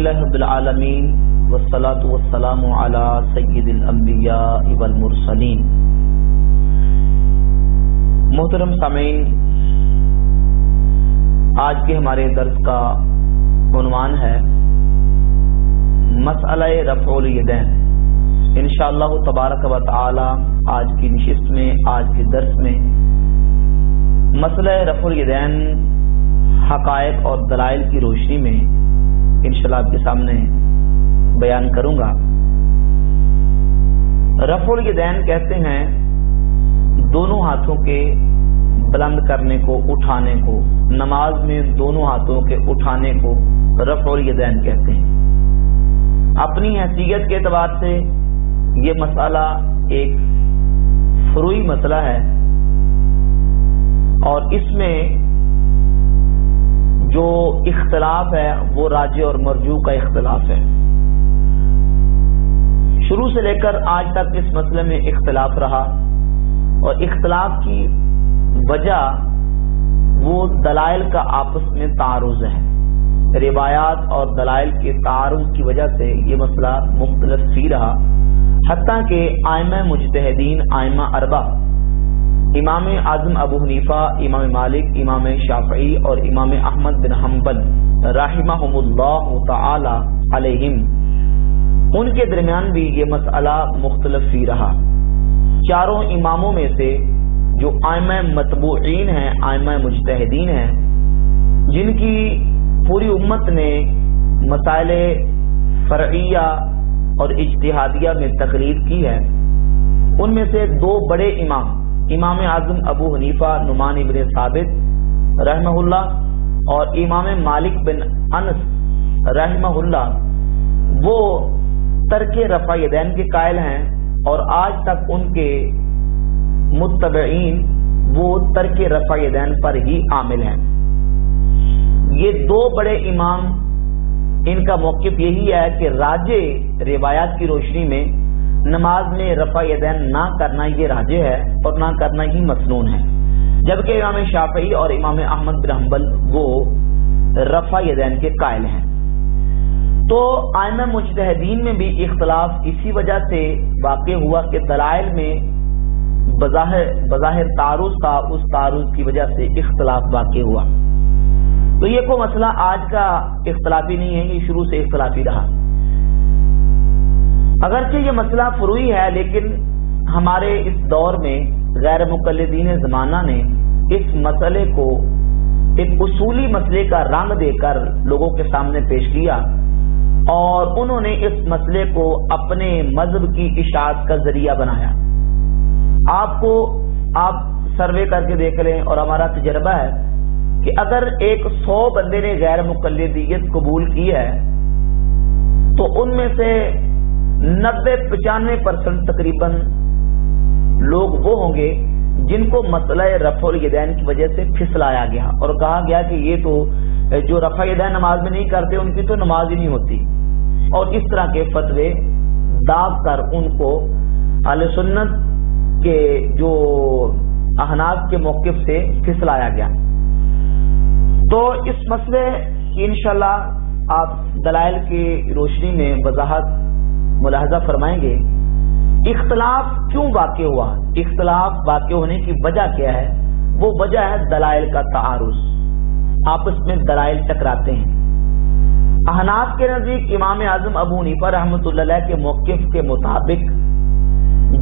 الحمدللہ رب العالمین والصلاة والسلام علی سید الانبیاء والمرسلین۔ محترم سامعین، آج کے ہمارے درس کا عنوان ہے مسئلہ رفع الیدین۔ انشاءاللہ تبارک و تعالی آج کی نشست میں، آج کے درس میں مسئلہ رفع الیدین حقائق اور دلائل کی روشنی میں انشاءاللہ آپ کے سامنے بیان کروں گا۔ رفع الیدین کہتے ہیں دونوں ہاتھوں کے بلند کرنے کو، اٹھانے کو۔ نماز میں دونوں ہاتھوں کے اٹھانے کو رفع الیدین کہتے ہیں۔ اپنی حیثیت کے اعتبار سے یہ مسئلہ ایک فروعی مسئلہ ہے، اور اس میں جو اختلاف ہے وہ راجح اور مرجوح کا اختلاف ہے۔ شروع سے لے کر آج تک اس مسئلے میں اختلاف رہا، اور اختلاف کی وجہ وہ دلائل کا آپس میں تعارض ہے۔ روایات اور دلائل کے تعارض کی وجہ سے یہ مسئلہ مختلف ہی رہا، حتیٰ کہ ائمہ مجتہدین، ائمہ اربعہ، امام اعظم ابو حنیفہ، امام مالک، امام شافعی اور امام احمد بن حنبل رحمہم اللہ تعالی علیہم، ان کے درمیان بھی یہ مسئلہ مختلف ہی رہا۔ چاروں اماموں میں سے جو ائمہ متبوعین ہیں، ائمہ مجتہدین ہیں، جن کی پوری امت نے مسائل فرعیہ اور اجتہادیہ میں تقلید کی ہے، ان میں سے دو بڑے امام، امام اعظم ابو حنیفہ نعمان بن ثابت رحمہ اللہ اور امام مالک بن انس رحمہ اللہ، وہ ترک رفع یدین کے قائل ہیں، اور آج تک ان کے متبعین وہ ترک رفع یدین پر ہی عامل ہیں۔ یہ دو بڑے امام، ان کا موقف یہی ہے کہ راجح روایات کی روشنی میں نماز میں رفع یدین نہ کرنا یہ راجح ہے، اور نہ کرنا ہی مسنون ہے، جبکہ امام شافعی اور امام احمد بن حنبل وہ رفع یدین کے قائل ہیں۔ تو ائمہ مجتہدین میں بھی اختلاف اسی وجہ سے واقع ہوا کہ دلائل میں بظاہر تعارض تھا، اس تعارض کی وجہ سے اختلاف واقع ہوا۔ تو یہ کوئی مسئلہ آج کا اختلافی نہیں ہے، یہ شروع سے اختلافی رہا۔ اگرچہ یہ مسئلہ فروعی ہے، لیکن ہمارے اس دور میں غیر مقلدین زمانہ نے اس مسئلے کو ایک اصولی مسئلے کا رنگ دے کر لوگوں کے سامنے پیش کیا، اور انہوں نے اس مسئلے کو اپنے مذہب کی اشاعت کا ذریعہ بنایا۔ آپ سروے کر کے دیکھ لیں، اور ہمارا تجربہ ہے کہ اگر 100 بندے نے غیر مقلدیت قبول کی ہے، تو ان میں سے 90-95% تقریباً لوگ وہ ہوں گے جن کو مسئلہ رفع الیدین کی وجہ سے پھسلایا گیا، اور کہا گیا کہ یہ تو جو رفع یدین نماز میں نہیں کرتے ان کی تو نماز ہی نہیں ہوتی، اور اس طرح کے فتوے داغ کر ان کو اہل سنت کے جو احناف کے موقف سے پھسلایا گیا۔ تو اس مسئلے کی انشاءاللہ آپ دلائل کی روشنی میں وضاحت ملاحظہ فرمائیں گے۔ اختلاف کیوں واقع ہوا؟ اختلاف واقع ہونے کی وجہ کیا ہے؟ وہ وجہ ہے دلائل کا تعارض، آپس میں دلائل ٹکراتے ہیں۔ احناف کے نزدیک امام اعظم ابو حنیفہ رحمۃ اللہ علیہ کے موقف کے مطابق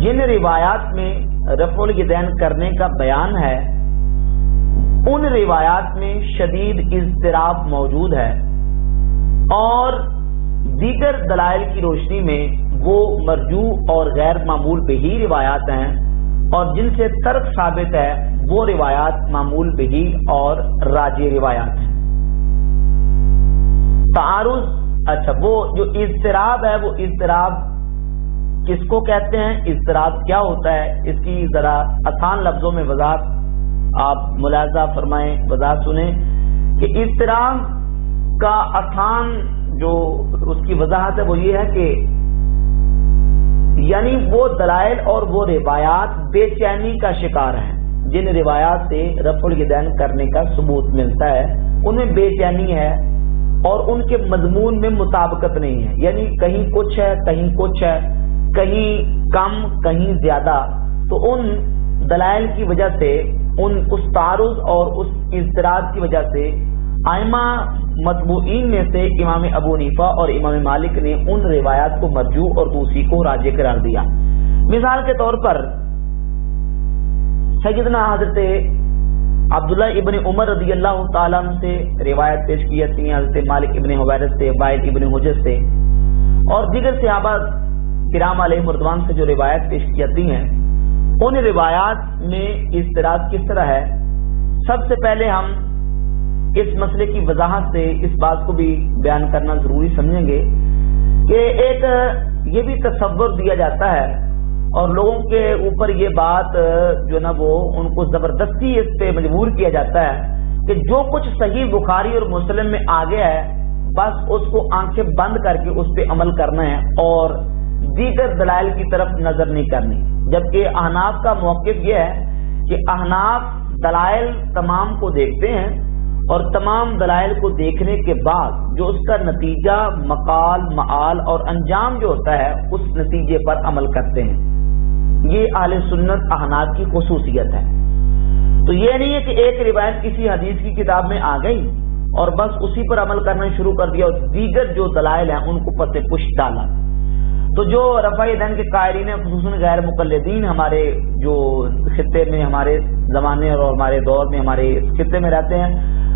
جن روایات میں رفع الیدین کرنے کا بیان ہے، ان روایات میں شدید اضطراب موجود ہے، اور دیگر دلائل کی روشنی میں وہ مرجوح اور غیر معمول بہی روایات ہیں، اور جن سے ترک ثابت ہے وہ روایات معمول بہی اور راجح روایات ہیں۔ تعارض، اچھا، وہ جو اضطراب ہے، وہ اضطراب کس کو کہتے ہیں؟ اضطراب کیا ہوتا ہے؟ اس کی ذرا آسان لفظوں میں وضاحت آپ ملاحظہ فرمائیں، وضاحت سنیں کہ اضطراب کا آسان جو اس کی وضاحت ہے وہ یہ ہے کہ یعنی وہ دلائل اور وہ روایات بے چینی کا شکار ہیں جن روایات سے رفع الیدین کرنے کا ثبوت ملتا ہے، ان میں بے چینی ہے اور ان کے مضمون میں مطابقت نہیں ہے، یعنی کہیں کچھ ہے کہیں کچھ ہے، کہیں کم کہیں زیادہ، تو ان دلائل کی وجہ سے اس تعارض اور اس اضطراب کی وجہ سے ائمہ متبوعین میں سے امام ابو حنیفہ اور امام مالک نے ان روایات کو مرجوح اور دوسری کو راجح قرار دیا۔ مثال کے طور پر سیدنا حضرت عبداللہ ابن عمر رضی اللہ تعالیٰ عنہ سے روایت پیش کی جاتی ہیں، حضرت مالک ابن حویرث سے، وائل ابن حجر سے اور دیگر صحابہ کرام علیہم رضوان سے جو روایت پیش کی جاتی ہیں، ان روایات میں اضطراب کس طرح ہے۔ سب سے پہلے ہم اس مسئلے کی وضاحت سے اس بات کو بھی بیان کرنا ضروری سمجھیں گے کہ ایک یہ بھی تصور دیا جاتا ہے اور لوگوں کے اوپر یہ بات جو ہے نا وہ ان کو زبردستی اس پہ مجبور کیا جاتا ہے کہ جو کچھ صحیح بخاری اور مسلم میں آ گیا ہے بس اس کو آنکھیں بند کر کے اس پہ عمل کرنا ہے اور دیگر دلائل کی طرف نظر نہیں کرنی، جبکہ احناف کا موقف یہ ہے کہ احناف دلائل تمام کو دیکھتے ہیں اور تمام دلائل کو دیکھنے کے بعد جو اس کا نتیجہ مقال معال اور انجام جو ہوتا ہے اس نتیجے پر عمل کرتے ہیں۔ یہ اہل سنت احناف کی خصوصیت ہے۔ تو یہ نہیں ہے کہ ایک روایت کسی حدیث کی کتاب میں آ گئی اور بس اسی پر عمل کرنا شروع کر دیا اور دیگر جو دلائل ہیں ان کو پتے پش ڈالا۔ تو جو رفع یدین کے قائلین خصوصاً غیر مقلدین ہمارے جو خطے میں ہمارے زمانے اور ہمارے دور میں ہمارے خطے میں رہتے ہیں،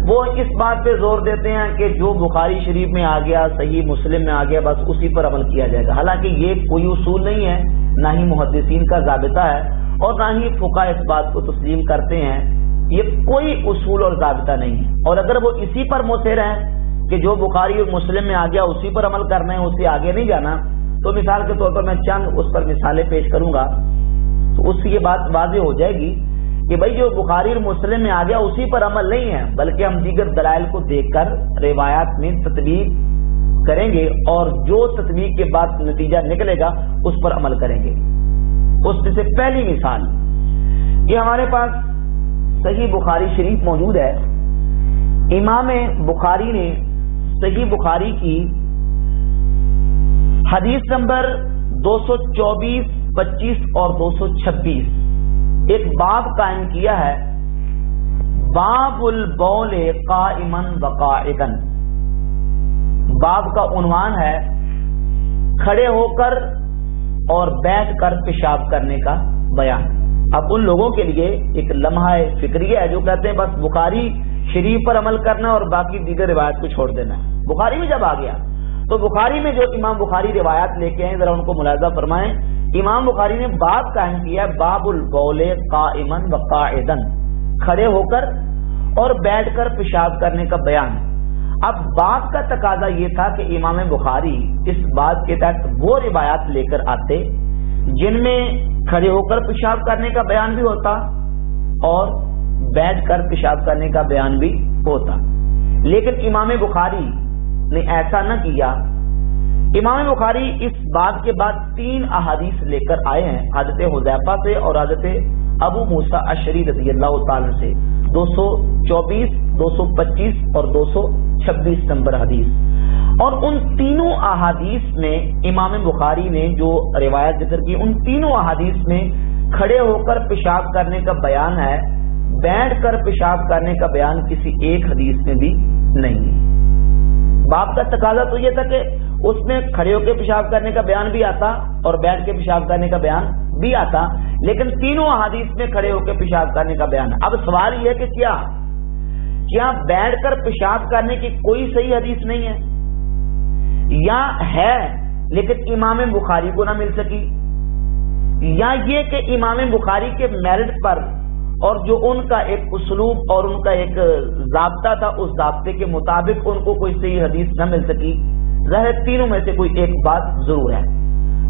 وہ اس بات پہ زور دیتے ہیں کہ جو بخاری شریف میں آ گیا صحیح مسلم میں آ گیا بس اسی پر عمل کیا جائے گا، حالانکہ یہ کوئی اصول نہیں ہے، نہ ہی محدثین کا ضابطہ ہے اور نہ ہی فقہاء اس بات کو تسلیم کرتے ہیں، یہ کوئی اصول اور ضابطہ نہیں ہے۔ اور اگر وہ اسی پر مصر ہیں کہ جو بخاری اور مسلم میں آ گیا اسی پر عمل کرنا ہے، اس سے آگے نہیں جانا، تو مثال کے طور پر میں چند اس پر مثالیں پیش کروں گا تو اس سے یہ بات واضح ہو جائے گی کہ بھائی جو بخاری اور مسلم میں آ گیا اسی پر عمل نہیں ہے، بلکہ ہم دیگر دلائل کو دیکھ کر روایات میں تطبیق کریں گے اور جو تطبیق کے بعد نتیجہ نکلے گا اس پر عمل کریں گے۔ اس میں سے پہلی مثال کہ ہمارے پاس صحیح بخاری شریف موجود ہے، امام بخاری نے صحیح بخاری کی حدیث نمبر 224، 25 اور 226 ایک باب قائم کیا ہے، باب البول قائما وقاعدا۔ باب کا عنوان ہے کھڑے ہو کر اور بیٹھ کر پیشاب کرنے کا بیان۔ اب ان لوگوں کے لیے ایک لمحہ فکریہ ہے جو کہتے ہیں بس بخاری شریف پر عمل کرنا اور باقی دیگر روایت کو چھوڑ دینا ہے۔ بخاری میں جب آ گیا تو بخاری میں جو امام بخاری روایات لے کے ہیں ذرا ان کو ملاحظہ فرمائیں۔ امام بخاری نے باب قائم کیا ہے باب البول قائما وقاعدا، کھڑے ہو کر اور بیٹھ کر پیشاب کرنے کا بیان۔ اب باب کا تقاضا یہ تھا کہ امام بخاری اس بات کے تحت وہ روایات لے کر آتے جن میں کھڑے ہو کر پیشاب کرنے کا بیان بھی ہوتا اور بیٹھ کر پیشاب کرنے کا بیان بھی ہوتا، لیکن امام بخاری نے ایسا نہ کیا۔ امام بخاری اس بات کے بعد 3 احادیث لے کر آئے ہیں حضرت حذیفہ سے اور حضرت ابو موسیٰ اشعری رضی اللہ تعالی سے، 224، 225 اور 226 نمبر حدیث۔ اور ان تینوں احادیث میں امام بخاری نے جو روایت ذکر کی ان تینوں احادیث میں کھڑے ہو کر پیشاب کرنے کا بیان ہے، بیٹھ کر پیشاب کرنے کا بیان کسی ایک حدیث میں بھی نہیں ہے۔ باب کا تقاضا تو یہ تھا کہ اس میں کھڑے ہو کے پیشاب کرنے کا بیان بھی آتا اور بیٹھ کے پیشاب کرنے کا بیان بھی آتا، لیکن تینوں احادیث میں کھڑے ہو کے پیشاب کرنے کا بیان ہے۔ اب سوال یہ ہے کہ کیا بیٹھ کر پیشاب کرنے کی کوئی صحیح حدیث نہیں ہے، یا ہے لیکن امام بخاری کو نہ مل سکی، یا یہ کہ امام بخاری کے میرٹ پر اور جو ان کا ایک اسلوب اور ان کا ایک ضابطہ تھا اس ضابطے کے مطابق ان کو کوئی صحیح حدیث نہ مل سکی۔ ظاہر تینوں میں سے کوئی ایک بات ضرور ہے۔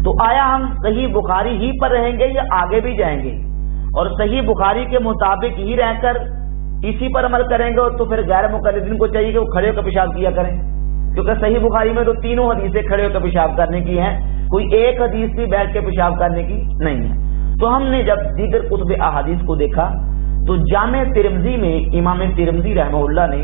تو آیا ہم صحیح بخاری ہی پر رہیں گے یا آگے بھی جائیں گے اور صحیح بخاری کے مطابق ہی رہ کر اسی پر عمل کریں گے؟ تو پھر غیر مقلدین کو چاہیے کہ وہ کھڑے ہو کر پیشاب کیا کریں، کیونکہ صحیح بخاری میں تو تینوں حدیثیں کھڑے ہو کر پیشاب کرنے کی ہیں، کوئی ایک حدیث بھی بیٹھ کے پیشاب کرنے کی نہیں ہے۔ تو ہم نے جب دیگر کتب احادیث کو دیکھا تو جامع ترمذی میں امام ترمذی رحمہ اللہ نے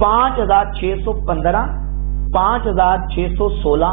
5615, 5616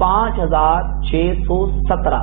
5617,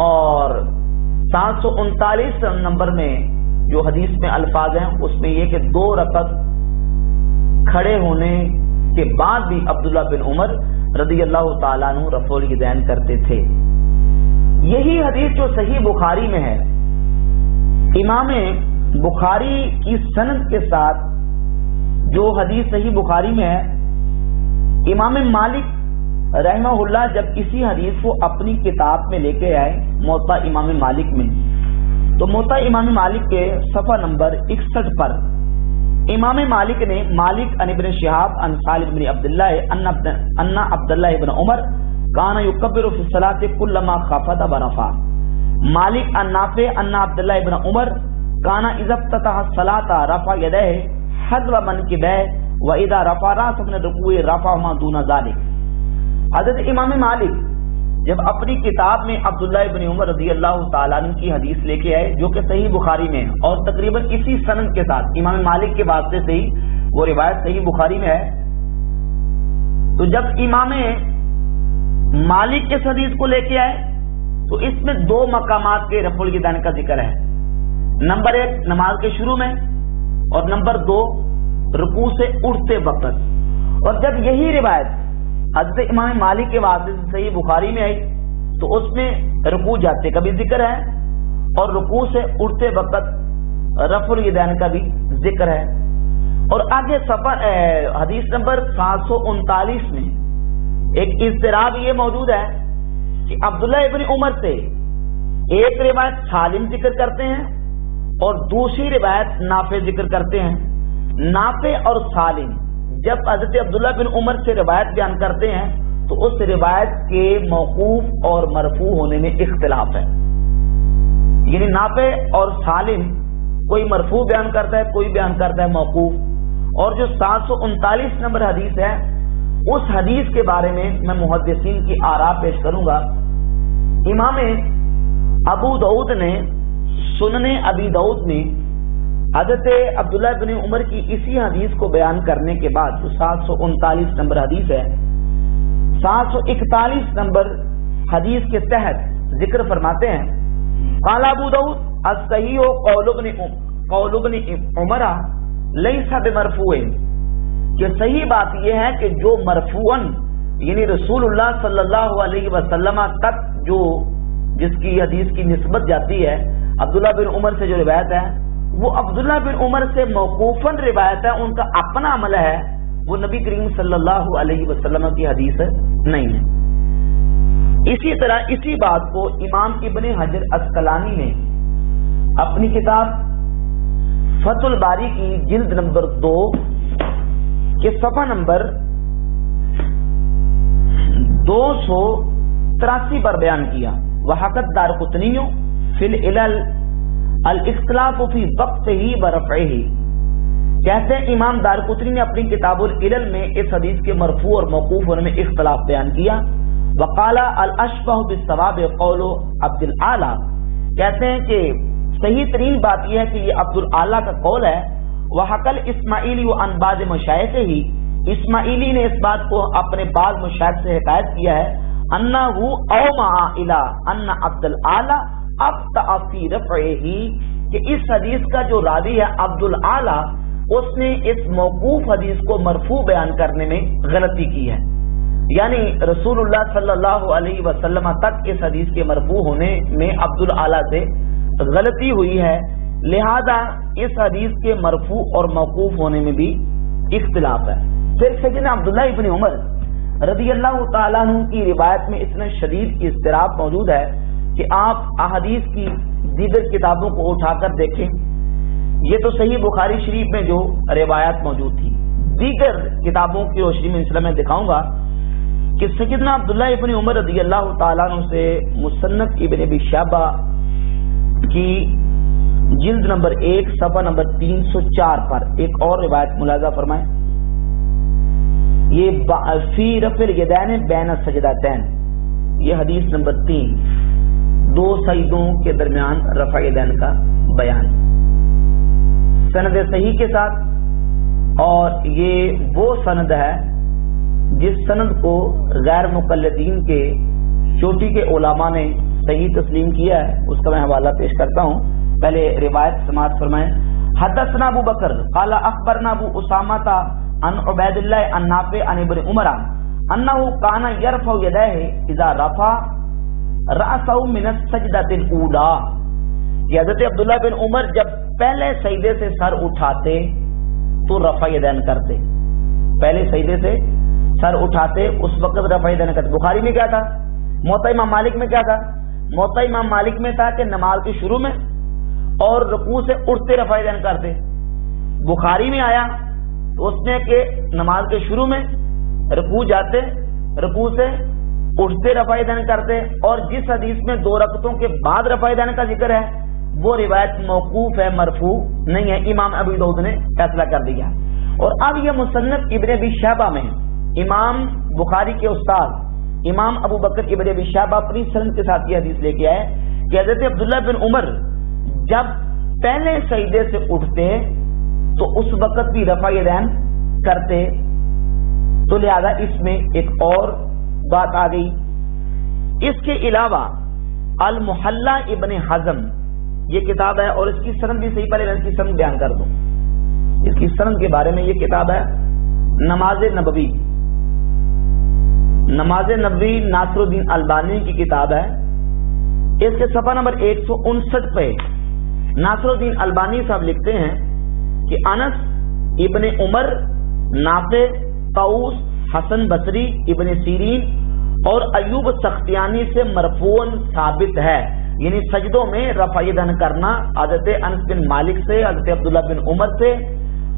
اور 739 نمبر میں جو حدیث میں الفاظ ہیں اس میں یہ کہ 2 رکعت کھڑے ہونے کے بعد بھی عبداللہ بن عمر رضی اللہ تعالیٰ عنہ رفع الیدین کرتے تھے. یہی حدیث جو صحیح بخاری میں ہے، امام بخاری کی سند کے ساتھ جو حدیث صحیح بخاری میں ہے، امام مالک رحمہ اللہ جب اسی حدیث کو اپنی کتاب میں لے کے آئے موطا امام مالک میں، تو موطا امام مالک کے صفحہ نمبر 61 پر امام مالک نے مالک ان ابن شہاب ان سالم بن عبداللہ ان عبداللہ ابن عمر کان یکبر فی الصلاۃ کلما خفض ورفع، مالک ان نافع ان عبداللہ ابن عمر کان اذا افتتح الصلاۃ رفع یدیہ حذو منکبیہ واذا رفع راسہ من الرکوع رفع ما دون ذلک. حضرت امام مالک جب اپنی کتاب میں عبداللہ ابن عمر رضی اللہ تعالیٰ عنہ کی حدیث لے کے آئے جو کہ صحیح بخاری میں ہے اور تقریباً اسی سند کے ساتھ امام مالک کے واسطے سے ہی وہ روایت صحیح بخاری میں ہے، تو جب امام مالک اس حدیث کو لے کے آئے تو اس میں 2 مقامات کے رفع الیدین کا ذکر ہے. نمبر 1 نماز کے شروع میں اور نمبر 2 رکوع سے اٹھتے وقت. اور جب یہی روایت حضرت امام مالک کے واسطے سے صحیح بخاری میں آئی تو اس میں رکوع جاتے کا بھی ذکر ہے اور رکوع سے اٹھتے وقت رفع الیدین کا بھی ذکر ہے. اور آگے حدیث نمبر 739 میں ایک اضطراب یہ موجود ہے کہ عبداللہ ابن عمر سے ایک روایت سالم ذکر کرتے ہیں اور دوسری روایت نافع ذکر کرتے ہیں. نافع اور سالم جب حضرت عبداللہ بن عمر سے روایت بیان کرتے ہیں تو اس روایت کے موقوف اور مرفوع ہونے میں اختلاف ہے. یعنی نافع اور سالم کوئی مرفوع بیان کرتا ہے، کوئی بیان کرتا ہے موقوف. اور جو 739 نمبر حدیث ہے اس حدیث کے بارے میں میں محدثین کی آراء پیش کروں گا. امام ابو داؤد نے سنن ابی داؤد میں حضرت عبداللہ بن عمر کی اسی حدیث کو بیان کرنے کے بعد جو 739 نمبر حدیث ہے، 741 نمبر حدیث کے تحت ذکر فرماتے ہیں قال ابو داؤد الصحیح قول ابن عمر لیس بمرفوع، کہ صحیح بات یہ ہے کہ جو مرفوعاً یعنی رسول اللہ صلی اللہ علیہ وسلم تک جو جس کی حدیث کی نسبت جاتی ہے عبداللہ بن عمر سے جو روایت ہے وہ عبداللہ بن عمر سے موقوفاً روایت ہے، ان کا اپنا عمل ہے، وہ نبی کریم صلی اللہ علیہ وسلم کی حدیث نہیں ہے. اسی طرح اسی بات کو امام ابن حجر عسقلانی نے اپنی کتاب فتح الباری کی جلد نمبر 2 کے صفحہ نمبر 283 پر بیان کیا. وحقت دارقطنی فی العلل الاختلاف فی وقت ہی برفعہ، کہتے ہیں امام دارقطنی نے اپنی کتاب العلل میں اس حدیث کے مرفوع اور موقوف ہونے میں اختلاف بیان کیا. وقال الاشبہ بالصواب قول عبد الاعلی، کہتے ہیں کہ صحیح ترین بات یہ ہے کہ یہ عبد الاعلی کا قول ہے. وحقل اسماعیلی عن بعض مشایخ ہی، اسماعیلی نے اس بات کو اپنے بعض مشایخ سے حکایت کیا ہے انہ اومع الی ان عبد الاعلی ابطأ فی رفعہ، کہ اس حدیث کا جو راوی ہے عبد الاعلی اس نے اس موقوف حدیث کو مرفوع بیان کرنے میں غلطی کی ہے. یعنی رسول اللہ صلی اللہ علیہ وسلم تک اس حدیث کے مرفوع ہونے میں عبد الاعلی سے غلطی ہوئی ہے، لہذا اس حدیث کے مرفوع اور موقوف ہونے میں بھی اختلاف ہے. پھر سیدنا عبداللہ ابن عمر رضی اللہ تعالیٰ عنہ کی روایت میں اتنا شدید اضطراب موجود ہے کہ آپ احادیث کی دیگر کتابوں کو اٹھا کر دیکھیں. یہ تو صحیح بخاری شریف میں جو روایات موجود تھی، دیگر کتابوں کی روشنی میں انشاءاللہ میں دکھاؤں گا کہ سیدنا عبداللہ ابن عمر رضی اللہ تعالیٰ عنہ سے مصنف ابن ابی شیبہ کی جلد نمبر 1 صفحہ نمبر 304 پر ایک اور روایت ملاحظہ فرمائیں. یہ فی رفع الیدین بین السجدتین، یہ حدیث نمبر 3، 2 سجدوں کے درمیان رفع الیدین کا بیان سند صحیح کے ساتھ. اور یہ وہ سند ہے جس سند کو غیر مقلدین کے چوٹی کے علماء نے صحیح تسلیم کیا ہے اس کا میں حوالہ پیش کرتا ہوں. پہلے روایت سماعت فرمائیں. حدثنا ابو بکر قال اخبرنا ابو اسامہ عن عبید اللہ عن نافع عن ابن عمر انه كان يرفع يديه اذا رفع رأسه من السجدة الاولى. کہ حضرت عبداللہ بن عمر جب پہلے سجدے سے سر اٹھاتے تو رفع یدین کرتے. پہلے سجدے سے سر اٹھاتے اس وقت رفع یدین کرتے. بخاری میں کیا تھا؟ موطا امام مالک میں کیا تھا؟ موطا امام مالک میں تھا کہ نماز کے شروع میں اور رکوع سے اٹھتے رفع یدین کرتے. بخاری میں آیا تو اس نے کہ نماز کے شروع میں رکوع جاتے, رکوع سے اٹھتے رفع یدین کرتے. اور جس حدیث میں 2 رکعتوں کے بعد رفع یدین کا ذکر ہے وہ روایت موقوف ہے, مرفوع نہیں ہے. امام ابو داؤد نے فیصلہ کر دیا. اور اب یہ مصنف ابن ابی شیبہ میں امام بخاری کے استاد امام ابو بکر ابن ابی شیبہ اپنی سند کے ساتھ یہ حدیث لے کے آئے کہ حضرت عبداللہ بن عمر جب پہلے سجدے سے اٹھتے تو اس وقت بھی رفع یدین کرتے. تو لہذا اس میں ایک اور بات آ گئی. اس کے علاوہ المحلہ ابن حزم یہ کتاب ہے اور اس کی سند بھی صحیح. پہلے میں اس کی سند بیان کر دوں. اس کی سند کے بارے میں یہ کتاب ہے نماز نبوی. نماز نبوی ناصر الدین البانی کی کتاب ہے. اس کے صفحہ نمبر 159 پہ ناصر الدین البانی صاحب لکھتے ہیں کہ انس ابن عمر, نافع, طاؤس, حسن بصری, ابن سیرین اور ایوب سختیانی سے مرفوعاً ثابت ہے. یعنی سجدوں میں رفع یدین کرنا حضرت انس بن مالک سے, حضرت عبداللہ بن عمر سے,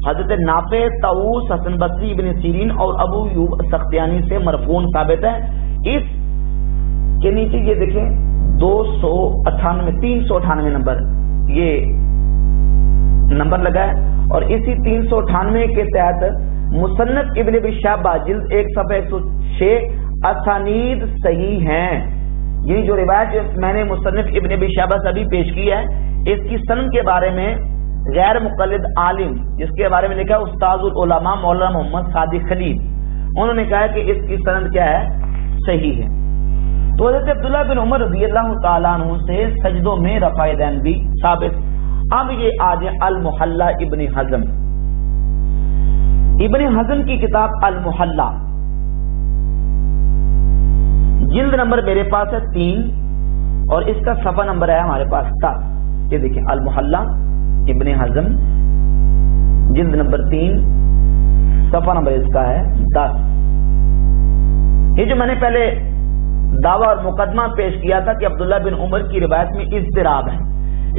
حضرت نافع, طاؤس, حسن بصری, ابن سیرین اور ابو ایوب سختیانی سے مرفوعاً ثابت ہے. اس کے نیچے یہ دیکھیں 398 نمبر یہ نمبر لگا ہے. اور اسی 398 کے تحت مصنف ابن ابی شیبہ جلد 1 صفحہ 106 اسانید صحیح ہیں. یہ جو روایت جو میں نے مصنف ابن ابی شیبہ سے ابھی پیش کی ہے اس کی سند کے بارے میں غیر مقلد عالم جس کے بارے میں لکھا ہے استاذ العلماء مولانا محمد صادق خلیل, انہوں نے کہا کہ اس کی سند کیا ہے؟ صحیح ہے. تو حضرت عبداللہ بن عمر رضی اللہ تعالیٰ عنہ سے سجدوں میں رفع یدین بھی ثابت. اب یہ آج المحلہ ابن حزم. ابن حزم کی کتاب المحلہ جلد نمبر میرے پاس ہے 3 اور اس کا صفحہ نمبر ہے ہمارے پاس 10. یہ دیکھیں المحلہ ابن حزم جلد نمبر 3 صفحہ نمبر اس کا ہے 10. یہ جو میں نے پہلے دعویٰ اور مقدمہ پیش کیا تھا کہ عبداللہ بن عمر کی روایت میں اضطراب ہے.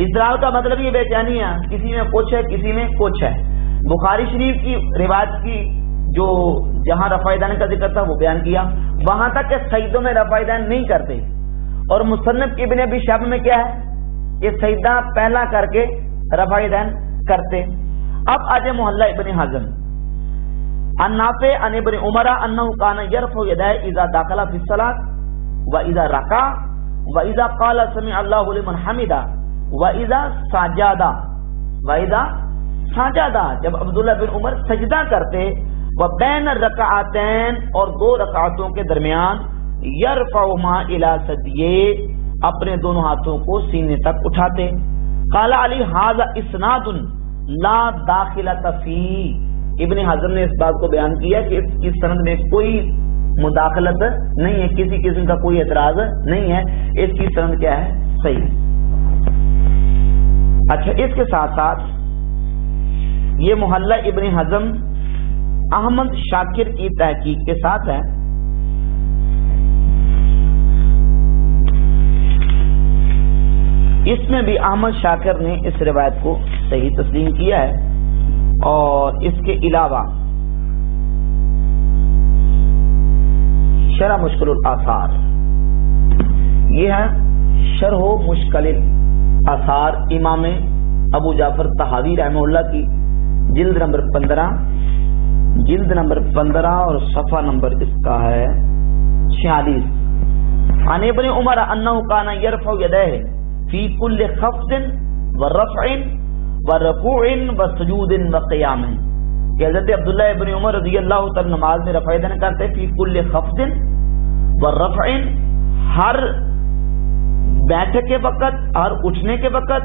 اضطراب کا مطلب یہ بے چینی ہے, کسی میں کچھ ہے کسی میں کچھ ہے. بخاری شریف کی روایت کی جو جہاں رفع یدین کا ذکر تھا وہ بیان کیا, وہاں تک کہ سجدوں میں رفع یدین نہیں کرتے. اور مصنف ابن ابی شیبہ میں کیا ہے؟ یہ سجدہ پہلا کر کے رفع یدین کرتے. اب آج محلہ ابن حزم عن نافع عن ابن عمر انه كان يرفع يديه اذا دخل في الصلاه واذا ركع واذا قال سمع الله لمن حمده واذا سجد. جب عبداللہ بن عمر سجدہ کرتے وبین الرکعتین اور 2 رکعتوں کے درمیان یرفعهما الى ثدیه اپنے دونوں ہاتھوں کو سینے تک اٹھاتے. قال علی ھذا اسناد لا داخلۃ فی. ابن حزم نے اس بات کو بیان کیا کہ اس کی سند میں کوئی مداخلت نہیں ہے, کسی قسم کا کوئی اعتراض نہیں ہے, اس کی سند کیا ہے؟ صحیح. اچھا, اس کے ساتھ ساتھ یہ محلہ ابن حزم احمد شاکر کی تحقیق کے ساتھ ہے. اس میں بھی احمد شاکر نے اس روایت کو صحیح تسلیم کیا ہے. اور اس کے علاوہ شرح مشکل الاثار, یہ ہے شرح مشکل اثار امام ابو جعفر طحاوی رحمہ اللہ کی جلد نمبر 15 اور صفحہ نمبر اس کا ہے 46. عن ابن عمر انه كان يرفع يديه في كل خفض ورفع ورکوع وسجود وقیام. کہ حضرت عبداللہ ابن عمر رضی اللہ تعالی نماز میں رفع یدین کرتے فی کل خفض ورفع, ہر بیٹھے کے وقت، ہر اٹھنے کے وقت،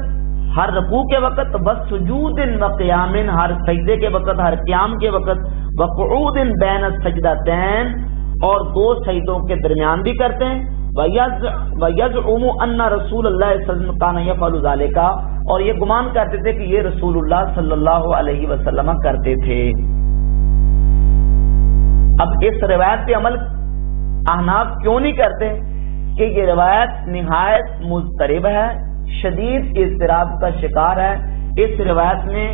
ہر رکوع کے وقت، وسجود و قیام، ہر سجدے کے وقت، ہر قیام کے وقت، وقعود بین السجدتین، اور دو سجدوں کے درمیان بھی کرتے ہیں، وَيَزْعُمُ أَنَّ رَسُولَ اللَّهِ صلی اللہ علیہ وسلم كَانَ يَفْعَلُ ذَلِكَ، اور یہ گمان کرتے تھے کہ یہ رسول اللہ صلی اللہ علیہ وسلم کرتے تھے۔ اب اس روایت پہ عمل احناف کیوں نہیں کرتے؟ کہ یہ روایت نہایت مضطرب ہے، شدید اضطراب کا شکار ہے۔ اس روایت میں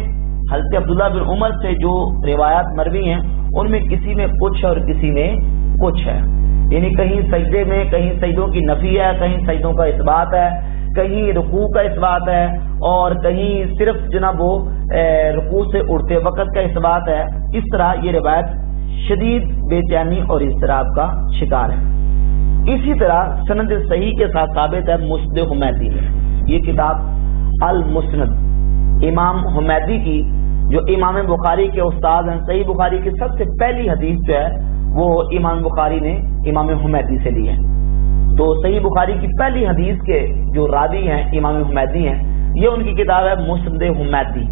حضرت عبداللہ بن عمر سے جو روایات مروی ہیں ان میں کسی میں کچھ اور کسی میں کچھ ہے، یعنی کہیں سجدے میں، کہیں سجدوں کی نفی ہے، کہیں سجدوں کا اثبات ہے، کہیں رکوع کا اثبات ہے، اور کہیں صرف جناب وہ رکوع سے اٹھتے وقت کا اثبات ہے۔ اس طرح یہ روایت شدید بے چینی اور اضطراب کا شکار ہے۔ اسی طرح سند صحیح کے ساتھ ثابت ہے مسند حمیدی میں، یہ کتاب المسند امام حمیدی کی، جو امام بخاری کے استاد ہیں، صحیح بخاری کی سب سے پہلی حدیث جو ہے وہ امام بخاری نے امام حمیدی سے لی ہے۔ تو صحیح بخاری کی پہلی حدیث کے جو راوی ہیں امام حمیدی ہیں، یہ ان کی کتاب ہے مسند حمیدی،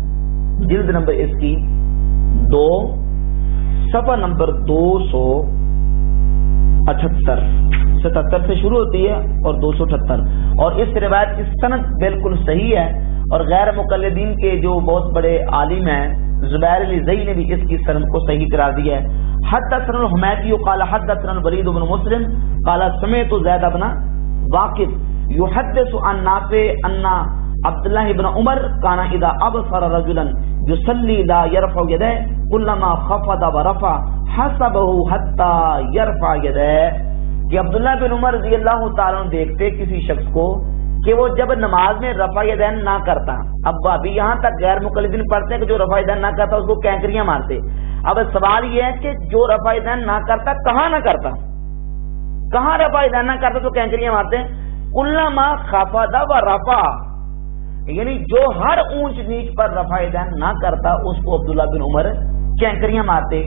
جلد نمبر اس کی 2، صفحہ نمبر 278، 77 سے شروع ہوتی ہے اور 278، اور اس روایت کی سند بالکل صحیح ہے، اور غیر مقلدین کے جو بہت بڑے عالم ہیں زبیر الزئی نے بھی اس کی سند کو صحیح قرار دیا ہے۔ حدثنا الحمیدی قال حدثنا الولید بن مسلم قال سمعت زید بن واقد يحدث عن نافع ان عبد الله بن عمر كان اذا ابصر رجلا يصلي لا يرفع يديه كلما خفض ورفع حسبه حتى يرفع يديه، کہ عبداللہ بن عمر رضی اللہ تعالیٰ عنہ دیکھتے کسی شخص کو کہ وہ جب نماز میں رفع یدین نہ کرتا، اب ابھی یہاں تک غیر مقلدین پڑھتے ہیں کہ جو رفع یدین نہ کرتا اس کو کینکریاں مارتے۔ اب سوال یہ ہے کہ جو رفع یدین نہ کرتا کہاں نہ کرتا، کہاں رفع یدین نہ کرتا تو کینکریاں مارتے؟ کلما خفض و رفع، یعنی جو ہر اونچ نیچ پر رفع یدین نہ کرتا اس کو عبداللہ بن عمر کینکریاں مارتے۔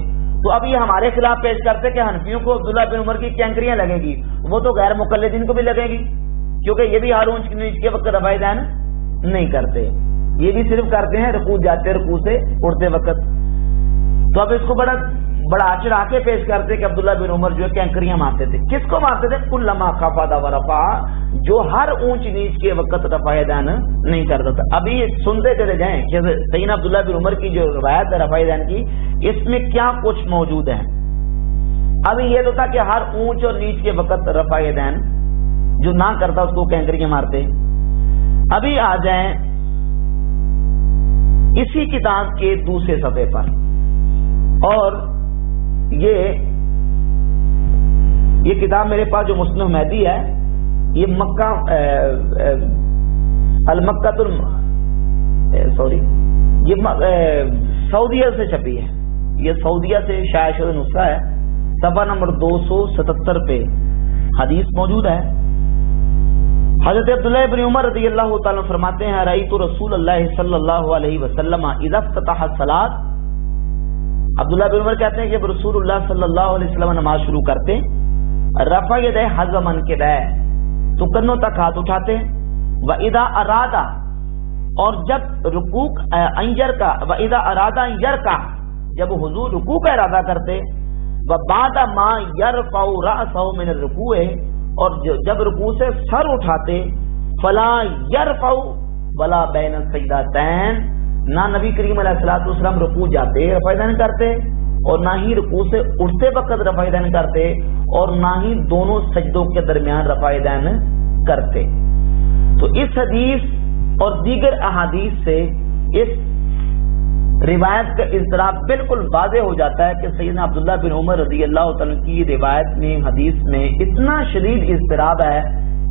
تو اب یہ ہمارے خلاف پیش کرتے کہ حنفیوں کو عبداللہ بن عمر کی کینکریاں لگے گی، وہ تو غیر مقلدین کو بھی لگے گی، کیونکہ یہ بھی ہر اونچ نیچ کے وقت رفع یدین نہیں کرتے، یہ بھی صرف کرتے ہیں رکوع جاتے رکوع سے اڑتے وقت۔ تو اب اس کو بڑا چڑھا کے پیش کرتے کہ عبداللہ بن عمر جو کینکریاں مارتے تھے۔ کس کو مارتے تھے؟ کلما خفض و رفع، جو ہر اونچ نیچ کے وقت رفع یدین نہیں کرتا تھا۔ ابھی سنتے چلے جائیں کہ سیدنا عبداللہ بن عمر کی جو روایت ہے رفع یدین کی، اس میں کیا کچھ موجود ہے۔ ابھی یہ تو تھا کہ ہر اونچ اور نیچ کے وقت رفع یدین جو نہ کرتا اس کو کینکریاں مارتے۔ ابھی آ جائیں اسی کتاب کے دوسرے صفحے پر، اور یہ کتاب میرے پاس جو مسند حمیدی ہے، یہ مکہ یہ سعودیہ سے چھپی ہے، یہ سعودیہ سے شائع شدہ نسخہ ہے، صفحہ نمبر 277 پہ حدیث موجود ہے۔ حضرت عبداللہ بن عمر رضی اللہ تعالیٰ فرماتے ہیں رأیت رسول اللہ صلی اللہ علیہ وسلم اذا افتتح الصلاۃ، عبداللہ بن عمر کہتے ہیں کہ رسول اللہ صلی اللہ علیہ وسلم نماز شروع کرتے رفع یدہ حذو منکبہ، تو کنوں تک ہاتھ اٹھاتے، وَإِذَا أَرَادَ، اور جب رکوع وَإِذَا أَرَادَ أَن يَرْكَعَ، جب حضور رکوع کا ارادہ کرتے، وَبَعْدَ مَا يَرْفَعُ رَأْسَهُ مِنَ الرُّكُوعِ، اور جب رکوع سے سر اٹھاتے، فَلَا يَرْفَعُ وَلَا بَيْنَ السَّجْدَتَيْن، نہ نبی کریم علیہ الصلوۃ والسلام رکوع جاتے رفع یدین کرتے، اور نہ ہی رکوع سے اٹھتے وقت رفع یدین کرتے، اور نہ ہی دونوں سجدوں کے درمیان رفع یدین کرتے۔ تو اس حدیث اور دیگر احادیث سے اس روایت کا اضطراب بالکل واضح ہو جاتا ہے کہ سیدنا عبداللہ بن عمر رضی اللہ تعالیٰ کی روایت میں، حدیث میں اتنا شدید اضطراب ہے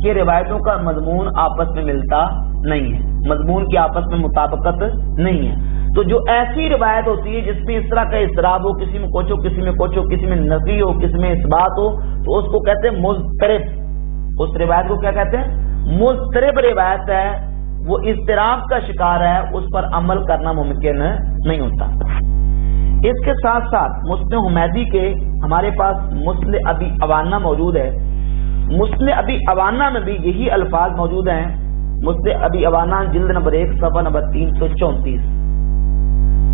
کہ روایتوں کا مضمون آپس میں ملتا نہیں ہے، مضمون کی آپس میں مطابقت نہیں ہے۔ تو جو ایسی روایت ہوتی ہے جس میں اس طرح کا اضطراب ہو، کسی میں کچھ ہو، کسی میں کچھ ہو، کسی میں نفی ہو، کسی میں اثبات ہو، تو اس کو کہتے ہیں مضطرب۔ اس روایت کو کیا کہتے ہیں؟ مضطرب روایت ہے، وہ اضطراب کا شکار ہے، اس پر عمل کرنا ممکن نہیں ہوتا۔ اس کے ساتھ ساتھ مسند حمیدی کے ہمارے پاس مسند ابی عوانہ موجود ہے، مسند ابی عوانہ میں بھی یہی الفاظ موجود ہیں. مسند ابی عوانہ جلد نمبر 1 صفحہ نمبر 334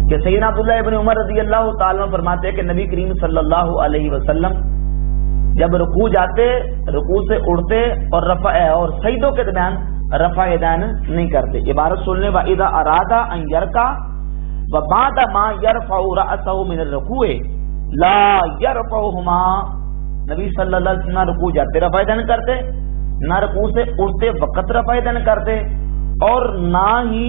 کہ سیدنا عبداللہ ابن عمر رضی اللہ تعالیٰ عنہ فرماتے ہیں کہ نبی کریم صلی اللہ علیہ وسلم جب رکوع جاتے رکوع سے اڑتے اور رفع اور سجدوں کے درمیان رفع یدین نہیں کرتے. عبارت سن لیں وَإِذَا أَرَادَ أَن يَرْكَعَ وَبَعْدَ مَا يَرْفَعُ رَأْسَهُ مِنَ الرُّكُوعِ لَا يَرْفَعُهُمَا. نبی صلی اللہ علیہ وسلم نہ رکوع جاتے رفع یدین کرتے, نہ رکوع سے اڑتے وقت رفع یدین کرتے, اور نہ ہی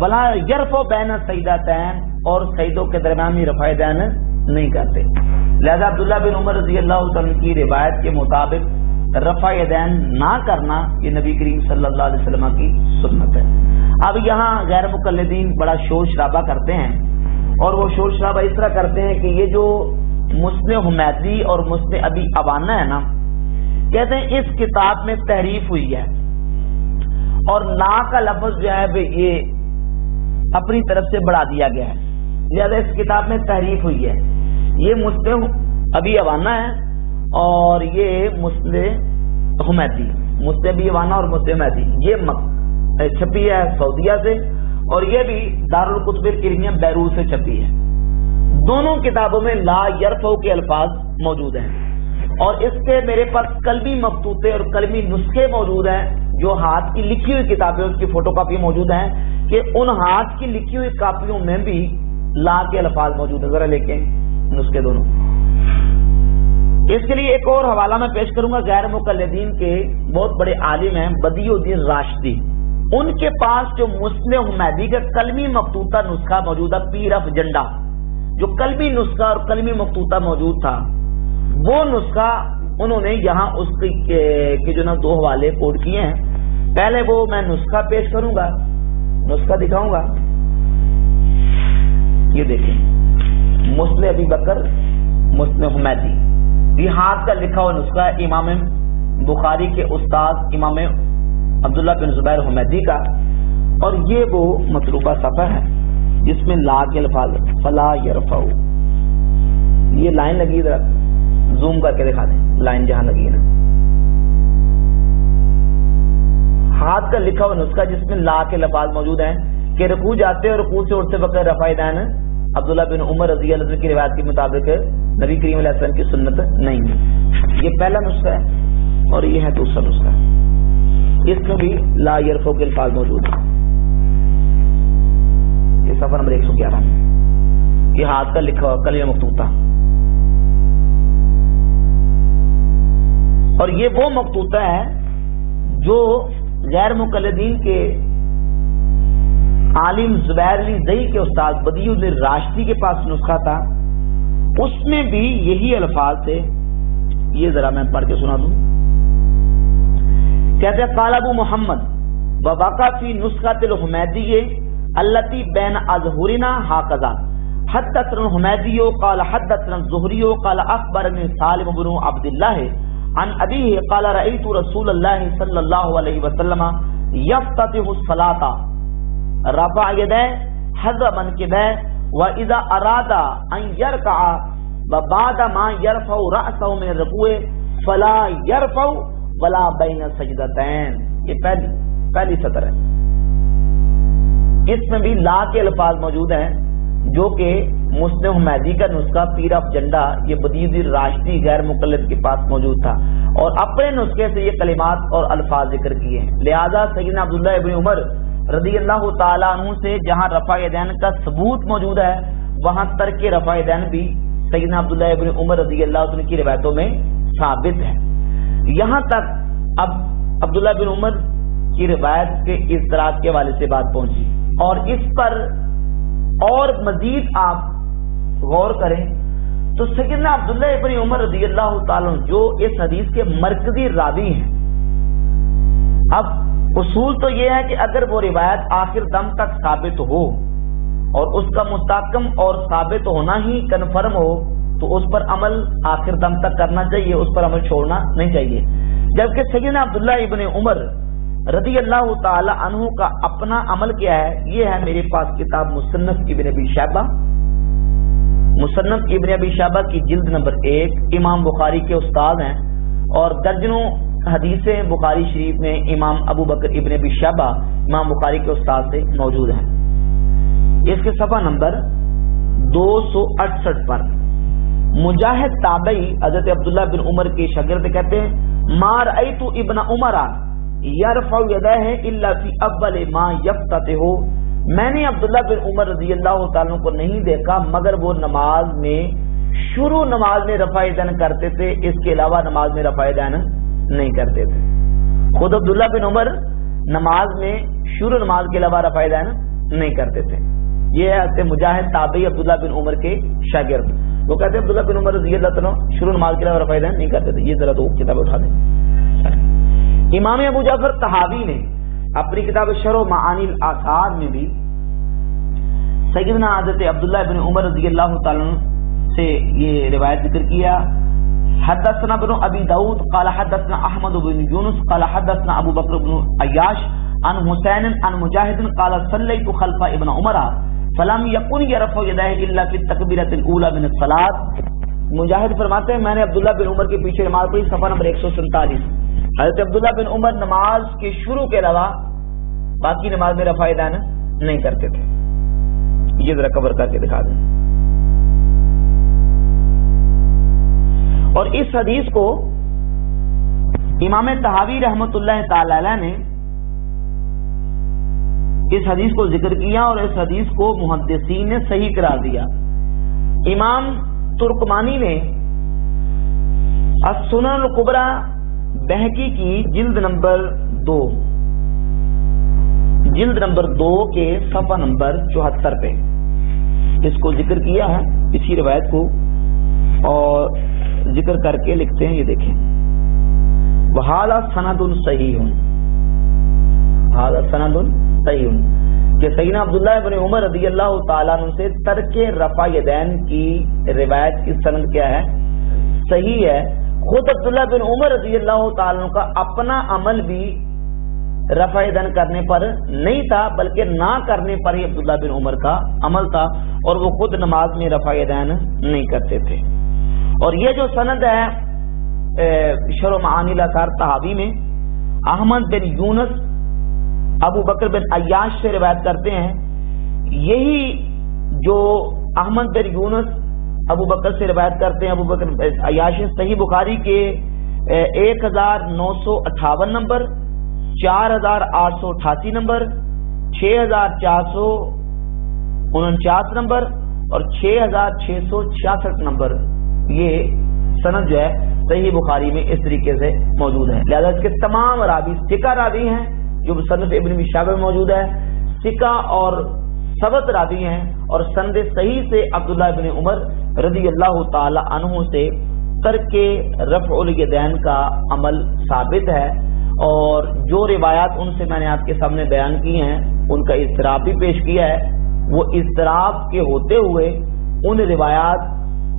ولا یرفع بین السجدتین اور سجدوں کے درمیان بھی رفع یدین نہیں کرتے. لہذا عبداللہ بن عمر رضی اللہ عنہ کی روایت کے مطابق رفع یدین نہ کرنا یہ نبی کریم صلی اللہ علیہ وسلم کی سنت ہے. اب یہاں غیر مقلدین بڑا شور شرابہ کرتے ہیں, اور وہ شور شرابہ اس طرح کرتے ہیں کہ یہ جو مسند حمیدی اور مسند ابی عوانہ ہے نا, کہتے ہیں اس کتاب میں تحریف ہوئی ہے, اور نا کا لفظ جو ہے یہ اپنی طرف سے بڑھا دیا گیا ہے, لہذا اس کتاب میں تحریف ہوئی ہے. یہ مسند ابی عوانہ ہے اور یہ مسند حمیدی, مسند ابی عوانہ اور مسند حمیدی یہ چھپی ہے سعودیہ سے, اور یہ بھی دارالکتب العلمیہ بیروت سے چھپی ہے. دونوں کتابوں میں لا یرفع کے الفاظ موجود ہیں, اور اس کے میرے پاس قلمی مخطوطے اور قلمی نسخے موجود ہیں جو ہاتھ کی لکھی ہوئی کتابیں اس کی فوٹو کاپی موجود ہیں, کہ ان ہاتھ کی لکھی ہوئی کاپیوں میں بھی لا کے الفاظ موجود ہیں. ذرا لے کے نسخے دونوں. اس کے لیے ایک اور حوالہ میں پیش کروں گا. غیر مقلدین کے بہت بڑے عالم ہیں بدیع الدین راشدی, ان کے پاس جو مسند حمیدی کا قلمی مخطوطہ نسخہ موجود ہے پیر آف جنڈا, جو قلمی نسخہ اور قلمی مخطوطہ موجود تھا, وہ نسخہ انہوں نے یہاں اس کے جو نا 2 حوالے کوڈ کیے ہیں. پہلے وہ میں نسخہ پیش کروں گا, نسخہ دکھاؤں گا. یہ دیکھیں مسند ابی بکر مسند حمیدی, یہ ہاتھ کا لکھا ہوا نسخہ ہے امام بخاری کے استاد امام عبداللہ بن زبیر حمیدی کا, اور یہ وہ مطلوبہ صفحہ ہے جس میں لا کے الفاظ فلا یرفع. یہ لائن لگی, ذرا زوم کر کے دکھا دیں لائن جہاں لگی ہے نا, ہاتھ کا لکھا ہوا نسخہ جس میں لا کے الفاظ موجود ہیں کہ رکوع جاتے اور رکوع سے اٹھتے وقت رفع یدین عبداللہ بن عمر رضی اللہ عنہ کی روایت کے مطابق نبی کریم علیہ السلام کی سنت نہیں ہے. یہ پہلا نسخہ ہے, اور یہ ہے دوسرا نسخہ. اس میں بھی لا یرفع کے الفاظ موجود ہیں. یہ صفحہ نمبر 111 میں یہ ہاتھ کا لکھا ہوا کلمہ مخطوطہ, اور یہ وہ مخطوطہ ہے جو غیر مقلدین کے عالم زبیر علی زئی کے استاد بدیع الدین راشدی کے پاس نسخہ تھا, اس میں بھی یہی الفاظ تھے. یہ ذرا میں پڑھ کے سنا دوں. کہتے ہیں قال ابو محمد وبقى في نسخة الحمیدی التي بين اظهرنا هكذا حدثنا الحمیدی قال حدثنا الزهری قال اخبرني سالم بن عبد الله عن ابيه قال رأيت رسول الله صلى الله عليه وسلم يفتتح الصلاة رفع يديه حذو منكبيه واذا اراد ان يركع وبعد ما يرفع رأسه من الركوع فلا يرفع ولا بين السجدتين. یہ پہلی سطر ہے. اس میں بھی لا کے الفاظ موجود ہیں جو کہ مسند حمیدی کا نسخہ پیر آف جنڈا یہ بدیع الدین راشدی غیر مقلد کے پاس موجود تھا, اور اپنے نسخے سے یہ کلمات اور الفاظ ذکر کیے ہیں. لہذا سیدنا عبداللہ ابن عمر رضی اللہ تعالیٰ عنہ سے جہاں رفع یدین کا ثبوت موجود ہے وہاں ترک رفع یدین بھی سیدنا عبداللہ ابن عمر رضی اللہ عنہ کی روایتوں میں ثابت ہے. یہاں تک اب عبداللہ بن عمر کی روایت کے اضطراب کے حوالے سے بات پہنچی, اور اس پر اور مزید آپ غور کریں تو سیدنا عبداللہ ابن عمر رضی اللہ تعالیٰ عنہ جو اس حدیث کے مرکزی راوی ہیں, اب اصول تو یہ ہے کہ اگر وہ روایت آخر دم تک ثابت ہو اور اس کا مستحکم اور ثابت ہونا ہی کنفرم ہو تو اس پر عمل آخر دم تک کرنا چاہیے, اس پر عمل چھوڑنا نہیں چاہیے. جبکہ سیدنا عبداللہ ابن عمر رضی اللہ تعالی عنہ کا اپنا عمل کیا ہے, یہ ہے میرے پاس کتاب مصنف ابن ابی شیبہ, مصنف ابن ابی شیبہ کی جلد نمبر 1, امام بخاری کے استاد ہیں اور درجنوں حدیثیں بخاری شریف میں امام ابو بکر ابن ابی شیبہ امام بخاری کے استاد سے موجود ہیں. اس کے صفحہ نمبر 268 پر مجاہد تابعی حضرت عبداللہ بن عمر کے شاگرد کہتے ہیں ما رأیت ابن عمر یرفع یدیہ الا فی اول ما یفتتح، میں نے عبداللہ بن عمر رضی اللہ تعالیٰ کو نہیں دیکھا مگر وہ نماز میں شروع نماز میں رفع یدین کرتے تھے، اس کے علاوہ نماز میں رفع یدین نہیں کرتے تھے. خود عبداللہ بن عمر نماز میں شروع نماز کے علاوہ رفع یدین نہیں کرتے تھے. یہ ہے مجاہد تابعی عبداللہ بن عمر کے شاگرد. وہ کہتے ہیں عبداللہ بن عمر رضی اللہ تعالیٰ شروع نماز کے علاوہ رفع یدین نہیں کرتے تھے. یہ ذرا تو کتاب اٹھا دیں. امام ابو جعفر طحاوی نے اپنی کتاب شرح معانی الاثار میں بھی سیدنا حضرت عبداللہ بن عمر رضی اللہ تعالیٰ سے یہ روایت ذکر کیا. حدثنا بن ابی داود قال حدثنا احمد بن یونس قال حدثنا ابو بکر بن عیاش عن حسین عن مجاہد قال صلیت خلف ابن عمر فلم یکن یرفع یدیہ الا فی التکبیرۃ الاولی من الصلاۃ. مجاہد فرماتے ہیں میں نے عبداللہ بن عمر کے پیچھے نماز پڑھی، صفحہ نمبر 147. حضرت عبداللہ بن عمر نماز کے شروع کے علاوہ باقی نماز میں رفع یدین نہیں کرتے تھے. یہ ذرا کور کر کے دکھا دیں. اور اس حدیث کو امام طحاوی رحمۃ اللہ تعالی علیہ نے اس حدیث کو ذکر کیا اور اس حدیث کو محدثین نے صحیح قرار دیا. امام ترکمانی نے السنن الکبریٰ بہقی کی جلد نمبر 2 کے صفحہ نمبر 74 پہ اس کو ذکر کیا ہے، اسی روایت کو، اور ذکر کر کے لکھتے ہیں. یہ دیکھیں وَهَذَا سَنَدٌ صَحِيحٌ، هَذَا سَنَدٌ صحیح کہ سیدنا عبداللہ بن عمر رضی اللہ تعالیٰ عنہ سے ترک رفع یدین کی روایت کی سند کیا ہے؟ صحیح ہے. خود عبداللہ بن عمر رضی اللہ تعالیٰ عنہ کا اپنا عمل بھی رفع یدین کرنے پر نہیں تھا بلکہ نہ کرنے پر ہی عبداللہ بن عمر کا عمل تھا، اور وہ خود نماز میں رفع یدین نہیں کرتے تھے. اور یہ جو سند ہے شرح معانی الاثار طحاوی میں احمد بن یونس ابو بکر بن عیاش سے روایت کرتے ہیں. یہی جو احمد بن یونس ابو بکر سے روایت کرتے ہیں ابو بکر عیاش صحیح بخاری کے 1958 نمبر، 4888 نمبر، 6449 نمبر اور 6666 نمبر یہ سند جو ہے صحیح بخاری میں اس طریقے سے موجود ہے. لہذا اس کے تمام راوی ثقہ راوی ہیں جو مصنف ابن ابی شیبہ میں موجود ہے، ثقہ اور ثبت راوی ہیں، اور سند صحیح سے عبداللہ بن عمر رضی اللہ تعالی عنہ سے ترک رفع الیدین کا عمل ثابت ہے. اور جو روایات ان سے میں نے آپ کے سامنے بیان کی ہیں ان کا اضطراب بھی پیش کیا ہے. وہ اضطراب کے ہوتے ہوئے ان روایات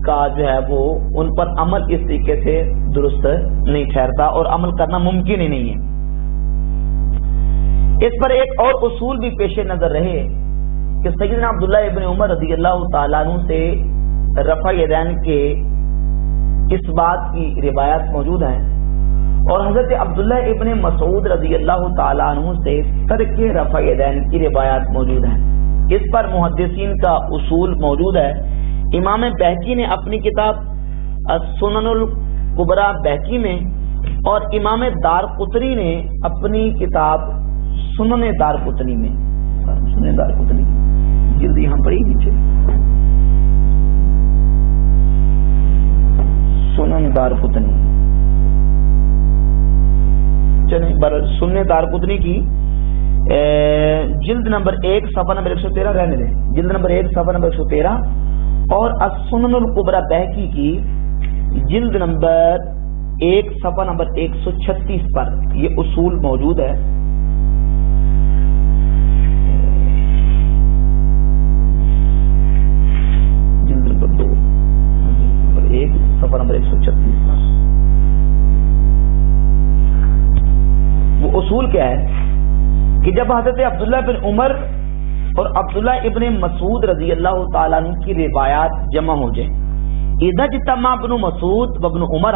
کا جو ہے وہ ان پر عمل اس طریقے سے درست نہیں ٹھہرتا اور عمل کرنا ممکن ہی نہیں ہے. اس پر ایک اور اصول بھی پیش نظر رہے کہ سیدنا عبداللہ ابن عمر رضی اللہ تعالیٰ عنہ سے رفع یدین کے اس بات کی روایات موجود ہیں، اور حضرت عبداللہ ابن مسعود رضی اللہ تعالیٰ عنہ سے ترک رفع یدین کی روایات موجود ہیں. اس پر محدثین کا اصول موجود ہے. امام بہقی نے اپنی کتاب السنن الکبریٰ بہقی میں اور امام دارقطنی نے اپنی کتاب سنن دارقطنی میں، سنن دارقطنی جلد یہاں پڑھی نیچے، سنن دارقطنی، چلیں سنن دارقطنی کی جلد نمبر 1 صفحہ نمبر 113 رہنے دیں، جلد نمبر 1 صفحہ نمبر 113، اور السنن الکبریٰ بہقی کی جلد نمبر 1 صفحہ نمبر 136 پر یہ اصول موجود ہے. جلد نمبر 2 نمبر 1 صفحہ نمبر 136 پر وہ اصول کیا ہے کہ جب حضرت عبداللہ بن عمر اور عبداللہ ابن مسعود رضی اللہ تعالیٰ عنہ کی روایات جمع ہو جائیں، اذا اجتمع ابن مسعود وابن عمر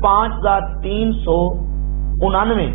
5399।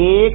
1,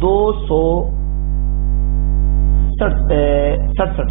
267।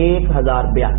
1082,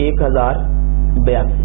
1082।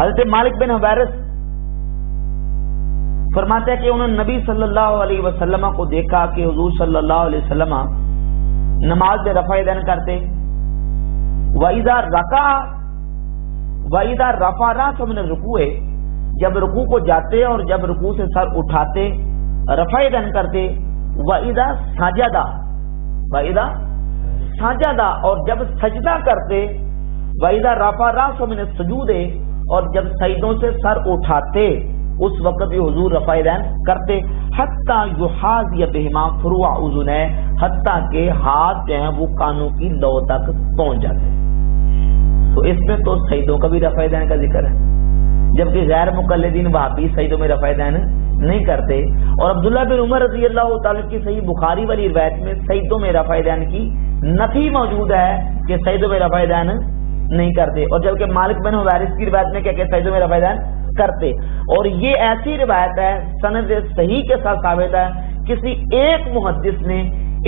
حضرت مالک بن حویرث فرماتے ہیں کہ انہوں نے نبی صلی اللہ علیہ وسلم کو دیکھا کہ حضور صلی اللہ علیہ وسلم نماز میں رفع دین کرتے، وَإِذَا رَفَعَ رَأْسَهُ مِنَ الرُّكُوعِ، جب رکوع کو جاتے اور جب رکوع سے سر اٹھاتے رفع دین کرتے، وَإِذَا سَجَدَ اور جب سجدہ کرتے، وَإِذَا رَفَعَ رَأْسَهُ مِنَ السُّجُودِ اور جب سجدوں سے سر اٹھاتے اس وقت بھی حضور رفع دین کرتے، حتیٰ یحاذی بہما فروع اذنیہ، حتیٰ کہ ہاتھ جو ہیں وہ کانوں کی لو تک پہنچ جاتے۔ تو اس میں تو سجدوں کا بھی رفع دین کا ذکر ہے، جبکہ غیر مقلدین وہابی سجدوں میں رفع دین نہیں کرتے۔ اور عبداللہ بن عمر رضی اللہ تعالیٰ کی صحیح بخاری والی روایت میں سجدوں میں رفع دین کی نفی موجود ہے کہ سجدوں میں رفع دین نہیں کرتے، اور جبکہ مالک بن حویرث کی روایت میں کیا کہ سجدوں میں رفع دین کرتے۔ اور یہ ایسی روایت ہے سند صحیح کے ساتھ ثابت ہے، کسی ایک محدث نے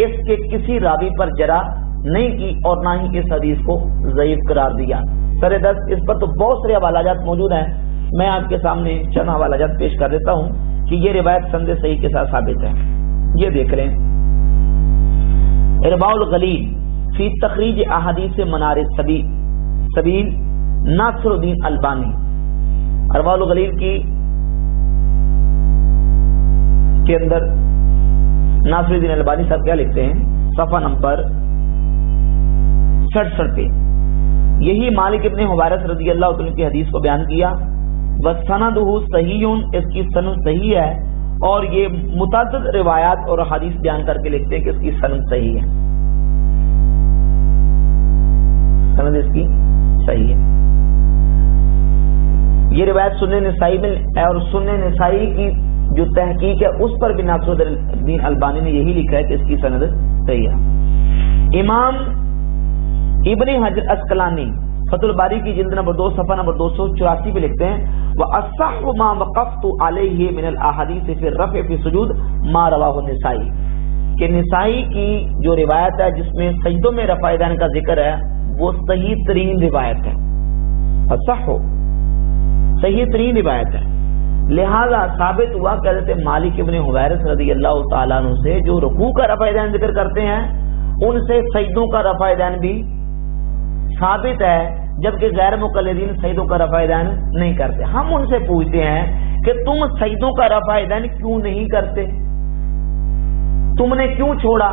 اس کے کسی راوی پر جرح نہیں کی اور نہ ہی اس حدیث کو ضعیف قرار دیا۔ سر دست اس پر تو بہت سارے حوالہ جات موجود ہیں، میں آپ کے سامنے چند حوالہ جات پیش کر دیتا ہوں کہ یہ روایت سند صحیح کے ساتھ ثابت ہے۔ یہ دیکھ لیں، ارواء الغلیل فی تخریج احادیث منار السبیل ناصر الدین البانی، ارواء الغلیل کے اندر ناصر الدین البانی صاحب کیا لکھتے ہیں، صفحہ نمبر 66 پہ یہی مالک ابن حویرث رضی اللہ عنہ کی حدیث کو بیان کیا، وَسَنَدُهُ صحیح، اس کی سند صحیح ہے، اور یہ متعدد روایات اور حدیث بیان کر کے لکھتے ہیں کہ اس کی سند صحیح ہے، سند اس کی صحیح ہے۔ یہ روایت سنن نسائی میں ہے، اور سنن نسائی کی جو تحقیق ہے اس پر بھی ناصر الدین البانی نے یہی لکھا ہے کہ اس کی سند صحیح ہے۔ امام ابن حجر اسقلانی فتح الباری کی جلد نمبر 2 صفحہ نمبر 284 پہ لکھتے ہیں، وَأَصَّحُ مَا وَقَفْتُ عَلَيْهِ مِنَ الْأَحَادِيثِ فِي الرَّفْعِ فِي السُّجُودِ مَا رَوَاهُ النِّسَائی، کہ نسائی کی جو روایت ہے جس میں سجدوں میں رفع دین کا ذکر ہے وہ صحیح ترین روایت ہے، اصح صحیح ترین روایت ہے، لہذا ثابت ہوا کہ حضرت مالک ابن حویرث رضی اللہ تعالیٰ عنہ سے جو رکوع کا رفع دین ذکر کرتے ہیں ان سے سجدوں کا رفع دین بھی ثابت ہے، جبکہ غیر مقلدین سجدوں کا رفع دین نہیں کرتے۔ ہم ان سے پوچھتے ہیں کہ تم سجدوں کا رفع دین کیوں نہیں کرتے، تم نے کیوں چھوڑا،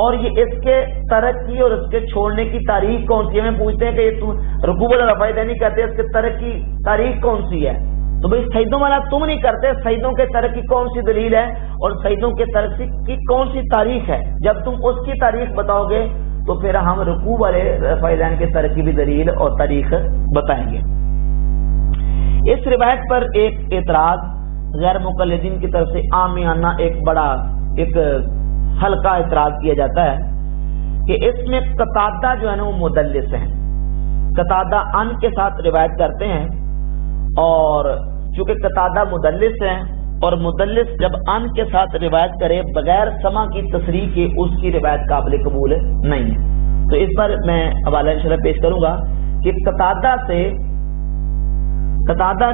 اور یہ اس کے ترک کی اور اس کے چھوڑنے کی تاریخ کون سی ہے؟ ہمیں پوچھتے ہیں کہ یہ تم رکوع والا رفع دین نہیں کرتے، اس کے ترک کی تاریخ کون سی ہے؟ تو بھئی سجدوں والا تم نہیں کرتے، سجدوں کے ترک کی کون سی دلیل ہے اور سجدوں کے ترک کی کون سی تاریخ ہے؟ جب تم اس کی تاریخ بتاؤ گے تو پھر ہم رکوع والے رفع دین کے ترک کی بھی دلیل اور تاریخ بتائیں گے۔ اس روایت پر ایک اعتراض غیر مقلدین کی طرف سے عامیانہ ایک ہلکا اعتراض کیا جاتا ہے کہ اس میں قتادہ جو ہے نا وہ مدلس ہیں، قتادہ ان کے ساتھ روایت کرتے ہیں، اور چونکہ قتادہ مدلس ہیں اور مدلس جب ان کے ساتھ روایت کرے بغیر سماع کی تصریح کے اس کی روایت قابل قبول نہیں ہے۔ تو اس پر میں حوالہ انشاءاللہ پیش کروں گا کہ قتادہ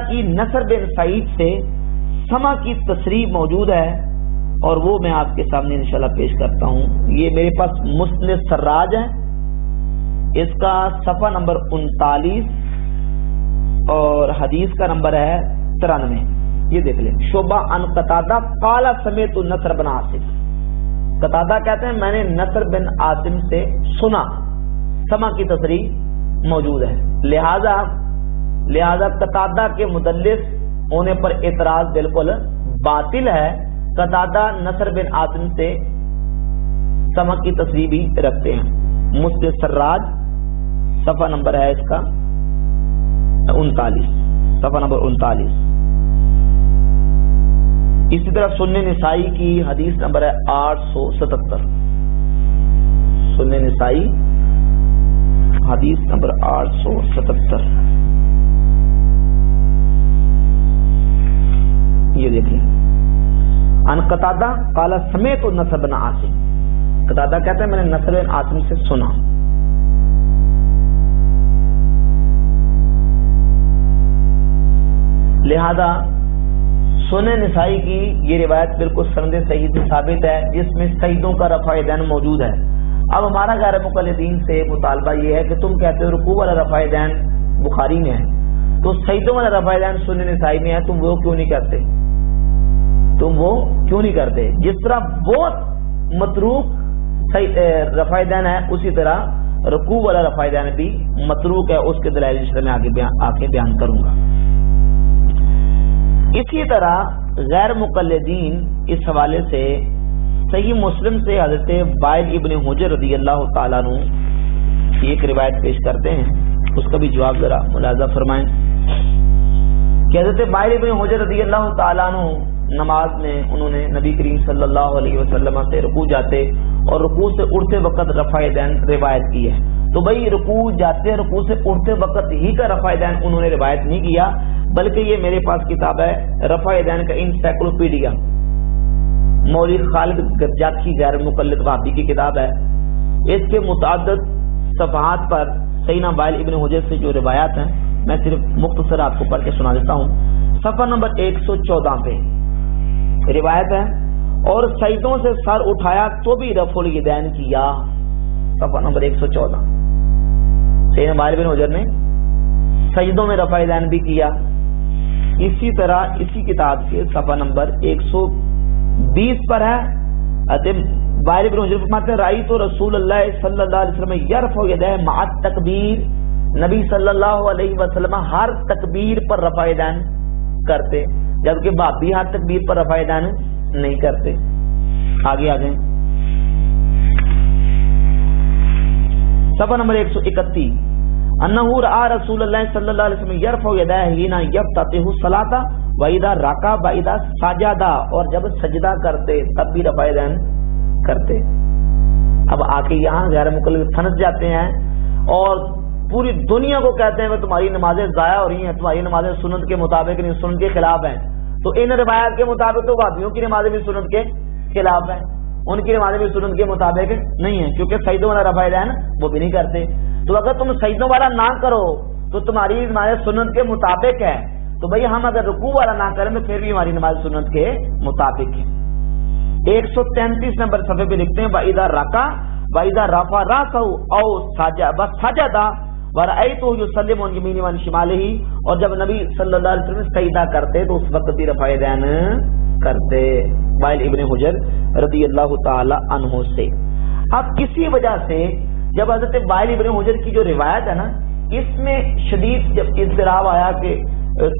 کی نصر بن سعید سے سماع کی تصریح موجود ہے، اور وہ میں آپ کے سامنے انشاءاللہ پیش کرتا ہوں۔ یہ میرے پاس مسند سراج ہے، اس کا صفحہ نمبر 39 اور حدیث کا نمبر ہے 93۔ یہ دیکھ لیں، شعبہ ان قتادہ قال سمعت نصر بن عاصم، قتادہ کہتے ہیں میں نے نصر بن عاصم سے سنا، سماع کی تصریح موجود ہے، لہذا قتادہ کے مدلس ہونے پر اعتراض بالکل باطل ہے۔ قتادہ نصر بن عاصم سے سماع کی تصریح بھی رکھتے ہیں۔ مسند سراج صفحہ نمبر ہے اس کا 39، صفحہ نمبر 39۔ اسی طرح سنن نسائی کی حدیث نمبر ہے 877، سنن نسائی حدیث نمبر 877، یہ دیکھیں، ان قتادہ قال سمعت نصر بن عاصم، قتادہ کہتے ہیں میں نے نصر بن عاصم سے سنا۔ لہذا سنن نسائی کی یہ روایت بالکل سند صحیح سے ثابت ہے جس میں سجدوں کا رفع دین موجود ہے۔ اب ہمارا غیر مقلدین سے مطالبہ یہ ہے کہ تم کہتے ہو رکوع والا رفع دین بخاری میں ہے، تو سجدوں والا رفع دین سنن نسائی میں ہے، تم وہ کیوں نہیں کرتے؟ تم وہ کیوں نہیں کرتے؟ جس طرح بہت متروک رفع دین ہے، اسی طرح رکوع والا رفع دین بھی متروک ہے، اس کے دلائل انشاءاللہ میں آگے بیان کروں گا۔ اسی طرح غیر مقلدین اس حوالے سے صحیح مسلم سے حضرت وائل ابن حجر رضی اللہ تعالیٰ عنہ کی ایک روایت پیش کرتے ہیں، اس کا بھی جواب ذرا ملاحظہ فرمائیں کہ حضرت وائل ابن حجر رضی اللہ تعالیٰ عنہ نماز میں انہوں نے نبی کریم صلی اللہ علیہ وسلم سے رکوع جاتے اور رکوع سے اٹھتے وقت رفع دین روایت کی ہے۔ تو بھائی رکوع جاتے رکوع سے اٹھتے وقت ہی کا رفع دین انہوں نے روایت نہیں کیا، بلکہ یہ میرے پاس کتاب ہے رفع دین کا انسائکلوپیڈیا، مولوی خالد گجاکی غیر مقلد وہابی کی کتاب ہے۔ اس کے متعدد صفحات پر سیدنا وائل ابن حجر سے جو روایات ہیں میں صرف مختصر آپ کو پڑھ کے سنا دیتا ہوں۔ صفحہ نمبر 114 پہ روایت ہے، اور سجدوں سے سر اٹھایا تو بھی رفع الیدین کیا۔ صفحہ نمبر 114 سیدنا وائل ابن حجر نے سجدوں میں رفع الیدین بھی کیا۔ اسی طرح اسی کتاب کے صفحہ نمبر 120 پر ہے، وائل ابن حجر فرماتے ہیں رأیت رسول اللہ صلی اللہ علیہ وسلم یرفع یدیہ مع التکبیر، نبی صلی اللہ علیہ وسلم ہر تکبیر پر رفع یدین کرتے، جبکہ بھابی ہر تکبیر پر رفع یدین نہیں کرتے۔ آگے آ جائیں، صفحہ نمبر 131 انہو رآ رسول اللہ صلی اللہ علیہ وسلم یرفع یدیہ حین یفتتح الصلاۃ وَإِذَا رَكَعَ وَإِذَا سَجَدَ، اور جب سجدہ کرتے تب بھی رفع یدین کرتے۔ اب آ کے یہاں غیر مقلد پھنس جاتے ہیں اور پوری دنیا کو کہتے ہیں کہ تمہاری نمازیں ضائع ہو رہی ہیں، تمہاری نمازیں سنت کے مطابق نہیں، سنت کے خلاف ہیں۔ تو ان روایات کے مطابق تو وہابیوں کی نمازیں بھی سنت کے خلاف ہیں، ان کی نمازیں بھی سنت کے مطابق نہیں ہیں، کیونکہ سجدوں والا رفع یدین وہ بھی نہیں کرتے۔ تو اگر تم سجدوں والا نہ کرو تو تمہاری نماز سنت کے مطابق ہے، تو بھئی ہم اگر رکوع والا نہ کریں تو پھر بھی ہماری نماز سنت کے مطابق ہے۔ 133 نمبر صفحے پہ لکھتے ہیں وَإِذَا رَكَعَ وَإِذَا رَفَعَ رَأْسَهُ أَوْ سَجَدَ وَرَأَيْتُهُ يُسَلِّمُ عَنْ يَمِينِهِ وَعَنْ شِمَالِهِ، اور جب نبی صلی اللہ علیہ وسلم سجدہ کرتے تو اس وقت بھی رفع یدین کرتے، وائل ابن حجر رضی اللہ تعالی عنہ سے۔ اب کسی وجہ سے جب حضرت وائل ابن حجر کی جو روایت ہے نا، اس میں شدید جب اضطراب آیا کہ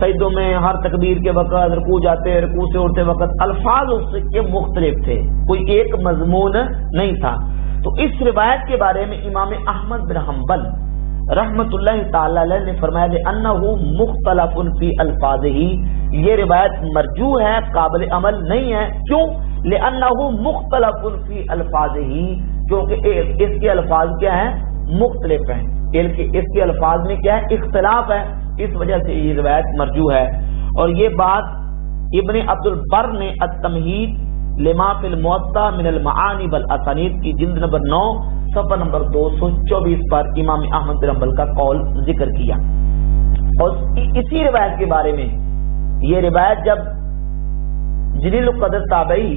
سجدوں میں ہر تکبیر کے وقت رکوع جاتے، رکوع سے اٹھتے وقت الفاظ اس کے مختلف تھے، کوئی ایک مضمون نہیں تھا، تو اس روایت کے بارے میں امام احمد بن حنبل رحمت اللہ تعالی علیہ نے فرمایا کہ انہو مختلف فی الفاظہ، یہ روایت مرجوح ہے، قابل عمل نہیں ہے۔ کیوں؟ لأنہو مختلف فی الفاظہ، کیونکہ اس کے الفاظ کیا ہیں؟ مختلف ہیں، اس کے الفاظ میں کیا ہے؟ اختلاف ہے، اس وجہ سے یہ روایت مرجوح ہے۔ اور یہ بات ابن عبد البر نے التمہید لما فی الموطا من المعانی والاسانید کی جلد نمبر 9 صفحہ نمبر 224 پر امام احمد بن حنبل کا قول ذکر کیا۔ اور اسی روایت کے بارے میں یہ روایت جب جلیل القدر تابعی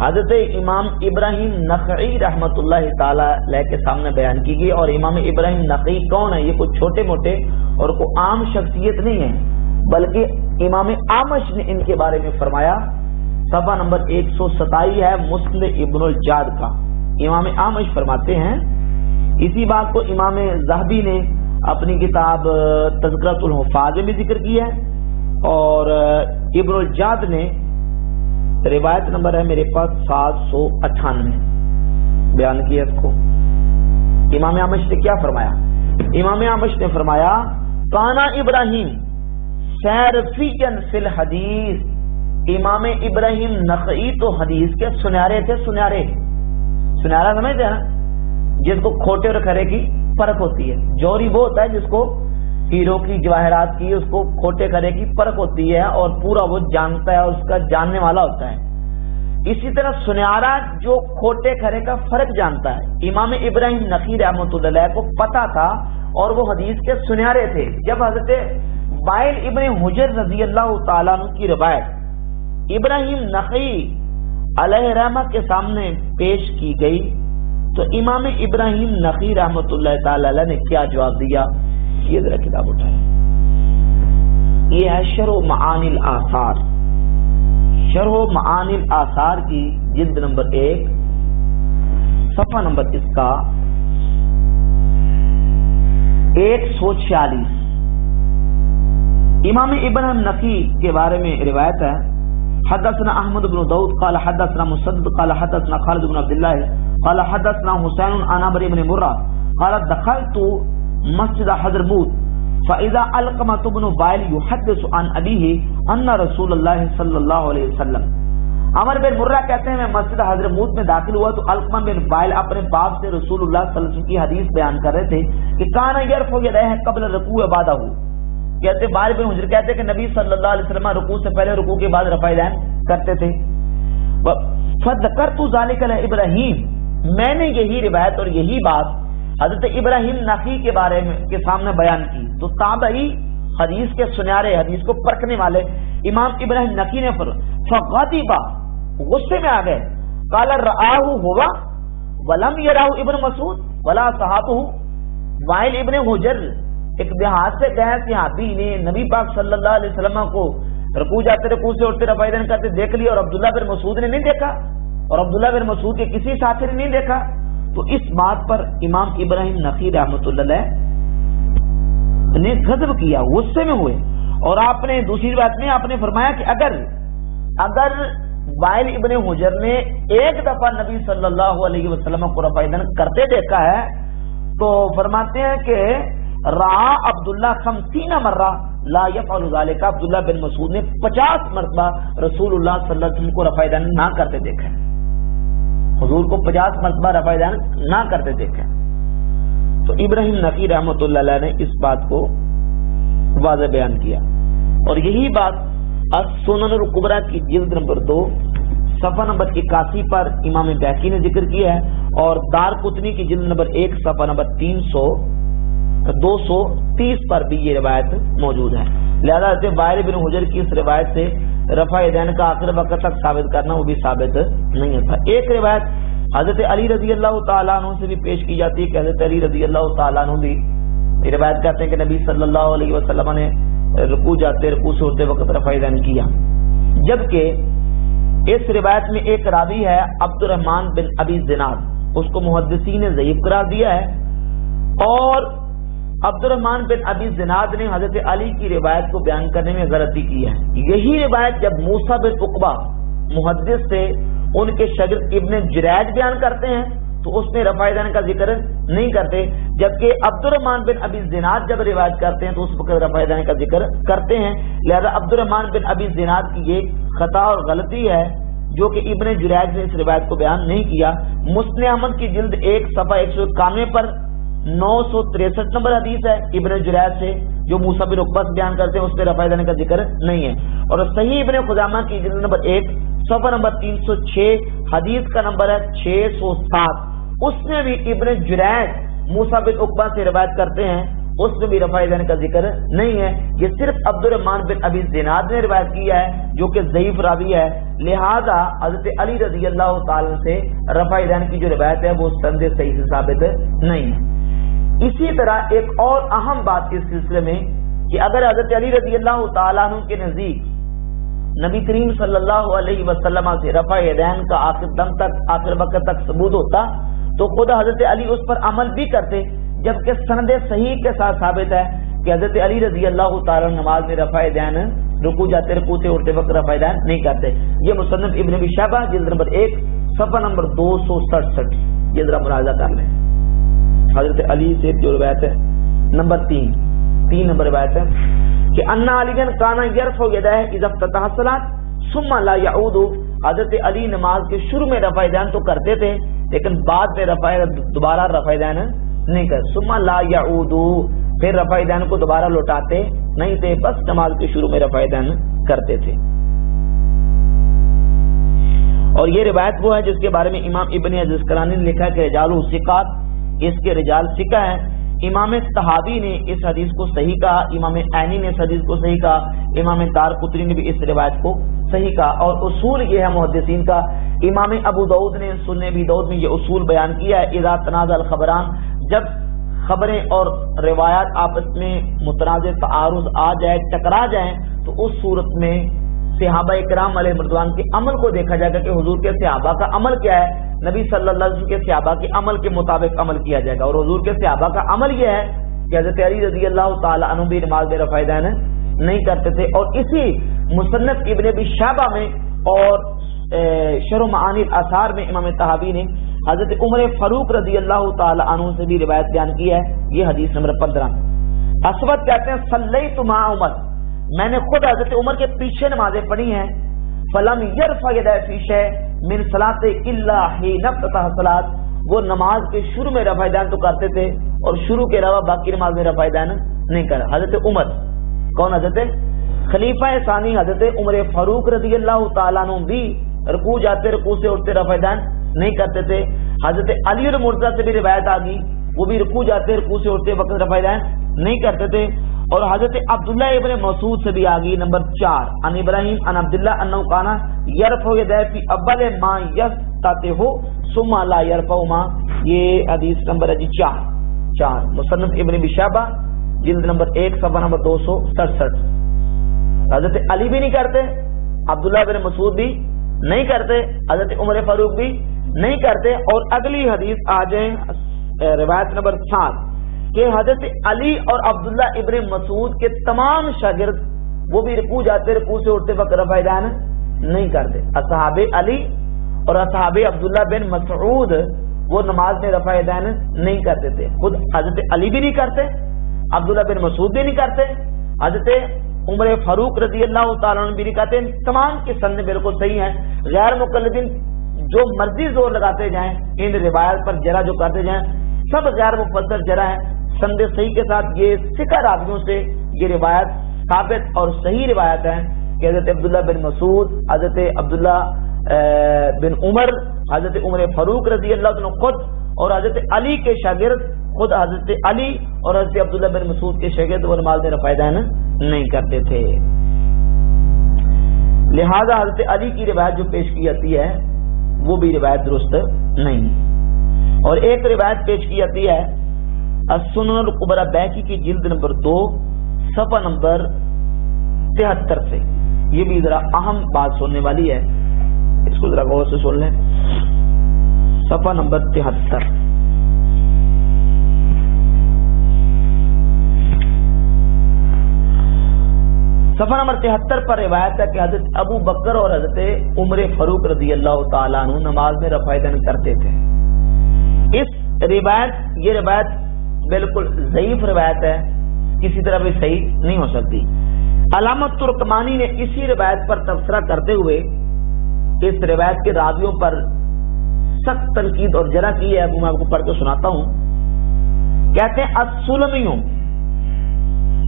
حضرت امام ابراہیم نخعی رحمت اللہ تعالی علیہ کے سامنے بیان کی گئی، اور امام ابراہیم نخعی کون ہے؟ یہ کوئی چھوٹے موٹے اور کوئی عام شخصیت نہیں ہے، بلکہ امام اعمش نے ان کے بارے میں فرمایا، صفحہ نمبر 127 ہے مسند ابن الجاد کا۔ امام اعمش فرماتے ہیں، اسی بات کو امام ذہبی نے اپنی کتاب تذکرۃ الحفاظ میں ذکر کیا ہے، اور ابن الجاد نے روایت نمبر ہے میرے پاس 798 بیان کیا اس کو۔ امام اعمش نے کیا فرمایا؟ امام اعمش نے فرمایا کانا ابراہیم سیرفیًا فی الحدیث، امام ابراہیم نخعی تو حدیث کے سنیارے تھے، سنیارا سمجھتے ہیں نا، جس کو کھوٹے اور کھرے کی فرق ہوتی ہے، جوہری وہ ہوتا ہے جس کو ہیرو کی جواہرات کی، اس کو کھوٹے کھرے کی فرق ہوتی ہے اور پورا وہ جانتا ہے، اس کا جاننے والا ہوتا ہے۔ اسی طرح سنیارا جو کھوٹے کھرے کا فرق جانتا ہے، امام ابراہیم نخعی رحمۃ اللہ علیہ کو پتا تھا اور وہ حدیث کے سنیارے تھے۔ جب حضرت وائل ابن حجر رضی اللہ تعالیٰ عنہ کی روایت ابراہیم نخعی علیہ رحمہ کے سامنے پیش کی گئی تو امام ابراہیم نخعی رحمۃ اللہ تعالی علیہ نے کیا جواب دیا؟ یہ ذرا کتاب اٹھائیں، یہ ہے شرح معانی الآثار، شرح معانی الآثار کی جلد نمبر 1 صفحہ نمبر اس کا 146۔ امام ابراہیم نخعی کے بارے میں روایت ہے، حدثنا احمد بن داؤد قال حدثنا مسدد قال حدثنا خالد بن عبد الله قال حدثنا حسین عن عمرو بن مرہ قال دخلت مسجد حضرموت فاذا علقمة بن وائل يحدث عن ابيه ان رسول الله صلی اللہ علیہ وسلم، عمر بن مرہ کہتے ہیں میں مسجد حضرموت میں داخل ہوا تو علقمہ بن وائل اپنے باپ سے رسول اللہ صلی اللہ علیہ وسلم کی حدیث بیان کر رہے تھے کہ کان یرفع یدیہ قبل الرکوع و بعدہ، کہتے وائل بن حجر کہتے کہ نبی صلی اللہ علیہ وسلم رکوع سے پہلے رکوع کے بعد رفع یدین کرتے تھے۔ فذکرت ذلک لابراہیم، میں نے یہی روایت اور یہی بات حضرت ابراہیم نخعی کے بارے میں کے سامنے بیان کی تو تابعی حدیث کے سنیارے، حدیث کو پرکھنے والے امام ابراہیم نخعی نے فغضب، غصے میں آ گئے، قال رآہ ہوا ولم یراہ ابن مسعود ولا صحابہ، وائل ابن حجر ایک دیہات سے گئے صحابی نے نبی پاک صلی اللہ علیہ وسلم کو رکوع جاتے رکوع سے اٹھتے رفع یدین کرتے دیکھ لیا اور عبداللہ بن مسعود نے نہیں دیکھا اور عبداللہ بن مسعود کے کسی ساتھی نے نہیں دیکھا، تو اس بات پر امام ابراہیم نخعی رحمۃ اللہ علیہ نے غضب کیا، غصے میں ہوئے، اور آپ نے دوسری بات میں آپ نے فرمایا کہ اگر وائل ابن حجر نے ایک دفعہ نبی صلی اللہ علیہ وسلم کو رفع یدین کرتے دیکھا ہے تو فرماتے ہیں کہ رعا عبداللہ 50 مرہ لا یفعل ذلک، عبداللہ بن مسعود نے 50 مرتبہ رسول اللہ صلی اللہ علیہ وسلم کو رفع یدین نہ کرتے دیکھا ہے، حضور کو 50 مرتبہ رفع یدین نہ کرتے دیکھا ہے۔ تو ابراہیم نخعی رحمۃ اللہ علیہ نے اس بات کو واضح بیان کیا، اور یہی بات السنن الکبریٰ کی جلد نمبر 2 صفحہ نمبر 81 پر امام بیہقی نے ذکر کیا ہے، اور دارقطنی کی جلد نمبر 1 صفحہ نمبر 230 پر بھی یہ روایت موجود ہے۔ لہذا وائل بن حجر کی اس روایت سے رفع یدین کا آخر وقت تک ثابت کرنا وہ بھی ثابت نہیں تھا۔ ایک روایت حضرت علی رضی اللہ تعالیٰ عنہ سے بھی پیش کی جاتی ہے کہ حضرت علی رضی اللہ تعالیٰ عنہ بھی یہ روایت کرتے ہیں کہ نبی صلی اللہ علیہ وسلم نے رکوع جاتے رکوع سے اٹھتے وقت رفع یدین کیا، جبکہ اس روایت میں ایک راوی ہے عبد الرحمن بن ابی زناد، اس کو محدثین نے ضعیف قرار دیا ہے، اور عبد الرحمن بن ابی زناد نے حضرت علی کی روایت کو بیان کرنے میں غلطی کی ہے۔ یہی روایت جب موسیٰ بن عقبہ محدث سے ان کے شاگرد ابن جریج بیان کرتے ہیں تو اس میں رفع یدین کا ذکر نہیں کرتے، جبکہ عبد الرحمن بن ابی زناد جب روایت کرتے ہیں تو اس وقت رفع یدین کا ذکر کرتے ہیں۔ لہذا عبد الرحمن بن ابی زناد کی یہ خطا اور غلطی ہے جو کہ ابن جریج نے اس روایت کو بیان نہیں کیا۔ مسند احمد کی جلد 1 صفحہ 191 پر 963 نمبر حدیث ہے ابن جریج سے جو موسیٰ بن عقبہ سے بیان کرتے ہیں، اس میں رفع یدین کا ذکر نہیں ہے، اور صحیح ابن خزیمہ کی جلد نمبر 1 صفحہ نمبر 306 حدیث کا نمبر ہے 607، اس میں بھی ابن جریج موسیٰ بن عقبہ سے روایت کرتے ہیں، اس میں بھی رفع یدین کا ذکر نہیں ہے۔ یہ صرف عبد الرحمن بن ابی زناد نے روایت کیا ہے جو کہ ضعیف راوی ہے، لہذا حضرت علی رضی اللہ تعالی سے رفع یدین کی جو روایت ہے وہ سند صحیح سے ثابت نہیں ہے۔ اسی طرح ایک اور اہم بات اس سلسلے میں کہ اگر حضرت علی رضی اللہ تعالیٰ عنہ کے نزدیک نبی کریم صلی اللہ علیہ وسلم سے رفع یدین کا آخر دم تک آخر وقت تک ثبوت ہوتا تو خود حضرت علی اس پر عمل بھی کرتے، جبکہ سند صحیح کے ساتھ ثابت ہے کہ حضرت علی رضی اللہ تعالیٰ نماز میں رفع یدین رکوع جاتے رکوع سے اٹھتے وقت رفع یدین نہیں کرتے۔ یہ مصنف ابن ابی شیبہ جلد نمبر 1 صفحہ نمبر 267 یہ ذرا ملاحظہ کر لیں۔ حضرت علی سے جو روایت ہے نمبر 3 نمبر روایت ہے کہ ان علی کان یرفع یدیہ اذا افتتح الصلاۃ ثم لا يعود، حضرت علی نماز کے شروع میں رفع یدین تو کرتے تھے لیکن بعد میں دوبارہ رفع یدین نہیں کرتے، ثم لا يعود پھر رفع یدین کو دوبارہ لوٹاتے نہیں تھے، بس نماز کے شروع میں رفع یدین کرتے تھے۔ اور یہ روایت وہ ہے جس کے بارے میں امام ابن عسقلانی نے لکھا کہ رجال ثقات، اس کے رجال ثقہ ہیں، امام طحاوی نے اس حدیث کو صحیح کہا، امام عینی نے اس حدیث کو صحیح کہا، امام دارقطنی نے بھی اس روایت کو صحیح کہا. اور اصول یہ ہے محدثین کا، امام ابو داؤد نے سنن ابی داؤد میں یہ اصول بیان کیا ہے، اذا تنازع الخبران، جب خبریں اور روایات آپس میں متنازع تعارض آ جائے، ٹکرا جائیں، تو اس صورت میں صحابہ کرام علیہ رضوان کے عمل کو دیکھا جائے گا کہ حضور کے صحابہ کا عمل کیا ہے. نبی صلی اللہ علیہ وسلم کے صحابہ کے عمل کے مطابق عمل کیا جائے گا. اور حضور کے صحابہ کا عمل یہ ہے کہ حضرت علی رضی اللہ تعالی عنہ بھی نماز میں رفع یدین نہیں کرتے تھے. اور اسی مصنف ابن ابی شیبہ میں اور شرح معانی الاثار میں امام طحاوی نے حضرت عمر فاروق رضی اللہ تعالی عنہ سے بھی روایت بیان کی ہے. یہ حدیث نمبر 15. اسود کہتے ہیں صلیت مع عمر، میں نے خود حضرت عمر کے پیچھے نمازیں پڑھی ہیں. فلم یرفع یدیہ فی شیء من صلاۃ الا حین افتتح الصلاۃ، وہ نماز کے شروع میں رفع یدین تو کرتے تھے اور شروع کے علاوہ باقی نماز میں رفع یدین نہیں کرا. حضرت عمر کون؟ حضرت خلیفہ ثانی حضرت عمر فاروق رضی اللہ تعالیٰ عنہ بھی رکوع جاتے، رکوع سے اٹھتے رفع یدین نہیں کرتے تھے. حضرت علی المرتضی سے بھی روایت آ گئی، وہ بھی رکوع جاتے، رکوع سے اٹھتے وقت رفع یدین نہیں کرتے تھے. اور حضرت عبداللہ ابن مسعود سے بھی آ گئی نمبر 4، عن ابراہیم عن عبداللہ انہ کان یرفع یدیہ فی اول ما یفتتح ثم لا یرفعہما. یہ حدیث نمبر ہے جی 4 مصنف ابن ابی شیبہ جلد نمبر 1 صفحہ نمبر 267. حضرت علی بھی نہیں کرتے، عبداللہ ابن مسعود بھی نہیں کرتے، حضرت عمر فاروق بھی نہیں کرتے. اور اگلی حدیث آ جائیں روایت نمبر 7 کہ حضرت علی اور عبداللہ ابن مسعود کے تمام شاگرد وہ بھی رکوع جاتے، رکوع سے اٹھتے وقت رفع یدین نہیں کرتے. اصحاب علی اور اصحاب عبداللہ بن مسعود وہ نماز میں رفع یدین نہیں کرتے تھے. خود حضرت علی بھی نہیں کرتے، عبداللہ بن مسعود بھی نہیں کرتے، حضرت عمر فاروق رضی اللہ تعالیٰ عنہ بھی نہیں کرتے. تمام کی سند بالکل صحیح ہیں. غیر مقلدین جو مرضی زور لگاتے جائیں ان روایت پر جرح جو کرتے جائیں، سب غیر مفسر جرح ہیں. سند صحیح کے ساتھ یہ ثقہ راویوں سے یہ روایت ثابت اور صحیح روایت ہے کہ حضرت عبداللہ بن مسعود، حضرت عبداللہ بن عمر، حضرت عمر فاروق رضی اللہ عنہ خود اور حضرت علی کے شاگرد، خود حضرت علی اور حضرت عبداللہ بن مسعود کے شاگرد وہ نماز میں رفع یدین نہیں کرتے تھے. لہذا حضرت علی کی روایت جو پیش کی جاتی ہے وہ بھی روایت درست نہیں. اور ایک روایت پیش کی جاتی ہے السنن الکبری بیہقی کی جلد نمبر 2 صفحہ نمبر 73 سے. یہ بھی ذرا اہم بات سننے والی ہے، اس کو ذرا غور سے سن لیں. صفحہ نمبر 73 صفحہ نمبر 73 پر روایت ہے کہ حضرت ابو بکر اور حضرت عمر فاروق رضی اللہ تعالیٰ عنہ نماز میں رفع یدین کرتے تھے. یہ روایت بالکل ضعیف روایت ہے، کسی طرح بھی صحیح نہیں ہو سکتی. علامہ ترکمانی نے اسی روایت پر تبصرہ کرتے ہوئے اس روایت کے راویوں پر سخت تنقید اور جرح کی ہے. میں آپ کو پڑھ کے سناتا ہوں. کہتے ہیں السلمی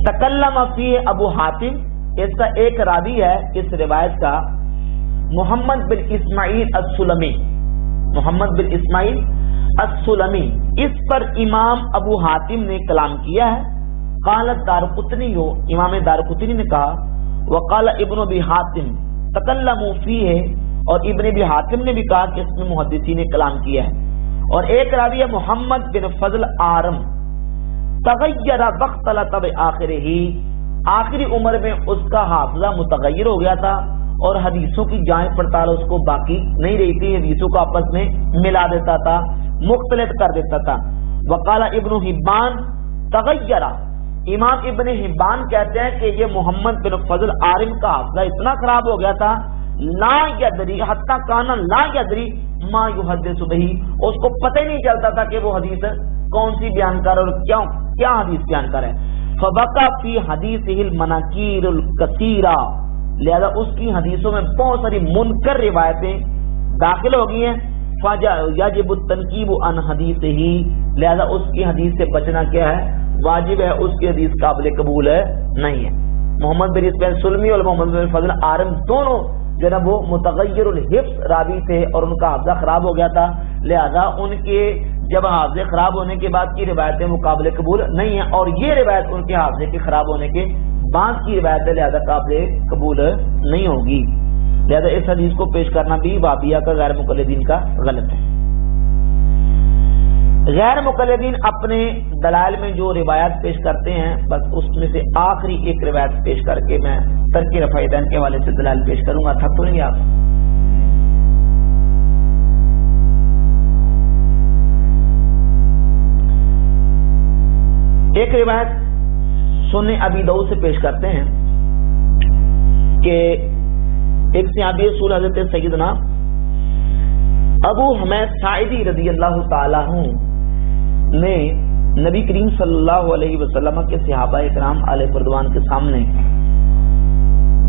تکلم فیہ ابو حاتم، اس کا ایک راوی ہے اس روایت کا محمد بن اسماعیل السلمی، محمد بن اسماعیل السلمی. اس پر امام ابو حاتم نے کلام کیا ہے. قالت دارقطنی، امام دارقطنی نے کہا، وقال ابن ابی حاتم تکلموا فیہ، اور ابن ابی حاتم نے بھی کہا کہ اس میں محدثین نے کلام کیا ہے. اور ایک راوی ہے محمد بن فضل آرم، تغیر واختلط بآخرہ، آخری عمر میں اس کا حافظہ متغیر ہو گیا تھا اور حدیثوں کی جانچ پڑتال اس کو باقی نہیں رہی تھی، حدیثوں کو آپس میں ملا دیتا تھا، مختلف کر دیتا تھا. وقال ابن حبان تغیر، امام ابن حبان کہتے ہیں کہ یہ محمد بن فضل عارم کا حافظہ اتنا خراب ہو گیا تھا، لا یدری حتی کانا لا یدری ما یحدث بہ، اس کو پتہ ہی نہیں چلتا تھا کہ وہ حدیث کون سی بیان کر اور کیا حدیث بیان کر ہے. فبقى فی حدیثہ المناکیر الکثیرہ، لہذا اس کی حدیثوں میں بہت ساری منکر روایتیں داخل ہو گئی ہیں. یجب التنکیب عن حدیثہ، لہذا اس کی حدیث سے بچنا کیا ہے؟ واجب ہے، اس کی حدیث قابل قبول ہے نہیں ہے. محمد بن اسماعیل سلمی اور محمد بن فضل عارم دونوں جو وہ متغیر الحفظ راوی تھے اور ان کا حافظہ خراب ہو گیا تھا، لہذا ان کے جب حافظے خراب ہونے کے بعد کی روایتیں وہ قابل قبول نہیں ہیں، اور یہ روایت ان کے حافظے کے خراب ہونے کے بعد کی روایت لہذا قابل قبول نہیں ہوگی، لہذا اس حدیث کو پیش کرنا بھی وہابیہ کا غیر مقلدین کا غلط ہے۔ غیر مقلدین اپنے دلائل میں جو روایت پیش کرتے ہیں بس اس میں سے آخری ایک روایت پیش کر کے میں ترک رفع یدین کے حوالے سے دلائل پیش کروں گا، تھک تو نہیں آپ؟ ایک روایت سنن ابی داؤد سے پیش کرتے ہیں کہ ایک صحابی رسول حضرت سیدنا ابو حمید ساعدی رضی اللہ تعالیٰ عنہ نے نبی کریم صلی اللہ علیہ وسلم کے صحابہ اکرام علیہ رضوان کے سامنے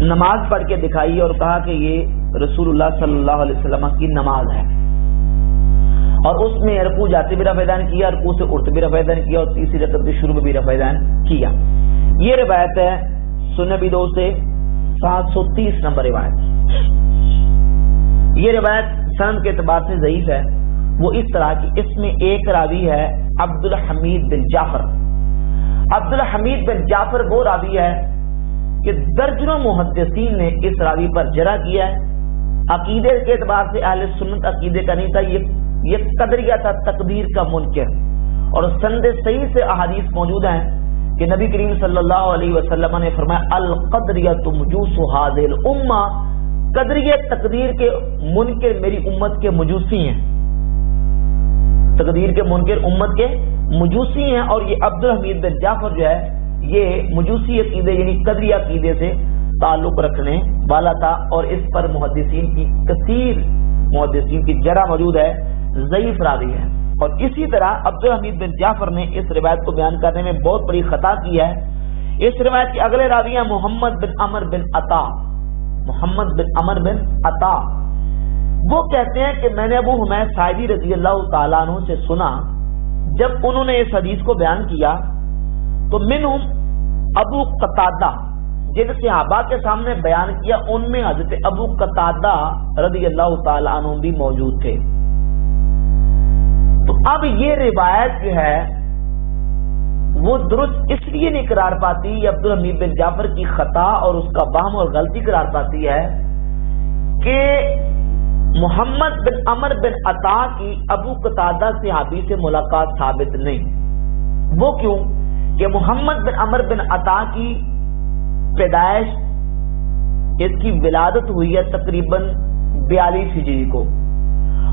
نماز پڑھ کے دکھائی اور کہا کہ یہ رسول اللہ صلی اللہ علیہ وسلم کی نماز ہے، اور اس میں رکوع جاتے بھی رفع یدین کیا، رکوع سے اٹھتے بھی رفع یدین کیا، اور تیسری رکعت کے شروع میں بھی رفع یدین کیا۔ یہ روایت ہے سنن ابی داؤد سے 730 نمبر روایت۔ یہ روایت سند کے اعتبار سے ضعیف ہے، وہ اس طرح کی اس میں ایک راوی ہے عبد الحمید بن جعفر۔ عبد الحمید بن جعفر وہ راوی ہے کہ درجنوں محدثین نے اس راوی پر جرح کیا ہے، عقیدے کے اعتبار سے اہل سنت عقیدے کا نہیں تھا، یہ قدریہ تھا، تقدیر کا منکر، اور سند صحیح سے احادیث موجود ہیں کہ نبی کریم صلی اللہ علیہ وسلم نے فرمایا القدریۃ مجوس هذه الامہ، قدریہ تقدیر کے منکر میری امت کے مجوسی ہیں، تقدیر کے منکر امت کے مجوسی ہیں، اور یہ عبد الحمید بن جعفر جو ہے یہ مجوسی عقیدے یعنی قدریہ عقیدے سے تعلق رکھنے والا تھا، اور اس پر محدثین کی کثیر محدثین کی جرح موجود ہے، ضعیف راوی ہے۔ اور اسی طرح عبد الحمید بن جعفر نے اس روایت کو بیان کرنے میں بہت بڑی خطا کی ہے۔ اس روایت کے اگلے راوی ہیں محمد بن عمر بن عطا۔ محمد بن عمر بن عطا وہ کہتے ہیں کہ میں نے ابو حمید ساعدی رضی اللہ تعالیٰ عنہ سے سنا، جب انہوں نے اس حدیث کو بیان کیا تو منہم ابو قتادہ، جن صحابہ کے سامنے بیان کیا ان میں حضرت ابو قتادہ رضی اللہ تعالیٰ عنہ بھی موجود تھے۔ تو اب یہ روایت جو ہے وہ درست اس لیے نہیں قرار پاتی، یہ عبد الحمید بن جعفر کی خطا اور اس کا وہم اور غلطی قرار پاتی ہے کہ محمد بن عمر بن عطا کی ابو قتادہ صحابی سے ملاقات ثابت نہیں۔ وہ کیوں کہ محمد بن عمر بن عطا کی پیدائش، اس کی ولادت ہوئی ہے تقریباً 42 ہجری کو،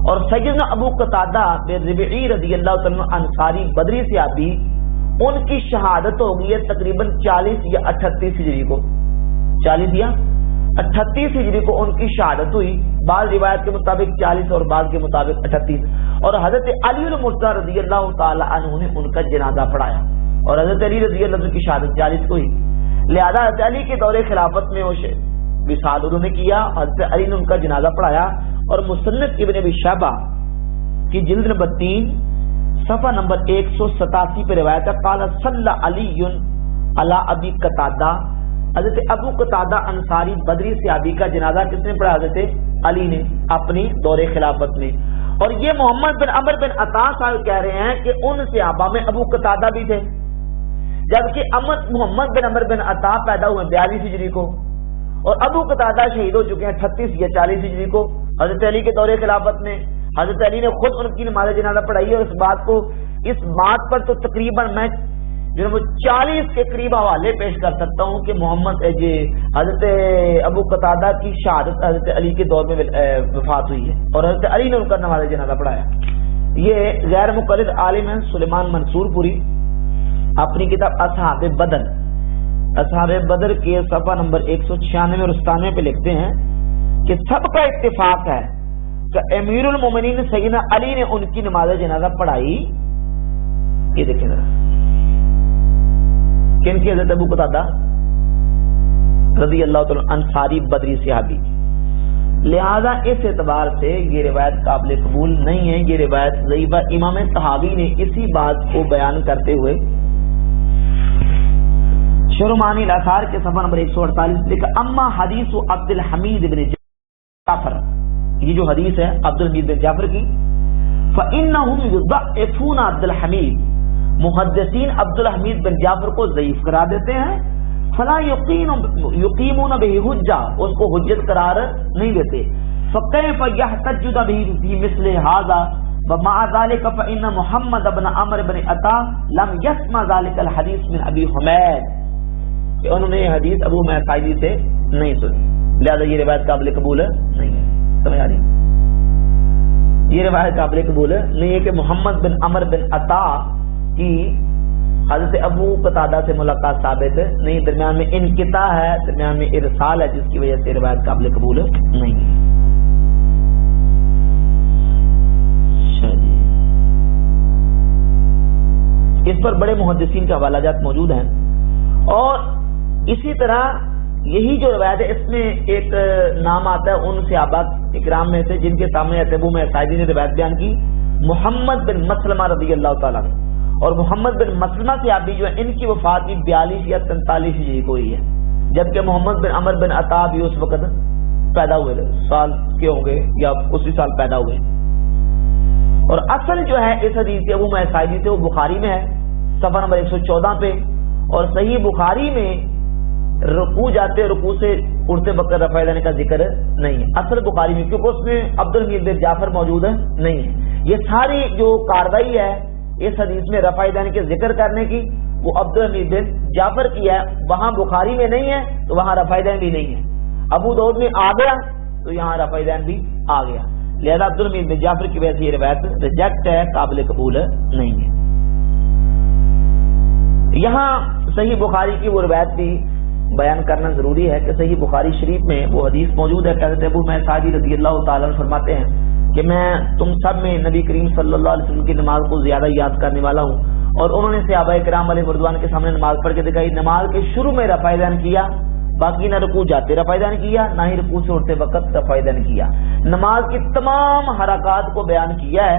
اور سیدنا ابو قتادہ بن ربعی رضی اللہ تعالیٰ انصاری بدری صحابی ان کی شہادت ہو گئی ہے تقریباً 40 یا 38 ہجری کو، 40 یا 38 ہجری کو ان کی شہادت ہوئی، بعض روایت کے مطابق 40 اور بعض کے مطابق 38، اور حضرت علی المرتضیٰ رضی اللہ تعالی عنہ نے ان کا جنازہ پڑھایا، اور حضرت علی رضی اللہ عنہ کی شہادت 40 کو ہی، لہذا حضرت علی کے دور خلافت میں وہ وصال انہوں نے کیا، حضرت علی نے ان کا جنازہ پڑھایا، اور مصنف ابن ابی شیبہ کی جلد نمبر 3 صفحہ نمبر 187 پہ روایت ہے قال صلی علی علی ابی قتادہ، حضرت ابو قتادہ انصاری بدری صحابی کا جنازہ کس نے پڑھا؟ حضرت علی نے اپنی دور خلافت میں۔ اور یہ محمد بن عمر بن عطا صاحب کہہ رہے ہیں کہ ان صحابہ میں ابو قتادہ بھی تھے، جبکہ محمد بن عمر بن عطا پیدا ہوئے 42 ہجری کو، اور ابو قتادہ شہید ہو چکے ہیں 38 یا 40 ہجری کو حضرت علی کے دور خلافت میں۔ حضرت علی نے خود ان کی نماز جنازہ پڑھائی، اور اس بات پر تو تقریباً میں جو 40 کے قریب حوالے پیش کر سکتا ہوں کہ حضرت ابو قتادہ کی شہادت حضرت علی کے دور میں وفات ہوئی ہے، اور حضرت علی نے ان کا نماز جنازہ پڑھایا۔ یہ غیر مقلد عالم ہیں سلیمان منصور پوری، اپنی کتاب اصحاب بدر کے صفحہ نمبر 196 اور 97 پہ لکھتے ہیں کہ سب کا اتفاق ہے کہ امیر المومنین سیدنا علی نے ان کی نماز جنازہ پڑھائی۔ یہ دیکھیں ذرا، کن کی؟ حضرت ابو قتادہ رضی اللہ تعالی انصاری بدری صحابی۔ لہذا اس اعتبار سے یہ روایت قابل قبول نہیں ہے، یہ روایت ضعیف ہے۔ امام طحاوی نے اسی بات کو بیان کرتے ہوئے شرح معانی الاثار کے صفحہ نمبر 148 لکھا اما حدیث عبد الحمید بن جعفر، یہ جو حدیث ہے عبد الحمید بن جعفر کی، فإنهم يضعفون عبد الحمید، محدثین عبد الحمید بن جعفر کو ضعیف قرار دیتے ہیں. فلا یقیمون به حجہ، اس کو حجت قرار نہیں دیتے. فکیف یحتج به فی مثل هذا ومع ذلك فإن محمد بن عمرو بن عطا لم يسمع ذلك الحديث من ابی حمید، کہ انہوں نے یہ حدیث ابو حمید ساعدی سے نہیں سنی، لہذا یہ روایت قابل قبول نہیں ہے. سمجھ آ رہی؟ یہ روایت قابل قبول نہیں ہے کہ محمد بن عمرو بن عطا کی حضرت ابو قتادہ سے ملاقات ثابت نہیں، درمیان میں انقطاع ہے، درمیان میں ارسال ہے، جس کی وجہ سے روایت قابل قبول نہیں ہے. اس پر بڑے محدثین کے حوالہ جات موجود ہیں. اور اسی طرح یہی جو روایت ہے، اس میں ایک نام آتا ہے ان صحابہ اکرام میں سے جن کے سامنے ابو حمید ساعدی نے روایت بیان کی، محمد بن مسلمہ رضی اللہ تعالیٰ عنہ. اور محمد بن مسلمہ صحابی جو ہے، ان کی وفات بھی 42 یا 43 ہجری کو ہوئی ہے، جبکہ محمد بن عمرو بن عطا بھی اس وقت پیدا ہوئے تھے، سال کے ہوں گے یا اسی سال پیدا ہوئے. اور اصل جو ہے اس حدیث ابو حمید ساعدی سے وہ بخاری میں ہے، صفحہ نمبر 114 پہ. اور صحیح بخاری میں رکوع جاتے رکوع سے اٹھتے وقت رفع یدین کا ذکر نہیں ہے اصل بخاری میں، کیونکہ اس میں عبد الحمید بن جعفر موجود نہیں ہے. یہ ساری جو کاروائی ہے اس حدیث میں رفع یدین کے ذکر کرنے کی، وہ عبد الحمید بن جعفر کی ہے، وہاں بخاری میں نہیں ہے تو وہاں رفع یدین بھی نہیں ہے. ابو داؤد میں آ گیا تو یہاں رفع یدین بھی آ گیا، لہذا عبد الحمید بن جعفر کی وجہ سے یہ روایت ریجیکٹ ہے، قابل قبول نہیں ہے. یہاں صحیح بخاری کی وہ روایت بھی بیان کرنا ضروری ہے کہ صحیح بخاری شریف میں وہ حدیث موجود ہے کہ حضرت ابو حمید ساعدی رضی اللہ تعالیٰ عنہ فرماتے ہیں کہ میں تم سب میں نبی کریم صلی اللہ علیہ وسلم کی نماز کو زیادہ یاد کرنے والا ہوں. اور انہوں نے صحابہ کرام علیہ رضوان کے سامنے نماز پڑھ کے دکھائی، نماز کے شروع میں رفع یدین کیا، باقی نہ رکوع جاتے رفع یدین کیا، نہ ہی رکوع سے اٹھتے وقت رفع یدین کیا. نماز کی تمام حرکات کو بیان کیا ہے،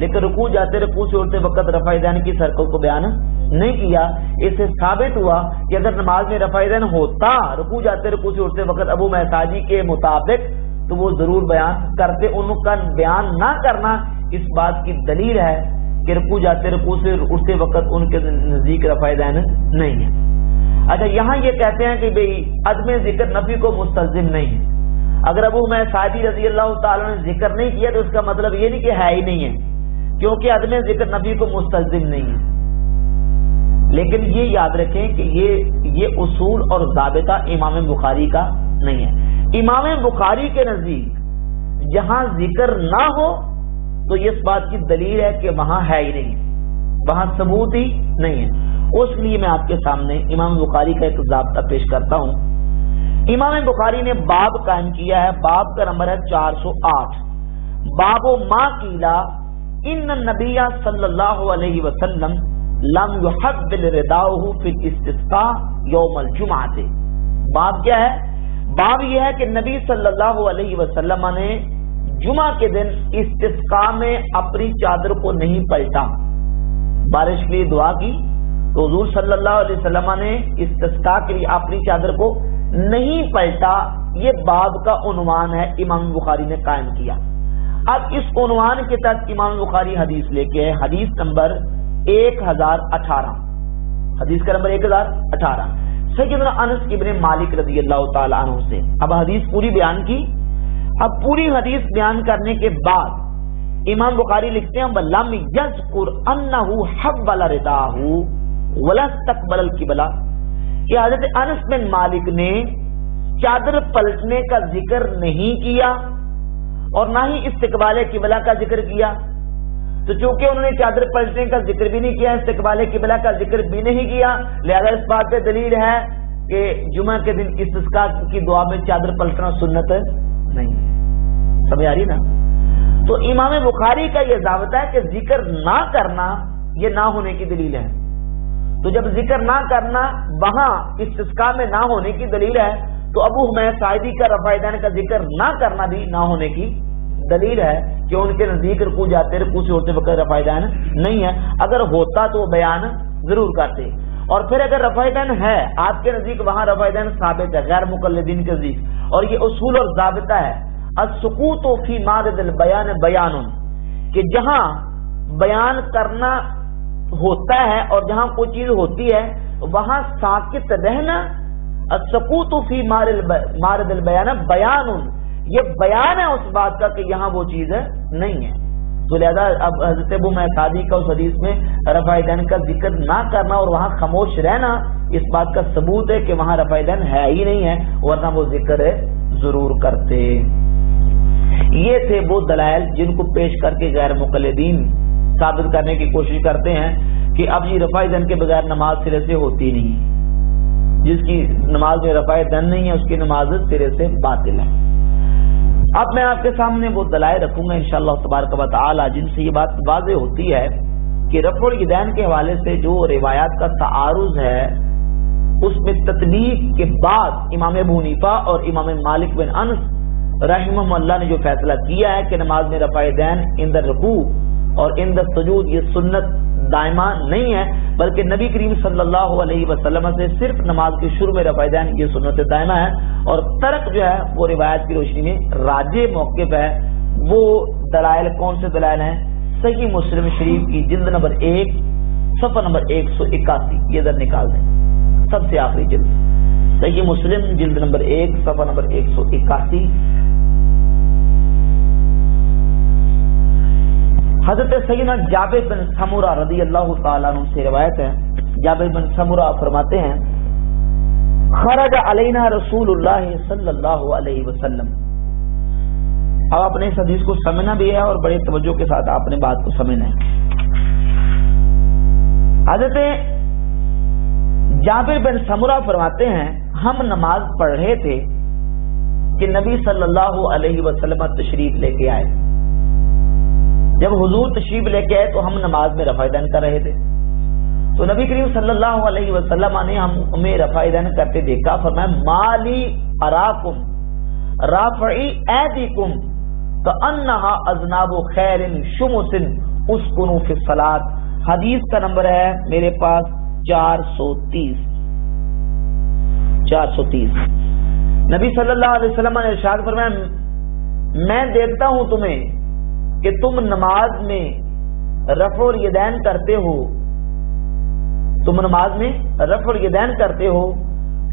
لیکن رکوع جاتے رکوع سے اٹھتے وقت رفع یدین کی حرکت کو بیان نہیں کیا. اس سے ثابت ہوا کہ اگر نماز میں رفع یدین ہوتا رکوع جاتے رکوع سے اٹھتے وقت ابو حمید ساعدی کے مطابق تو وہ ضرور بیان کرتے. ان کا بیان نہ کرنا اس بات کی دلیل ہے کہ رکوع جاتے رکوع سے اٹھتے وقت ان کے نزدیک رفع یدین نہیں ہے. اچھا، یہاں یہ کہتے ہیں کہ بھئی عدم ذکر نفی کو مستلزم نہیں ہے. اگر ابو حمید ساعدی رضی اللہ تعالیٰ نے ذکر نہیں کیا تو اس کا مطلب یہ نہیں کہ ہے ہی نہیں ہے، کیونکہ عدم ذکر نفی کو مستلزم نہیں ہے. لیکن یہ یاد رکھیں کہ یہ اصول اور ضابطہ امام بخاری کا نہیں ہے. امام بخاری کے نزدیک جہاں ذکر نہ ہو تو اس بات کی دلیل ہے کہ وہاں ہے ہی نہیں، وہاں ثبوت ہی نہیں ہے. اس لیے میں آپ کے سامنے امام بخاری کا ایک ضابطہ پیش کرتا ہوں. امام بخاری نے باب قائم کیا ہے، باب کا نمبر ہے 408. باب ما قیلا ان النبی صلی اللہ علیہ وسلم لم يحبل رداؤه فی الاستسقاء یوم الجمعہ. باب کیا ہے؟ باب یہ ہے کہ نبی صلی اللہ علیہ وسلم نے جمعہ کے دن استسقاء میں اپنی چادر کو نہیں پلٹا. بارش کے لیے دعا کی تو حضور صلی اللہ علیہ وسلم نے استسقاء کے لیے اپنی چادر کو نہیں پلٹا. یہ باب کا عنوان ہے، امام بخاری نے قائم کیا. اب اس عنوان کے تحت امام بخاری حدیث لے کے ہے، حدیث نمبر 1018. حدیث کا نمبر 1018 سیدنا انس ابن مالک رضی اللہ تعالی عنہ سے. اب حدیث پوری بیان کی. اب پوری حدیث بیان کرنے کے بعد امام بخاری لکھتے ہیں وَلَمْ يَذْكُرْ أَنَّهُ حَوَّلَ رِدَاهُ وَلَا اسْتَقْبَلَ الْقِبْلَةَ، کہ حضرت انس بن مالک نے چادر پلٹنے کا ذکر نہیں کیا اور نہ ہی استقبال قبلہ کا ذکر کیا. تو چونکہ انہوں نے چادر پلٹنے کا ذکر بھی نہیں کیا، استقبال قبلہ کا ذکر بھی نہیں کیا، لہذا اس بات پہ دلیل ہے کہ جمعہ کے دن استسقاء کی دعا میں چادر پلٹنا سنت نہیں. سمجھ آ رہی نا؟ تو امام بخاری کا یہ ضابطہ ہے کہ ذکر نہ کرنا یہ نہ ہونے کی دلیل ہے. تو جب ذکر نہ کرنا وہاں استسقاء میں نہ ہونے کی دلیل ہے تو ابو حمید ساعدی کا رفع یدین کا ذکر نہ کرنا بھی نہ ہونے کی دلیل ہے کہ ان کے نزدیک رکوع جاتے رکوع سے اٹھتے وقت رفع یدین نہیں ہے. اگر ہوتا تو وہ بیان ضرور کرتے. اور پھر اگر رفع یدین ہے آپ کے نزدیک وہاں رفع یدین ثابت ہے غیر مقلدین کے نزدیک، اور یہ اصول اور ضابطہ ہے السکوت فی مارد البیان بیان، کہ جہاں بیان کرنا ہوتا ہے اور جہاں کوئی چیز ہوتی ہے وہاں ساکت رہنا، السکوت فی مارد البیان بیان، یہ بیان ہے اس بات کا کہ یہاں وہ چیز نہیں ہے. تو لہذا اب حضرت ابو مسعود کا اس حدیث میں رفع یدین کا ذکر نہ کرنا اور وہاں خاموش رہنا اس بات کا ثبوت ہے کہ وہاں رفع یدین ہے ہی نہیں ہے، ورنہ وہ ذکر ضرور کرتے. یہ تھے وہ دلائل جن کو پیش کر کے غیر مقلدین ثابت کرنے کی کوشش کرتے ہیں کہ اب یہ رفع یدین کے بغیر نماز سرے سے ہوتی نہیں، جس کی نماز میں رفع یدین نہیں ہے اس کی نماز سرے سے باطل ہے. اب میں آپ کے سامنے وہ دلائل رکھوں گا انشاءاللہ تبارک و تعالی جن سے یہ بات واضح ہوتی ہے کہ رفع الیدین کے حوالے سے جو روایات کا تعارض ہے اس میں تطبیق کے بعد امام ابو حنیفہ اور امام مالک بن انس رحمہ اللہ نے جو فیصلہ کیا ہے کہ نماز میں رفع یدین عند الرکوع اور عند السجود یہ سنت دائمہ نہیں ہے، بلکہ نبی کریم صلی اللہ علیہ وسلم سے صرف نماز کے شروع میں رفع یدین یہ سنت دائمہ ہے، اور ترک جو ہے وہ روایت کی روشنی میں راجح موقف ہے. وہ دلائل کون سے دلائل ہیں؟ صحیح مسلم شریف کی جلد نمبر 1 صفحہ نمبر 181، یہ ادھر نکال دیں، سب سے آخری جلد صحیح مسلم جلد نمبر 1 صفحہ نمبر 181. حضرت سیدنا جابر بن سمرہ رضی اللہ تعالیٰ عنہ سے روایت ہے، جابر بن سمرہ فرماتے ہیں خرج علینا رسول اللہ صلی اللہ علیہ وسلم. اب آپ نے اس حدیث کو سمجھنا بھی ہے اور بڑے توجہ کے ساتھ آپ نے بات کو سمجھنا ہے. حضرت جابر بن سمرہ فرماتے ہیں ہم نماز پڑھ رہے تھے کہ نبی صلی اللہ علیہ وسلم تشریف لے کے آئے. جب حضور تشریف لے کے آئے تو ہم نماز میں رفع یدین کر رہے تھے، تو نبی کریم صلی اللہ علیہ وسلم نے ہمیں رفع یدین کرتے دیکھا. فرمایا مالی اراکم رافعی ایدیکم کانہا اذناب خیر شمس اسکنوا فی الصلاۃ. حدیث کا نمبر ہے میرے پاس 430. نبی صلی اللہ علیہ وسلم نے ارشاد فرمایا میں دیکھتا ہوں تمہیں کہ تم نماز میں رفع الیدین کرتے ہو، تم نماز میں رفع الیدین کرتے ہو.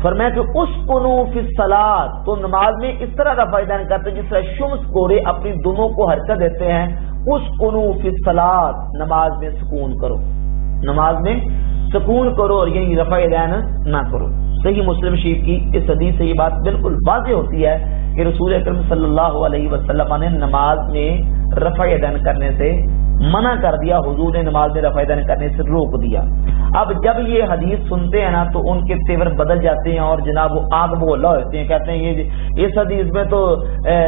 فرمایا کہ اسکنوا فی الصلاۃ، تم نماز میں اس طرح رفع الیدین کرتے جس طرح شمس گورے اپنی دموں کو حرکت دیتے ہیں. اسکنوا فی الصلاۃ، نماز میں سکون کرو، نماز میں سکون کرو اور یہی رفع الیدین نہ کرو. صحیح مسلم شریف کی اس حدیث سے یہ بات بالکل واضح ہوتی ہے کہ رسول اکرم صلی اللہ علیہ وسلم نے نماز میں رفع یدین کرنے سے منع کر دیا، حضور نے نماز میں رفع یدین کرنے سے روک دیا. اب جب یہ حدیث سنتے ہیں نا تو ان کے تیور بدل جاتے ہیں اور جناب وہ آگ بولا ہوتے ہیں، کہتے ہیں یہ اس حدیث میں تو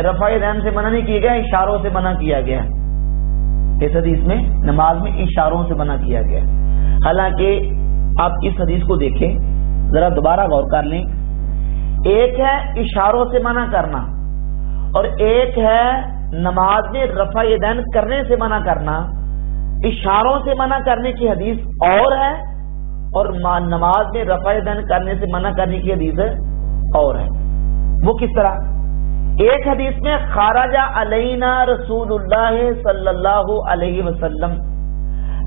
رفع یدین سے منع نہیں کیا گیا، اشاروں سے منع کیا گیا. اس حدیث میں نماز میں اشاروں سے منع کیا گیا. حالانکہ آپ اس حدیث کو دیکھیں ذرا دوبارہ غور کر لیں، ایک ہے اشاروں سے منع کرنا اور ایک ہے نماز میں رفع یدین کرنے سے منع کرنا. اشاروں سے منع کرنے کی حدیث اور ہے اور نماز میں رفع یدین کرنے سے منع کرنے کی حدیث اور ہے. وہ کس طرح؟ ایک حدیث میں خرج علینا رسول اللہ صلی اللہ علیہ وسلم،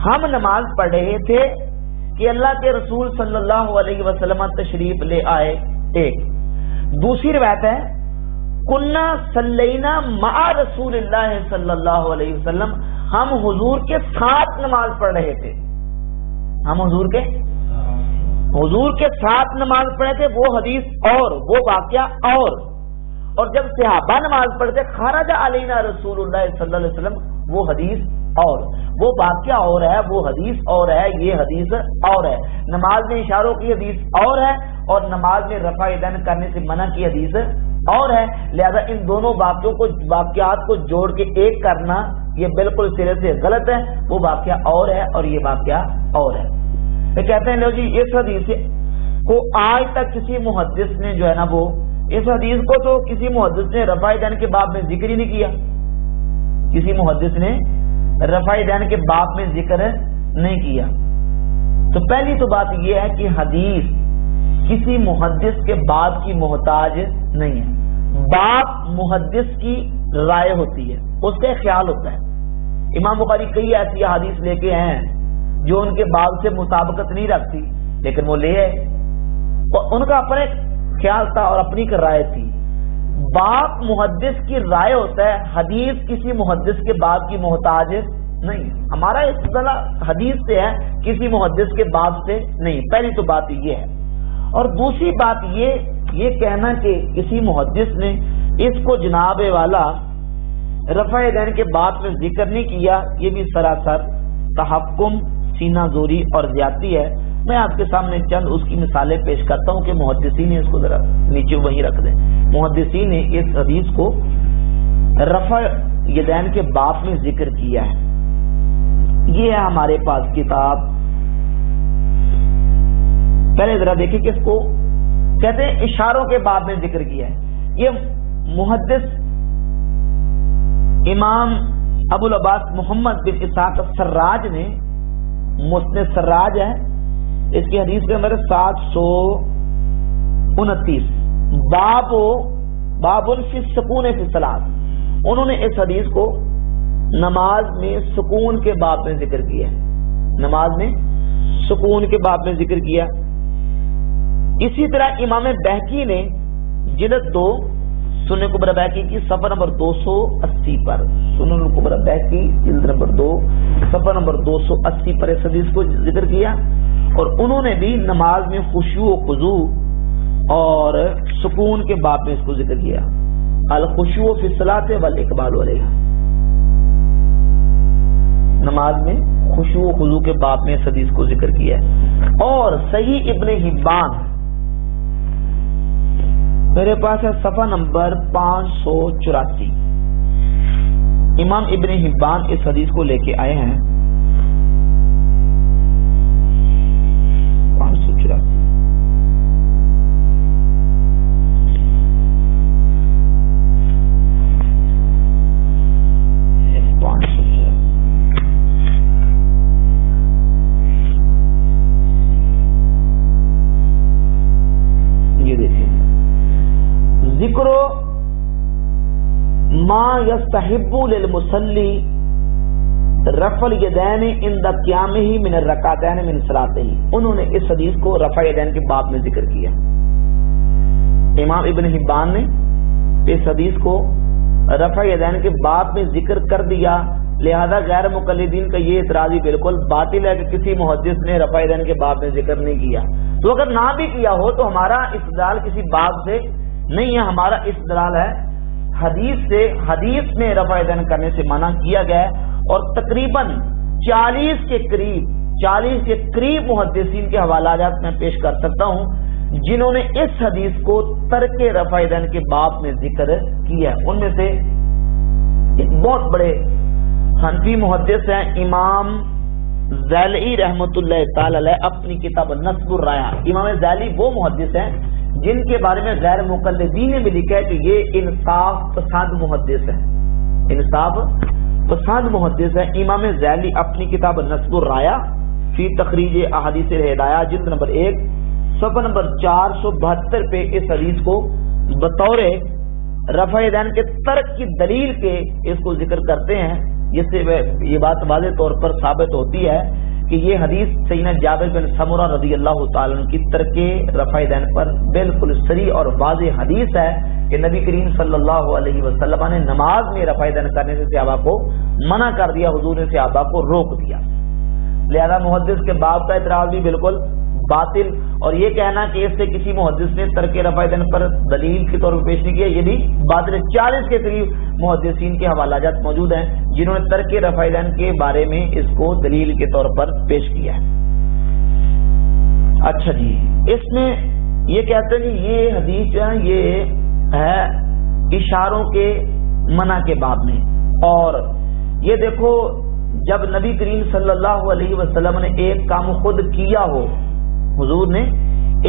ہم نماز پڑھ رہے تھے کہ اللہ کے رسول صلی اللہ علیہ وسلم تشریف لے آئے. ایک دوسری روایت ہے کننا صلینا مع رسول اللہ صلی اللہ علیہ وسلم، ہم حضور کے ساتھ نماز پڑھ رہے تھے، ہم حضور کے ساتھ نماز پڑھے تھے. وہ حدیث اور وہ واقعہ اور جب صحابہ نماز پڑھتے خرج علینا رسول اللہ صلی اللہ علیہ وسلم، وہ حدیث اور وہ واقعہ اور ہے، وہ حدیث اور ہے، یہ حدیث اور ہے. نماز میں اشاروں کی حدیث اور ہے اور نماز میں رفع یدین کرنے سے منع کی حدیث اور ہے. لہذا ان دونوں واقعات کو جوڑ کے ایک کرنا یہ بالکل سرے سے غلط ہے. وہ واقعہ اور ہے اور یہ واقعہ اور ہے. کہتے ہیں لو جی اس حدیث کو آج تک کسی محدث نے جو ہے نا وہ اس حدیث کو تو کسی محدث نے رفع یدین کے باب میں ذکر ہی نہیں کیا، کسی محدث نے رفع یدین کے باب میں ذکر نہیں کیا. تو پہلی تو بات یہ ہے کہ حدیث کسی محدث کے باب کی محتاج نہیں ہے. باب محدث کی رائے ہوتی ہے، اس کا خیال ہوتا ہے. امام بخاری کئی ایسی احادیث لے کے ہیں جو ان کے باب سے مطابقت نہیں رکھتی، لیکن وہ لے آئے، اور ان کا اپنا ایک خیال تھا اور اپنی ایک رائے تھی۔ باب محدث کی رائے ہوتا ہے، حدیث کسی محدث کے باب کی محتاج نہیں۔ ہمارا اصطلاح حدیث سے ہے، کسی محدث کے باب سے نہیں۔ پہلی تو بات یہ ہے، اور دوسری بات یہ کہنا کہ کسی محدث نے اس کو جناب والا رفع یدین کے باب میں ذکر نہیں کیا، یہ بھی سراسر تحکم، سینہ زوری اور زیادتی ہے۔ میں آپ کے سامنے چند اس کی مثالیں پیش کرتا ہوں کہ محدثین نے اس کو ذرا نیچے وہیں رکھ دیں۔ محدثین نے اس حدیث کو رفع یدین کے باب میں ذکر کیا ہے۔ یہ ہے ہمارے پاس کتاب، پہلے ذرا دیکھیں کہ اس کو کہتے ہیں اشاروں کے باب میں ذکر کیا ہے۔ یہ محدث امام ابو العباس محمد بن اسحاق السراج نے، مسند سراج ہے، اس کی حدیث کے نمبر 729، باب فی السکون فی الصلاۃ۔ انہوں نے اس حدیث کو نماز میں سکون کے باب میں ذکر کیا ہے، نماز میں سکون کے باب میں ذکر کیا۔ اسی طرح امام بہقی نے جلد 2 سنن کبری بہقی کی صفحہ نمبر 280 پر، سنن کبری بہقی جلد نمبر 2 صفحہ نمبر 280 پر اس حدیث کو ذکر کیا، اور انہوں نے بھی نماز میں خشوع و خضوع اور سکون کے باب میں اس کو ذکر کیا، الخشوع فی الصلاۃ والاقبال علیہا، نماز میں خشوع و خضوع کے باب میں اس حدیث کو ذکر کیا ہے۔ اور صحیح ابن حبان میرے پاس ہے صفحہ نمبر 584، امام ابن حبان اس حدیث کو لے کے آئے ہیں 584۔ یہ دیکھیں، ذکر ما یستحب للمصلی رفع الیدین عند قیامہ من الرکعتین من صلاتہ، انہوں نے اس حدیث کو رفع الیدین کے باب میں ذکر کیا۔ امام ابن حبان نے اس حدیث کو رفع الیدین کے باب میں ذکر کر دیا، لہذا غیر مقلدین کا یہ اعتراضی بالکل باطل ہے کہ کسی محدث نے رفع الیدین کے باب میں ذکر نہیں کیا۔ تو اگر نہ بھی کیا ہو تو ہمارا استدلال کسی باب سے نہیں ہے، ہمارا استدلال ہے حدیث سے۔ حدیث میں رفع یدین کرنے سے منع کیا گیا ہے، اور تقریباً 40 کے قریب محدثین کے حوالہ جات میں پیش کر سکتا ہوں جنہوں نے اس حدیث کو ترک رفع یدین کے باب میں ذکر کیا ہے۔ ان میں سے ایک بہت بڑے حنفی محدث ہیں امام ذیلی رحمۃ اللہ تعالی علیہ، اپنی کتاب نصب الرایہ۔ امام ذیلی وہ محدث ہیں جن کے بارے میں غیر مقلدین نے بھی لکھا ہے کہ یہ انصاف پسند محدث ہے، انصاف پسند محدث ہے۔ امام ذیلی اپنی کتاب نصب الرایہ فی تخریج احادیث الہدایہ جلد نمبر 1 صفحہ نمبر 472 پہ اس حدیث کو بطور رفع یدین کے ترک کی دلیل کے اس کو ذکر کرتے ہیں، جس سے یہ بات واضح طور پر ثابت ہوتی ہے کہ یہ حدیث سیدنا جابر بن سمرہ رضی اللہ تعالیٰ عنہ کی ترک رفع یدین پر بالکل صریح اور واضح حدیث ہے کہ نبی کریم صلی اللہ علیہ وسلم نے نماز میں رفع یدین کرنے سے صحابہ کو منع کر دیا، حضور نے صحابہ کو روک دیا۔ لہذا محدث کے باب کا اعتراض بھی بالکل باطل، اور یہ کہنا کہ اس سے کسی محدث نے ترک رفع یدین پر دلیل کے طور پر پیش نہیں کیا، یہ بھی باطل ہے۔ 40 کے قریب محدثین کے حوالہ جات موجود ہیں جنہوں نے ترک رفع یدین کے بارے میں اس کو دلیل کے طور پر پیش کیا ہے۔ اچھا جی، اس میں یہ کہتے ہیں کہ یہ حدیث جو ہے یہ ہے اشاروں کے منع کے باب میں، اور یہ دیکھو جب نبی کریم صلی اللہ علیہ وسلم نے ایک کام خود کیا ہو، حضور نے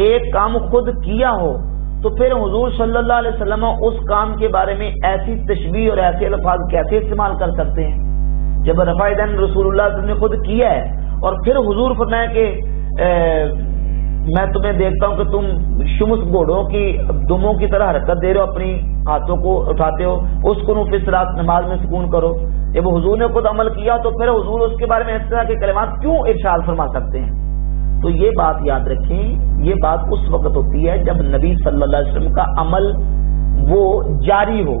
ایک کام خود کیا ہو، تو پھر حضور صلی اللہ علیہ وسلم اس کام کے بارے میں ایسی تشبیہ اور ایسے الفاظ کیسے استعمال کر سکتے ہیں؟ جب رفع یدین رسول اللہ صلی اللہ علیہ وسلم نے خود کیا ہے اور پھر حضور فرمایا کہ میں تمہیں دیکھتا ہوں کہ تم شمس گھوڑوں کی دموں کی طرح حرکت دے رہے ہو، اپنی ہاتھوں کو اٹھاتے ہو، اس کو فی الصلاۃ نماز میں سکون کرو. جب حضور نے خود عمل کیا تو پھر حضور اس کے بارے میں اس طرح کے کلمات کیوں ارشاد فرما سکتے ہیں؟ تو یہ بات یاد رکھیں، یہ بات اس وقت ہوتی ہے جب نبی صلی اللہ علیہ وسلم کا عمل وہ جاری ہو.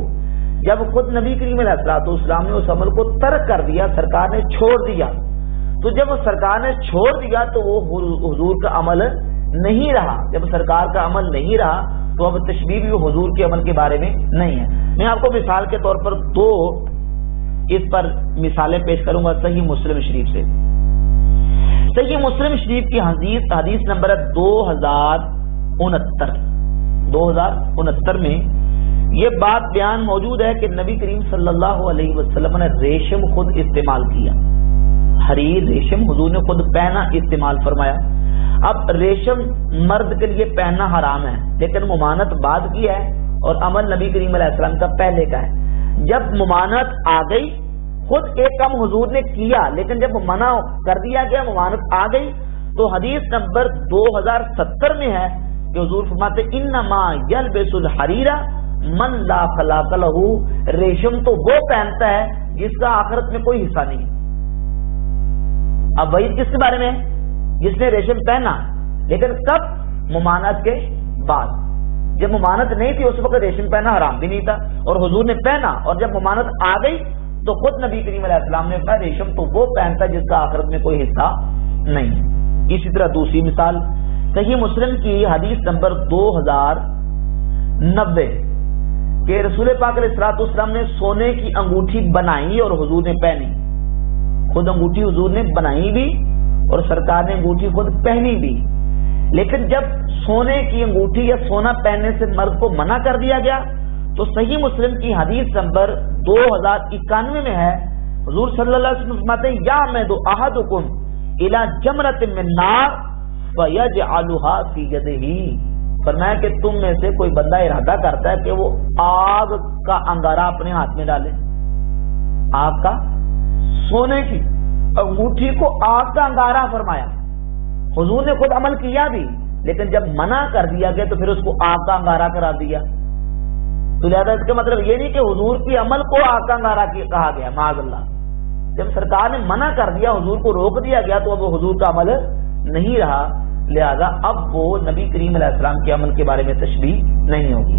جب خود نبی کریم علیہ الصلوۃ والسلام نے اس عمل کو ترک کر دیا، سرکار نے چھوڑ دیا، تو جب سرکار نے چھوڑ دیا تو وہ حضور کا عمل نہیں رہا. جب سرکار کا عمل نہیں رہا تو اب تشبیہ بھی حضور کے عمل کے بارے میں نہیں ہے. میں آپ کو مثال کے طور پر دو اس پر مثالیں پیش کروں گا صحیح مسلم شریف سے. صحیح مسلم شریف کی حدیث نمبر 2069 میں یہ بات بیان موجود ہے کہ نبی کریم صلی اللہ علیہ وسلم نے ریشم خود استعمال کیا. حریر ریشم حضور نے خود پہنا، استعمال فرمایا. اب ریشم مرد کے لیے پہننا حرام ہے، لیکن ممانعت بعد کی ہے اور عمل نبی کریم علیہ السلام کا پہلے کا ہے. جب ممانعت آ گئی، خود ایک کام حضور نے کیا لیکن جب منع کر دیا گیا، ممانعت آ گئی، تو حدیث نمبر 2070 میں ہے کہ حضور فرماتے انما یلبس الحریر من لا خلاق لہ، ریشم تو وہ پہنتا ہے جس کا آخرت میں کوئی حصہ نہیں. اب وہی کس کے بارے میں ہے؟ جس نے ریشم پہنا، لیکن کب؟ ممانعت کے بعد. جب ممانعت نہیں تھی اس وقت ریشم پہنا حرام بھی نہیں تھا اور حضور نے پہنا، اور جب ممانعت آ گئی تو خود نبی کریم علیہ السلام نے کہا ریشم تو وہ پہنتا ہے جس کا آخرت میں کوئی حصہ نہیں ہے. اسی طرح دوسری مثال صحیح مسلم کی حدیث نمبر 2090 کہ رسول پاک علیہ الصلوۃ والسلام نے سونے کی انگوٹھی بنائی اور حضور نے پہنی. خود انگوٹھی حضور نے بنائی بھی اور سرکار نے انگوٹھی خود پہنی بھی. لیکن جب سونے کی انگوٹھی یا سونا پہننے سے مرد کو منع کر دیا گیا تو صحیح مسلم کی حدیث نمبر 2091 میں ہے حضور صلی اللہ علیہ وسلم فرماتے ہیں یعمد احدکم الی جمرۃ من نار فیجعلها فی یدہ. فرمایا کہ تم میں سے کوئی بندہ ارادہ کرتا ہے کہ وہ آگ کا انگارہ اپنے ہاتھ میں ڈالے. آگ کا، سونے کی انگوٹھی کو آگ کا انگارہ فرمایا. حضور نے خود عمل کیا بھی لیکن جب منع کر دیا گیا تو پھر اس کو آگ کا انگارہ کرا دیا. تو لہذا اس کا مطلب یہ نہیں کہ حضور کی عمل کو آگ کا انگارہ کہا گیا، معاذ اللہ. جب سرکار نے منع کر دیا، حضور کو روک دیا گیا، تو اب حضور کا عمل نہیں رہا، لہذا اب وہ نبی کریم علیہ السلام کے عمل کے بارے میں تشبیہ نہیں ہوگی.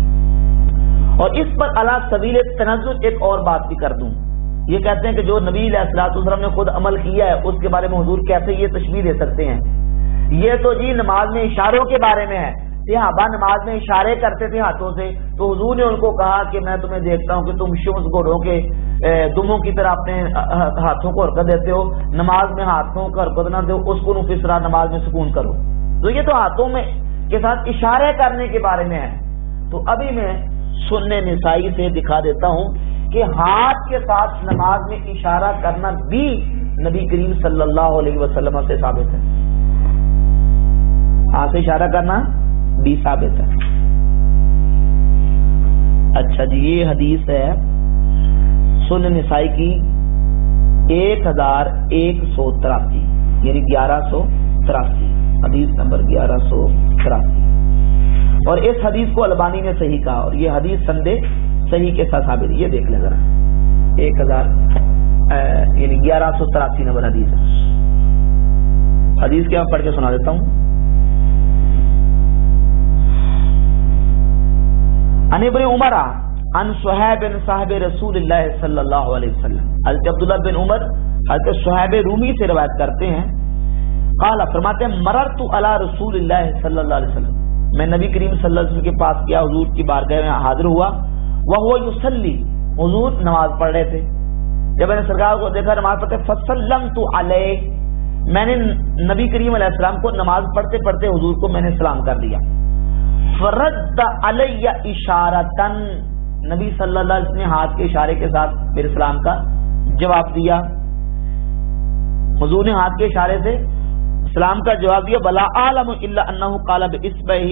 اور اس پر علی سبیل تنزل ایک اور بات بھی کر دوں. یہ کہتے ہیں کہ جو نبی علیہ الصلوۃ والسلام نے خود عمل کیا ہے اس کے بارے میں حضور کیسے یہ تشبیہ دے سکتے ہیں؟ یہ تو جی نماز میں اشاروں کے بارے میں ہے. صحابہ نماز میں اشارے کرتے تھے ہاتھوں سے، تو حضور نے ان کو کہا کہ میں تمہیں دیکھتا ہوں کہ تم شمس گھوڑوں کے دموں کی طرح اپنے ہاتھوں کو حرکت دیتے ہو، نماز میں ہاتھوں کو حرکت نہ دو، اس کو کس طرح نماز میں سکون کرو. تو یہ تو ہاتھوں میں کے ساتھ اشارے کرنے کے بارے میں ہے. تو ابھی میں سنن نسائی سے دکھا دیتا ہوں کہ ہاتھ کے ساتھ نماز میں اشارہ کرنا بھی نبی کریم صلی اللہ علیہ وسلم سے ثابت ہے. ہاتھ سے اشارہ کرنا بھی ثابت ہے. اچھا جی، یہ حدیث ہے سنن نسائی کی 1183 یعنی 1183، حدیث نمبر 1183. اور اس حدیث کو البانی نے صحیح کہا اور یہ حدیث سند صحیح کے ساتھ ثابت. یہ دیکھ لیں ذرا، 1183 نمبر حدیث ہے. حدیث کیا پڑھ کے سنا دیتا ہوں. عن ابن عمر عن صہیب بن صاحب رسول اللہ صلی اللہ علیہ وسلم، حضرت عبداللہ بن عمر حضرت صہیب رومی سے روایت کرتے ہیں، قال فرماتے ہیں مررت علی رسول اللہ صلی اللہ علیہ وسلم، میں نبی کریم صلی اللہ علیہ وسلم کے پاس گیا، حضور کی بارگاہ میں حاضر ہوا، وہو یصلی، حضور نماز پڑھ رہے تھے. جب میں نے سرکار کو دیکھا نماز پڑھتے، فسلمت علیہ، میں نے نبی کریم علیہ السلام کو نماز پڑھتے پڑھتے حضور کو میں نے سلام کر دیا. فرد علی اشارتن، نبی صلی اللہ علیہ وسلم نے ہاتھ کے اشارے کے ساتھ میرے سلام کا جواب دیا. حضور نے ہاتھ کے اشارے سے سلام کا جواب دیا. ولا اعلم الا انه قال باصبعه،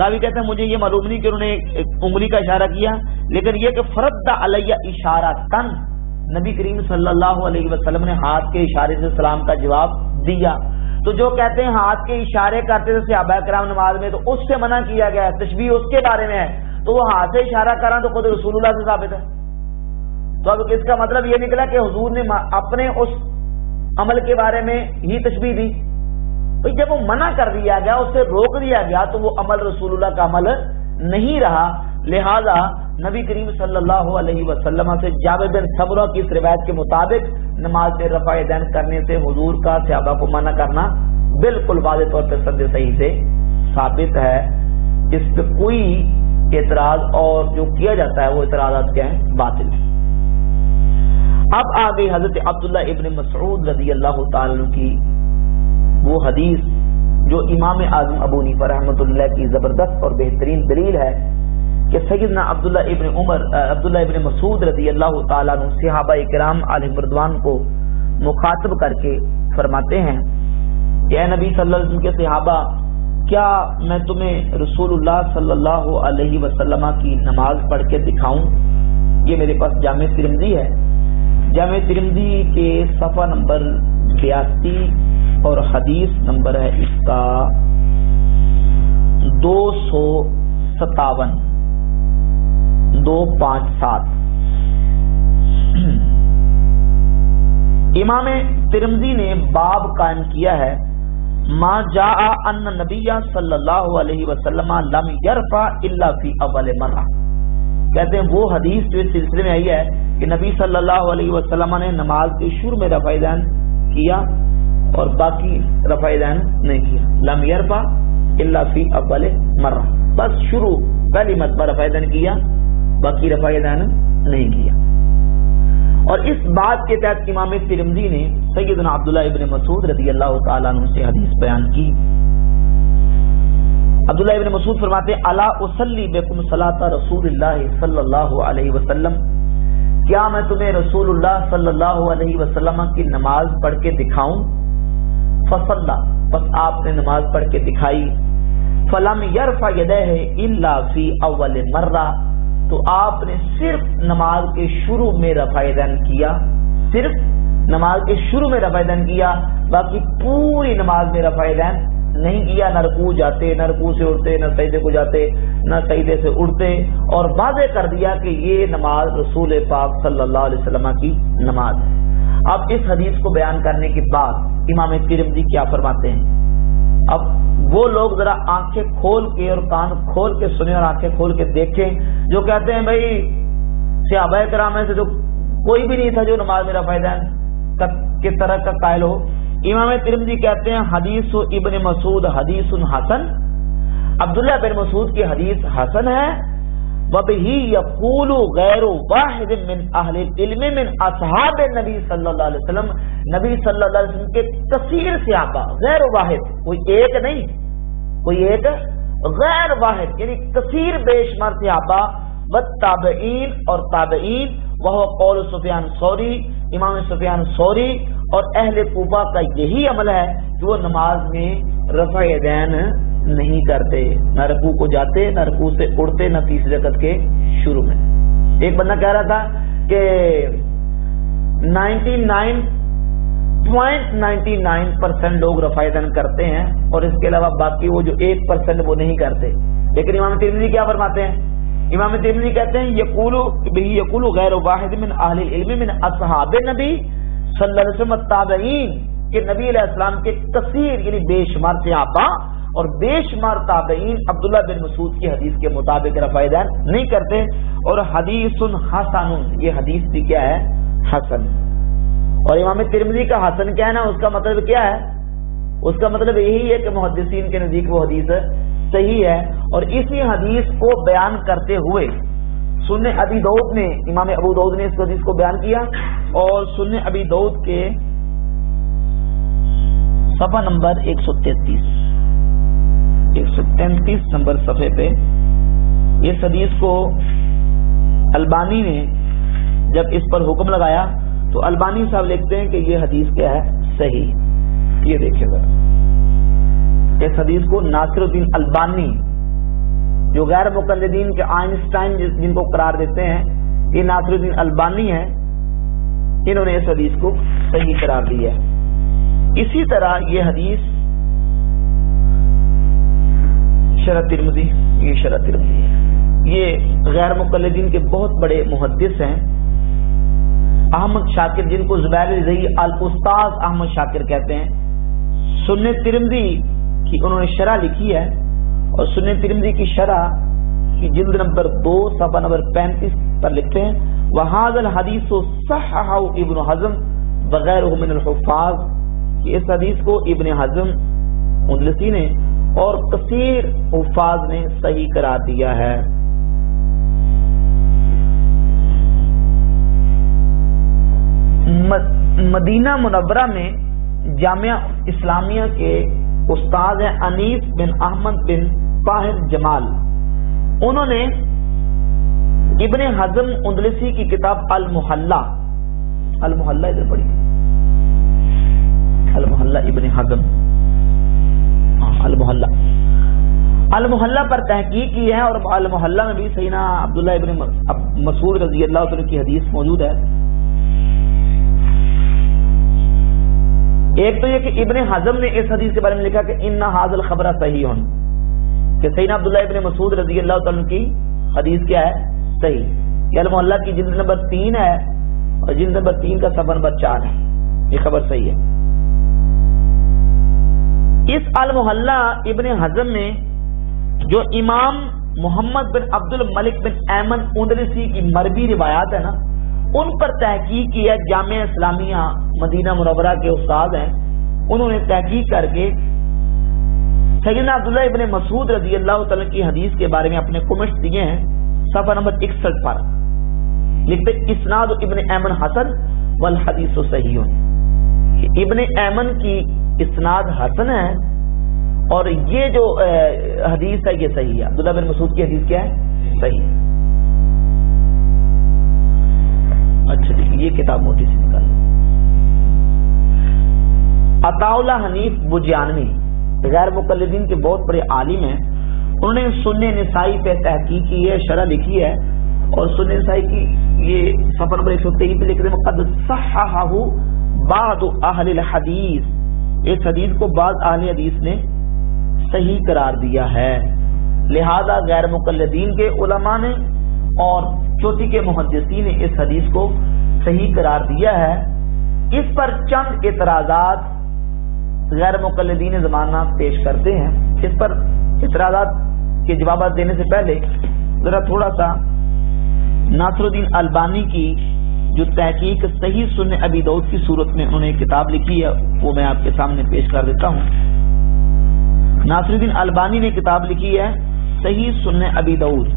راوی کہتے ہیں مجھے یہ معلوم نہیں کہ انہوں نے ایک انگلی کا اشارہ کیا، لیکن یہ کہ فرد علی اشارتن، نبی کریم صلی اللہ علیہ وسلم نے ہاتھ کے اشارے سے سلام کا جواب دیا. تو جو کہتے ہیں ہاتھ کے اشارے کرتے تھے صحابہ کرام نماز میں، تو اس سے منع کیا گیا ہے، تشبیہ اس کے بارے میں ہے، تو وہ ہاتھ سے اشارہ کرنا تو خود رسول اللہ سے ثابت ہے۔ تو اب اس کا مطلب یہ نکلا کہ حضور نے اپنے اس عمل کے بارے میں ہی تشبیہ دی۔ بھئی جب وہ منع کر دیا گیا، اس سے روک دیا گیا، تو وہ عمل رسول اللہ کا عمل نہیں رہا۔ لہذا نبی کریم صلی اللہ علیہ وسلم سے جابر بن سمرہ کی اس روایت کے مطابق نماز میں رفع یدین کرنے سے حضور کا صحابہ کو منع کرنا بالکل واضح طور پر سند صحیح سے ثابت ہے، اس پہ کوئی اعتراض اور جو کیا جاتا ہے وہ اعتراضات کیا ہیں؟ باطل۔ اب آگئی حضرت عبداللہ ابن مسعود رضی اللہ تعالیٰ عنہ کی وہ حدیث جو امام اعظم ابو حنیفہ رحمۃ اللہ کی زبردست اور بہترین دلیل ہے کہ سیدنا عبداللہ ابن مسعود رضی اللہ تعالیٰ عنہ صحابہ کرام علیہم رضوان کو مخاطب کر کے فرماتے ہیں کہ اے نبی صلی اللہ علیہ وسلم کے صحابہ، کیا میں تمہیں رسول اللہ صلی اللہ علیہ وسلم کی نماز پڑھ کے دکھاؤں؟ یہ میرے پاس جامع ترمذی ہے، جامع ترمذی کے صفحہ نمبر 82 اور حدیث نمبر ہے اس کا 257 257۔ امام ترمذی نے باب قائم کیا ہے ما جاء ان نبی صلی اللہ علیہ وسلم لم یرفع الا فی اول مرہ، کہتے ہیں وہ حدیث جو اس سلسلے میں آئی ہے کہ نبی صلی اللہ علیہ وسلم نے نماز کے شروع میں رفع یدین کیا اور باقی رفع یدین نہیں کیا۔ لم یرفع الا فی اول مرہ، بس شروع پہلی مرتبہ رفع یدین کیا، باقی رفع یدین نہیں کیا۔ اور اس بات کے تحت امام ترمذی نے سیدنا عبداللہ ابن مسعود رضی اللہ تعالیٰ عنہ سے حدیث بیان کی۔ عبداللہ ابن مسعود فرماتے ہیں الا اصلی بکم صلاۃ رسول اللہ صلی اللہ علیہ وسلم، کیا میں تمہیں رسول اللہ صلی اللہ علیہ وسلم کی نماز پڑھ کے دکھاؤں؟ فصلى، بس آپ نے نماز پڑھ کے دکھائی۔ فلم یرفع یدیہ الا فی اول مرہ، تو آپ نے صرف نماز کے شروع میں رفع یدین کیا، صرف نماز کے شروع میں رفع یدین کیا، باقی پوری نماز میں رفع یدین نہیں کیا، نہ رکوع جاتے، نہ رکوع سے اٹھتے، نہ سجدے کو جاتے، نہ سجدے سے اٹھتے، اور واضح کر دیا کہ یہ نماز رسول پاک صلی اللہ علیہ وسلم کی نماز ہے۔ اب اس حدیث کو بیان کرنے کے بعد امام ترمذی کیا فرماتے ہیں؟ اب وہ لوگ ذرا آنکھیں کھول کے اور کان کھول کے سنیں اور آنکھیں کھول کے دیکھیں جو کہتے ہیں بھائی صحابہ کرام میں سے جو کوئی بھی نہیں تھا جو نماز میں رفع یدین کس طرح کا قائل ہو۔ امام ترمذی کہتے ہیں حدیث ابن مسعود حدیث حسن، عبداللہ بن مسعود کی حدیث حسن ہے، وبہ یقول غیر واحد من اہل العلم من اصحاب النبی صلی اللہ علیہ وسلم، نبی صلی اللہ علیہ وسلم کے کثیر صحابہ، غیر واحد کوئی ایک نہیں، کوئی ایک، غیر واحد یعنی کثیر بے شمار صحابہ، والتابعین اور تابعین، وہ قول سفیان ثوری، امام سفیان ثوری اور اہل کوفہ کا یہی عمل ہے کہ وہ نماز میں رفع یدین نہیں کرتے، نہ رکوع کو جاتے، نہ رکوع سے اڑتے، نہ تیسری رکعت کے شروع میں۔ ایک بندہ کہہ رہا تھا کہ 99.99% لوگ رفع یدین کرتے ہیں اور اس کے علاوہ باقی وہ جو 1% وہ نہیں کرتے، لیکن امام ترمذی کیا فرماتے ہیں؟ امام ترمذی کہتے ہیں یقول غیر واحد من اہل العلم من اصحاب نبی صلی اللہ علیہ وسلم التابعین، کہ نبی علیہ السلام کے کثیر یعنی بے شمار صحابہ اور بے شمار تابعین عبداللہ بن مسعود کی حدیث کے مطابق رفع یدین نہیں کرتے، اور حدیث حسن، یہ حدیث بھی کیا ہے؟ حسن۔ اور امام ترمذی کا حسن کہنا اس کا مطلب کیا ہے؟ اس کا مطلب یہی ہے کہ محدثین کے نزدیک وہ حدیث صحیح ہے، اور اسی حدیث کو بیان کرتے ہوئے سنن ابی داؤد نے، امام ابو داؤد نے اس حدیث کو بیان کیا، اور سنن ابی داؤد کے صفحہ نمبر 133 نمبر صفحے پہ اس حدیث کو البانی نے جب اس پر حکم لگایا تو البانی صاحب لکھتے ہیں کہ یہ حدیث کیا ہے؟ صحیح۔ یہ دیکھیں ذرا اس حدیث کو ناصر الدین البانی جو غیر مقلدین کے آئنسٹائن جن کو قرار دیتے ہیں، یہ ناصر الدین البانی ہیں، انہوں نے اس حدیث کو صحیح قرار دیا ہے۔ اسی طرح یہ حدیث شرح ترمذی، یہ شرح ترمذی ہے، یہ غیر مقلدین کے بہت بڑے محدث ہیں، احمد شاکر، جن کو زبیر رضی الاستاذ احمد شاکر کہتے ہیں، سنن ترمذی کی انہوں نے شرح لکھی ہے، اور سنن ترمذی کی شرح کی جلد نمبر 2 صفحہ نمبر 35 پر لکھتے ہیں وَهَذَا الْحَدِيثُ صَحَّحَهُ ابن حزم وغیرہ من الحفاظ، کہ اس حدیث کو ابن حزم اندلسی نے اور کثیر حفاظ نے صحیح قرار دیا ہے۔ مدینہ منورہ میں جامعہ اسلامیہ کے استاد ہیں انیس بن احمد بن طاہر جمال، انہوں نے ابن حزم اندلسی کی کتاب المحلہ، المحلہ ادھر پڑھی، المحلہ ابن حزم، المحلہ، المحلہ پر تحقیق کی ہے، اور المحلہ میں بھی سیدنا عبداللہ ابن مسعود رضی اللہ عنہ کی حدیث موجود ہے۔ ایک تو یہ کہ ابن حزم نے اس حدیث کے بارے میں لکھا کہ ان ھذا الخبر صحیح، کہ سیدنا عبداللہ ابن مسعود رضی اللہ عنہ کی حدیث کیا ہے؟ صحیح۔ یہ المحلہ کی جلد نمبر 3 ہے، اور جلد نمبر 3 کا صفحہ نمبر 4 ہے، یہ خبر صحیح ہے۔ اس المحلہ ابن حزم میں جو امام محمد بن عبد الملک بن ایمن اندلسی کی مروی روایات ہے نا، ان پر تحقیق کی ہے جامعہ اسلامیہ مدینہ منورہ کے استاد ہیں، انہوں نے تحقیق کر کے سیدنا عبداللہ ابن مسعود رضی اللہ تعالیٰ کی حدیث کے بارے میں اپنے کمنٹس دیے ہیں۔ صفحہ نمبر 61 پر لکھتے اسناد ابن ایمن حسن والحدیث صحیح، ابن ایمن کی اسناد حسن ہے اور یہ جو حدیث ہے یہ صحیح ہے۔ عبداللہ بن مسعود کی حدیث کیا ہے؟ صحیح۔ اچھا دیکھیے یہ کتاب موٹی سی نکال، عطاء اللہ حنیف بجانوی غیر مقلدین کے بہت بڑے عالم ہیں، انہوں نے سنن نسائی پہ تحقیق کی ہے، شرح لکھی ہے، اور سنن نسائی کی یہ صفحہ نمبر 123 پہ لکھ رہے ہیں قد صححہ بعض اہل الحدیث، اس حدیث کو بعض اہل حدیث نے صحیح قرار دیا ہے، لہذا غیر مقلدین کے علماء نے اور چوٹی کے محدثین نے اس حدیث کو صحیح قرار دیا ہے۔ اس پر چند اعتراضات غیر مقلدین زمانہ پیش کرتے ہیں۔ اس پر اعتراضات کے جوابات دینے سے پہلے ذرا تھوڑا سا ناصر الدین البانی کی جو تحقیق صحیح سنن ابی داؤد کی صورت میں انہوں نے ایک کتاب لکھی ہے وہ میں آپ کے سامنے پیش کر دیتا ہوں۔ ناصر الدین البانی نے کتاب لکھی ہے صحیح سنن ابی داؤد،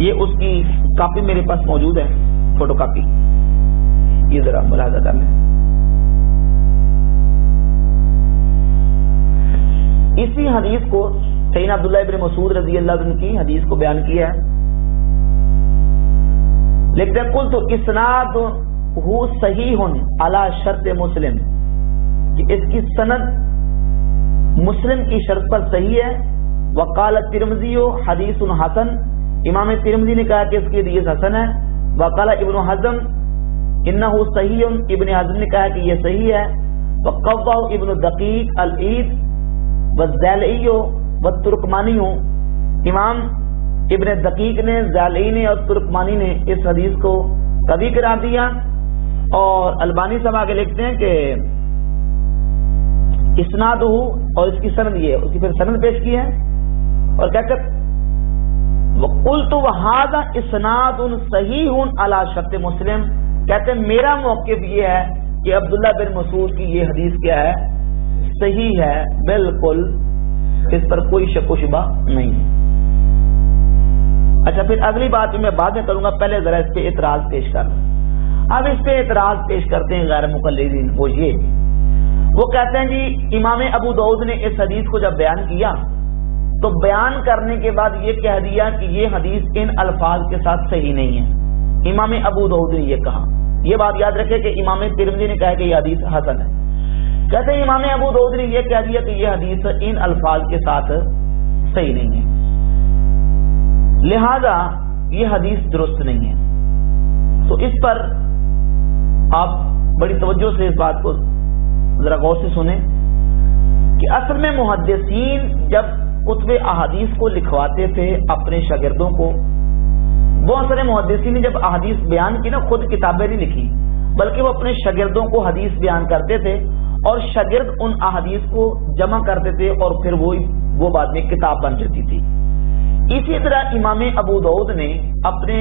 یہ اس کی کاپی میرے پاس موجود ہے، فوٹو کاپی، یہ ذرا ملاحظہ کر لیں۔ اسی حدیث کو سیدنا عبداللہ ابن مسعود رضی اللہ عنہ کی حدیث کو بیان کیا ہے، لکھتے ہیں قلت اسناد ہو صحیح علی شرط مسلم، کہ اس کی سند مسلم کی شرط پر صحیح ہے۔ وقال ترمذی حدیث حسن، امام ترمذی نے کہا کہ اس کی حدیث حسن ہے۔ وقال ابن حزم انہ صحیح، ابن حزم نے کہا کہ یہ صحیح ہے۔ وقوہ ابن دقیق العید والزیلئی والترکمانی، امام ابن دقیق نے، زیلئی نے اور ترکمانی نے اس حدیث کو قوی قرار دیا۔ اور البانی صاحب آگے لکھتے ہیں کہ اسناد ہو، اور اس کی سند یہ ہے، اس کی پھر سند پیش کی ہے اور کہتے وقلت وہذا اسناد صحیح علی شرط مسلم، کہتے ہیں میرا موقف یہ ہے کہ عبداللہ بن مسعود کی یہ حدیث کیا ہے؟ صحیح ہے، بالکل اس پر کوئی شک و شبہ نہیں۔ اچھا پھر اگلی بات میں بعد میں کروں گا، پہلے ذرا اس پہ اعتراض پیش کر دوں۔ اب اس پہ اعتراض پیش کرتے ہیں غیر مقلدین، وہ کہتے ہیں جی امام ابو داؤد نے اس حدیث کو جب بیان کیا تو بیان کرنے کے بعد یہ کہہ دیا کہ یہ حدیث ان الفاظ کے ساتھ صحیح نہیں ہے۔ امام ابو داؤد نے یہ کہا، یہ بات یاد رکھے کہ امام ترمذی نے کہا کہ یہ حدیث حسن ہے، کہتے ہیں امام ابو داؤد نے یہ کہہ دیا کہ یہ حدیث ان الفاظ کے ساتھ صحیح نہیں ہے، لہذا یہ حدیث درست نہیں ہے۔ تو اس پر آپ بڑی توجہ سے اس بات کو ذرا غور سے سنیں کہ اصل میں محدثین جب کتب احادیث کو لکھواتے تھے اپنے شاگردوں کو، بہت سارے محدثین نے جب احادیث بیان کی نا، خود کتابیں نہیں لکھی بلکہ وہ اپنے شاگردوں کو حدیث بیان کرتے تھے اور شاگرد ان احادیث کو جمع کرتے تھے اور پھر وہ بعد میں کتاب بن جاتی تھی۔ اسی طرح امام ابو داؤد نے اپنے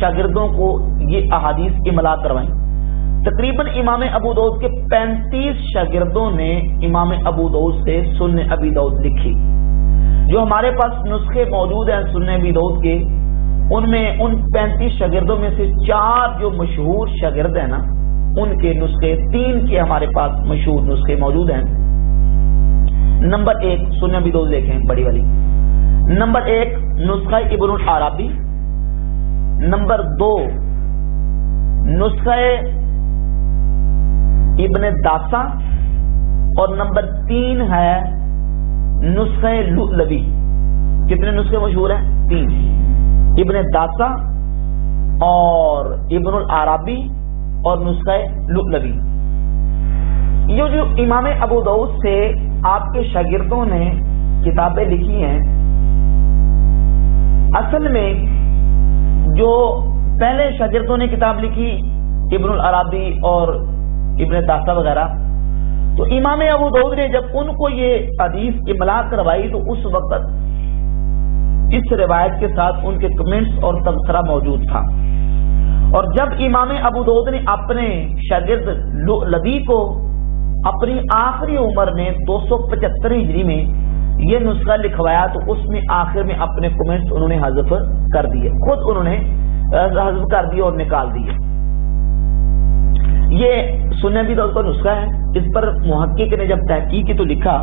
شاگردوں کو یہ احادیث املا کروائیں۔ تقریباً امام ابو داؤد کے 35 شاگردوں نے امام ابو داؤد سے سنن ابی داؤد لکھی۔ جو ہمارے پاس نسخے موجود ہیں سنن ابی داؤد کے، ان میں ان 35 شاگردوں میں سے 4 جو مشہور شاگرد ہیں نا، ان کے نسخے 3 کے ہمارے پاس مشہور نسخے موجود ہیں۔ نمبر 1 سنن ابی داؤد دیکھیں بڑی والی، نمبر 1 نسخہ ابن العربی، نمبر 2 نسخہ ابن داسا، اور نمبر 3 ہے نسخہ لؤلؤی۔ کتنے نسخے مشہور ہیں؟ 3، ابن داسا اور ابن العربی اور نسخہ لؤلؤی۔ یہ جو امام ابو داؤد سے آپ کے شاگردوں نے کتابیں لکھی ہیں، اصل میں جو پہلے شاگردوں نے کتاب لکھی ابن العربی اور ابن داسا وغیرہ، تو امام ابو داؤد نے جب ان کو یہ حدیث املا کروائی تو اس وقت اس روایت کے ساتھ ان کے کمنٹس اور تبصرہ موجود تھا۔ اور جب امام ابو داؤد نے اپنے شاگرد لؤلؤی کو اپنی آخری عمر میں 275 ہجری میں یہ نسخہ لکھوایا تو اس میں آخر میں اپنے کمنٹس انہوں نے حذف کر دیے، خود انہوں نے حذف کر دیے اور نکال دیے۔ یہ سنن ابی داؤد کا نسخہ ہے۔ اس پر محقق نے جب تحقیق کی تو لکھا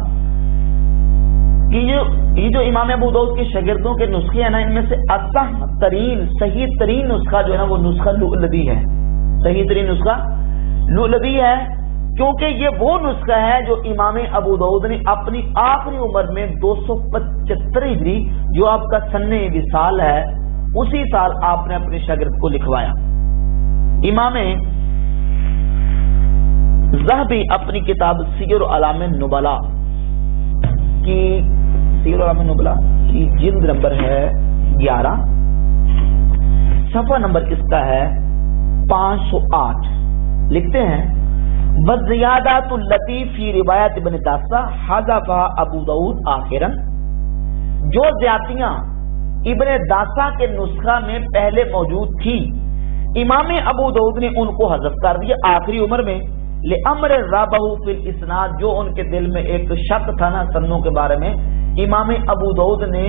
کہ یہ جو امام ابو داؤد کے شاگردوں کے نسخے ہیں نا، ان میں سے اصح ترین صحیح ترین نسخہ جو ہے نا وہ نسخہ لؤلؤی ہے۔ صحیح ترین نسخہ لؤلؤی ہے کیونکہ یہ وہ نسخہ ہے جو امام ابو داؤد نے اپنی آخری عمر میں 275 ہجری جو آپ کا سن وصال ہے، اسی سال آپ نے اپنے شاگرد کو لکھوایا۔ امام ذہبی اپنی کتاب سیر اعلام النبلاء کی جلد نمبر ہے 11، صفحہ نمبر اس کا ہے 508، لکھتے ہیں وَالزِّيَادَاتُ الَّتِي فِي رِوَایَةِ ابن داسا حَذَفَهَا ابو داؤد آخراً، جو زیادتیاں ابن داسا کے نسخہ میں پہلے موجود تھی امام ابو داؤد نے ان کو حذف کر دیا آخری عمر میں، لِأَمْرِ رَابَهُ فِي الْإِسْنَادِ، جو ان کے دل میں ایک شک تھا نا سنوں کے بارے میں، امام ابو داؤد نے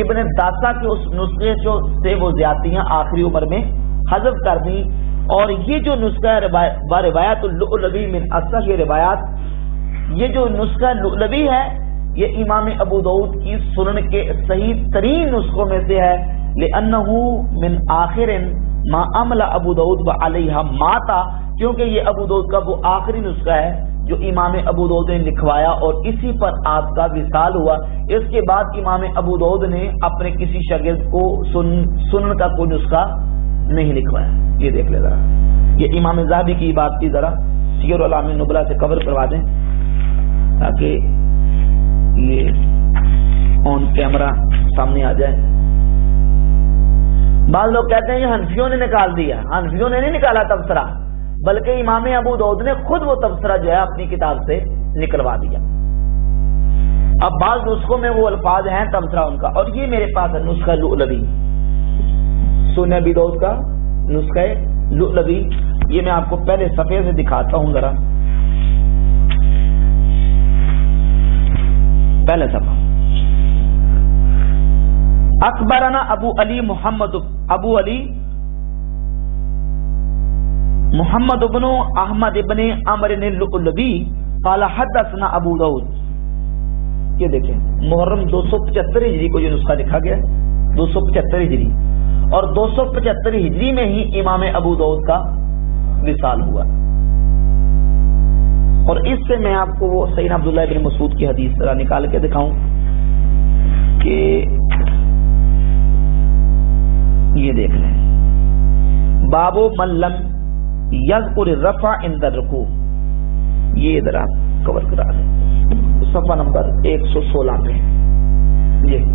ابن داسا کے اس نسخے سے وہ زیادتیاں آخری عمر میں حذف کر دی۔ اور یہ جو نسخہ روایت اللؤلؤی من اصح روایات، یہ جو نسخہ لؤلؤی ہے یہ امام ابو داؤد کی سنن کے صحیح ترین نسخوں میں سے ہے، لأنه من آخر ما عمل ابو داؤد وعلیہا ماتا، کیونکہ یہ ابو داؤد کا وہ آخری نسخہ ہے جو امام ابو داؤد نے لکھوایا اور اسی پر آپ کا وصال ہوا۔ اس کے بعد امام ابو داؤد نے اپنے کسی شاگرد کو سنن کا کوئی نسخہ نہیں لکھوایا۔ یہ دیکھ لے ذرا، یہ امام ذہبی کی بات کی ذرا سیر اعلام النبلاء سے کور کروا دیں تاکہ یہ آن کیمرہ سامنے آ جائے۔ بعض لوگ کہتے ہیں یہ حنفیوں نے نکال دیا، حنفیوں نے نہیں نکالا تبصرہ، بلکہ امام ابو داؤد نے خود وہ تبصرہ جو ہے اپنی کتاب سے نکلوا دیا۔ اب بعض نسخوں میں وہ الفاظ ہیں تبصرہ ان کا، اور یہ میرے پاس ہے نسخہ لؤلؤی، سنن ابی داؤد کا نسخہ لؤلؤی۔ یہ میں آپ کو پہلے صفحے سے دکھاتا ہوں ذرا، پہلے صفحہ۔ اخبرنا ابو علی محمد ابن احمد ابن عمرو اللؤلؤی قال حدثنا ابو داؤد۔ یہ دیکھیں محرم 275 ہجری کو یہ نسخہ لکھا گیا، 275 ہجری، اور 275 ہجری میں ہی امام ابو داؤد کا وصال ہوا۔ اور اس سے میں آپ کو وہ سیدنا عبداللہ ابن مسعود کی حدیث ذرا نکال کے دکھاؤں کہ یہ دیکھ لیں، باب من لم یذکر الرفع عند الرکوع، یہ ادھر آپ کور کرا دیں صفحہ نمبر 116 پہ. یہ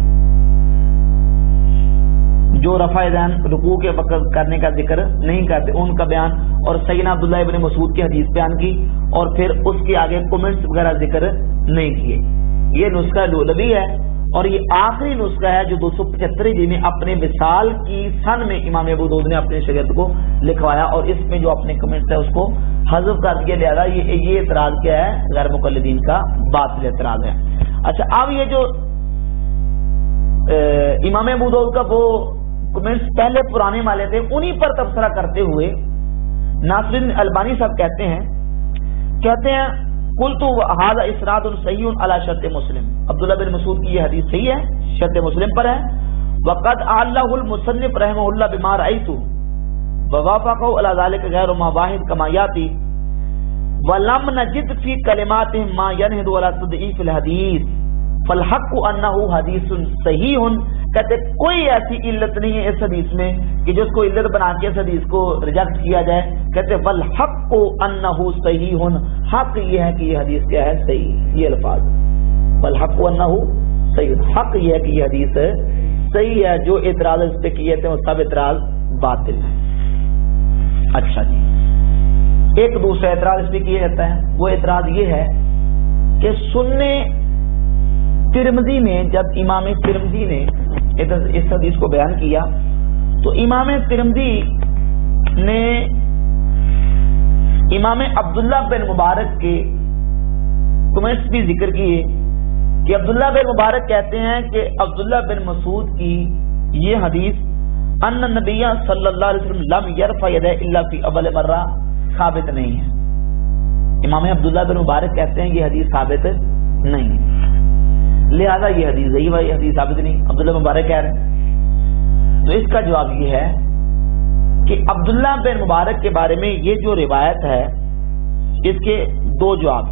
جو رفع یدین رکوع کے وقت کرنے کا ذکر نہیں کرتے ان کا بیان، اور سیدنا عبداللہ ابن مسعود کی حدیث بیان کی، اور پھر اس کے آگے کومنٹس وغیرہ ذکر نہیں کیے. یہ نسخہ لولبی ہے، اور یہ آخری نسخہ ہے جو 275 ہجری میں اپنے وصال کی سن میں امام ابو داؤد نے اپنے شاگرد کو لکھوایا، اور اس میں جو اپنے کمنٹس ہے اس کو حذف کر دیا. لہذا یہ اعتراض کیا ہے؟ غیر مقلدین کا باطل اعتراض ہے. اچھا، اب یہ جو امام ابو داؤد کا وہ کمنٹس پہلے پرانے والے تھے، انہی پر تبصرہ کرتے ہوئے ناصرالدین البانی صاحب کہتے ہیں قلت ھذا اسناد صحیح علی شرط مسلم. عبداللہ بن مسعود کی یہ حدیث صحیح ہے، شرط مسلم پر ہے. وقد اعلہ المصنف رحمہ اللہ بما رأیت ووافقہ علی ذلک غیر ما واحد کما یاتی ولم نجد فی کلماتهم ما ينهض على تضعیف الحدیث فالحق انہ حدیث صحیح. کہتے کوئی ایسی علت نہیں ہے اس حدیث میں کہ جو اس کو علت بنا کے اس حدیث کو ریجیکٹ کیا جائے. کہتے والحق انہ صحیح، حق یہ ہے کہ یہ حدیث کیا ہے؟ صحیح. یہ الفاظ والحق انہ صحیح، حق یہ ہے کہ یہ حدیث صحیح ہے. جو اعتراض اس پہ کیے تھے وہ سب اعتراض باطل ہے. اچھا جی، ایک دوسرا اعتراض اس پہ کیا جاتا ہے، وہ اعتراض یہ ہے کہ سننے ترمذی میں جب امام ترمذی نے اس حدیث کو بیان کیا تو امام ترمذی نے امام عبداللہ بن مبارک کے کمنٹس بھی ذکر کیے کہ عبداللہ بن مبارک کہتے ہیں کہ عبداللہ بن مسعود کی یہ حدیث ان نبی صلی اللہ علیہ وسلم لم یرفع یدہ الا فی اول مرہ ثابت نہیں ہے. امام عبداللہ بن مبارک کہتے ہیں یہ حدیث ثابت نہیں ہے، لہذا یہ حدیث ضعیف ہے، یہ حدیث ثابت نہیں. عبداللہ بن مبارک کہہ رہے ہیں. تو اس کا جواب یہ ہے کہ عبداللہ بن مبارک کے بارے میں یہ جو روایت ہے اس کے دو جواب.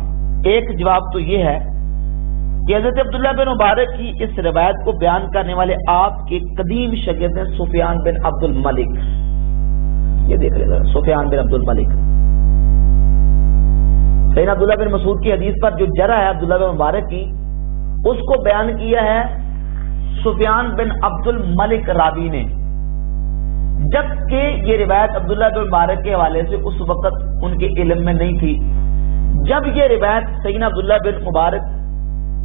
ایک جواب تو یہ ہے کہ حضرت عبداللہ بن مبارک کی اس روایت کو بیان کرنے والے آپ کے قدیم شاگرد ہیں سفیان بن عبد الملک. یہ دیکھ لیں ذرا، سفیان بن عبد الملک. سیدنا عبداللہ بن مسعود کی حدیث پر جو جرح ہے عبداللہ بن مبارک کی، اس کو بیان کیا ہے سفیان بن عبد الملک راوی نے، جبکہ یہ روایت عبداللہ بن مبارک کے حوالے سے اس وقت ان کے علم میں نہیں تھی. جب یہ روایت سیدنا عبداللہ بن مبارک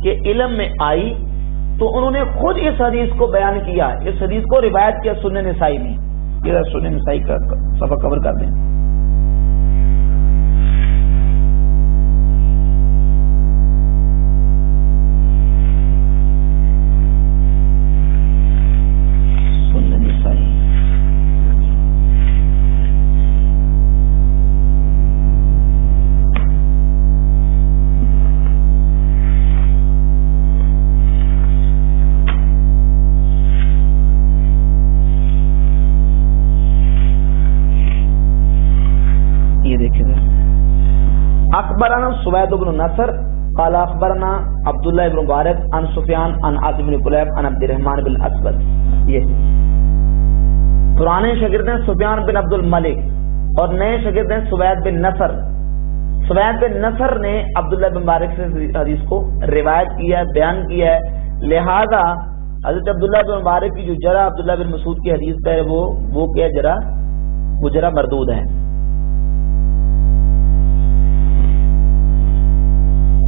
کے علم میں آئی تو انہوں نے خود اس حدیث کو بیان کیا، اس حدیث کو روایت کیا سنن نسائی میں. یہ سنن نسائی کا صفحہ کور کر دیں. اخبرنا سوید بن نصر قال اخبرنا عبداللہ بن مبارک عن سفیان عن عاصم بن قلیب عن عبد الرحمن بن اسود. یہ پرانے شاگرد ہیں سفیان بن عبد الملک اور نئے شاگرد ہیں سوید بن نصر. سوید بن نصر نے عبداللہ بن مبارک سے حدیث کو روایت کیا ہے، بیان کیا ہے. لہذا حضرت عبداللہ بن مبارک کی جو جرح عبداللہ بن مسعود کی حدیث پہ وہ کیا جرح؟ وہ جرح مردود ہے.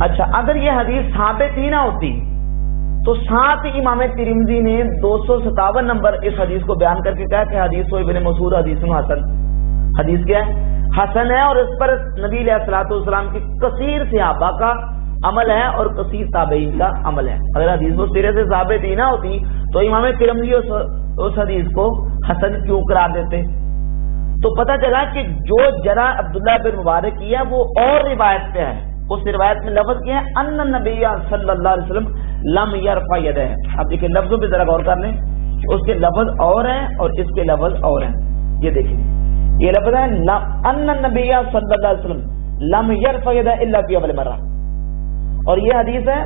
اچھا، اگر یہ حدیث ثابت ہی نہ ہوتی تو ساتھ ہی امام ترمذی نے 257 نمبر اس حدیث کو بیان کر کے کہا کہ حدیث ابن مسعود حدیث حسن. حدیث کیا ہے؟ حسن ہے، اور اس پر نبی علیہ الصلوۃ والسلام کی کثیر صحابہ کا عمل ہے اور کثیر تابعین کا عمل ہے. اگر حدیث وہ سرے سے ثابت ہی نہ ہوتی تو امام ترمذی اس حدیث کو حسن کیوں قرار دیتے؟ تو پتہ چلا کہ جو جرح عبداللہ بن مبارک کی ہے وہ اور روایت پہ ہے. اس روایت میں لفظ کیا ہے؟ ان نبی صلی اللہ علیہ وسلم لم یرفع یدہ. اب دیکھیں لفظوں پہ ذرا غور کر لیں کہ اس کے لفظ اور ہیں اور اس کے لفظ اور ہیں. یہ دیکھیں، یہ لفظ ہے ان نبی صلی اللہ علیہ وسلم لم یرفع یدہ الا فی اول مرہ، اور یہ حدیث ہے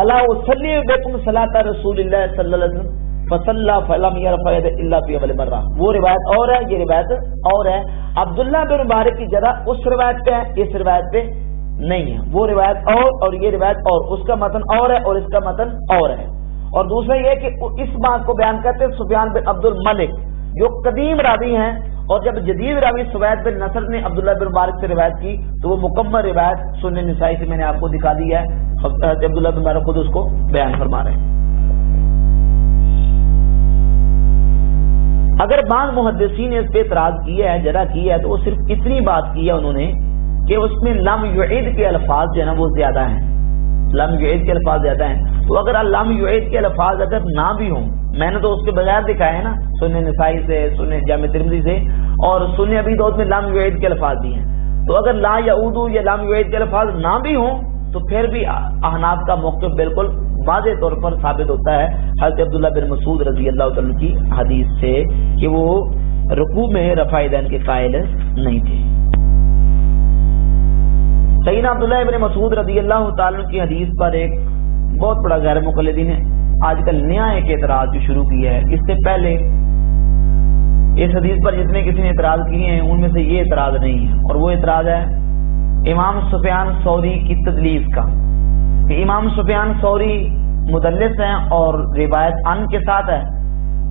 الا اصلی بکم صلاۃ رسول اللہ صلی اللہ علیہ وسلم فصلی فلم یرفع یدہ الا فی اول مرہ. وہ روایت اور ہے، یہ روایت اور ہے. عبداللہ بن مبارک کی جرح اس روایت پہ ہے، اس روایت پہ نہیں ہے، وہ روایت اور یہ روایت اور، اس کا متن اور ہے اور اس کا متن اور ہے۔ اور دوسرا یہ کہ اس بات کو بیان کرتے ہیں سفیان بن عبد الملک جو قدیم راوی ہیں، اور جب جدید راوی سوید بن نصر نے عبداللہ بن مبارک سے روایت کی تو وہ مکمل روایت سنن نسائی سے میں نے آپ کو دکھا دی ہے، عبداللہ بن مبارک خود اس کو بیان فرما رہے ہیں۔ اگر بعض محدثین نے اس پہ اعتراض کیا ہے، جرا کیا ہے، تو وہ صرف اتنی بات کی ہے انہوں نے کہ اس میں لم یعید کے الفاظ جو ہے نا وہ زیادہ ہیں، لم یعید کے الفاظ زیادہ ہیں۔ تو اگر لم یعید کے الفاظ اگر نہ بھی ہوں، میں نے تو اس کے بغیر دکھائے ہیں نا، سنن نسائی سے، سنن جامع ترمذی سے اور سنن ابی داؤد میں لم یعید کے الفاظ بھی ہیں، تو اگر لا یعود یا لم یعید کے الفاظ نہ بھی ہوں تو پھر بھی احناف کا موقف بالکل واضح طور پر ثابت ہوتا ہے حضرت عبداللہ بن مسعود رضی اللہ تعالیٰ کی حدیث سے کہ وہ رکوع میں رفع یدین کے قائل نہیں تھے۔ سیدنا عبداللہ ابن مسعود رضی اللہ تعالیٰ کی حدیث پر ایک بہت بڑا غیر مقلدین نے آج کل نیا ایک اعتراض جو شروع کیا ہے۔ اس سے پہلے اس حدیث پر جتنے کسی نے اعتراض کیے ہیں ان میں سے یہ اعتراض نہیں ہے، اور وہ اعتراض ہے امام سفیان ثوری کی تدلیس کا، کہ امام سفیان ثوری مدلس ہیں اور روایت ان کے ساتھ ہے،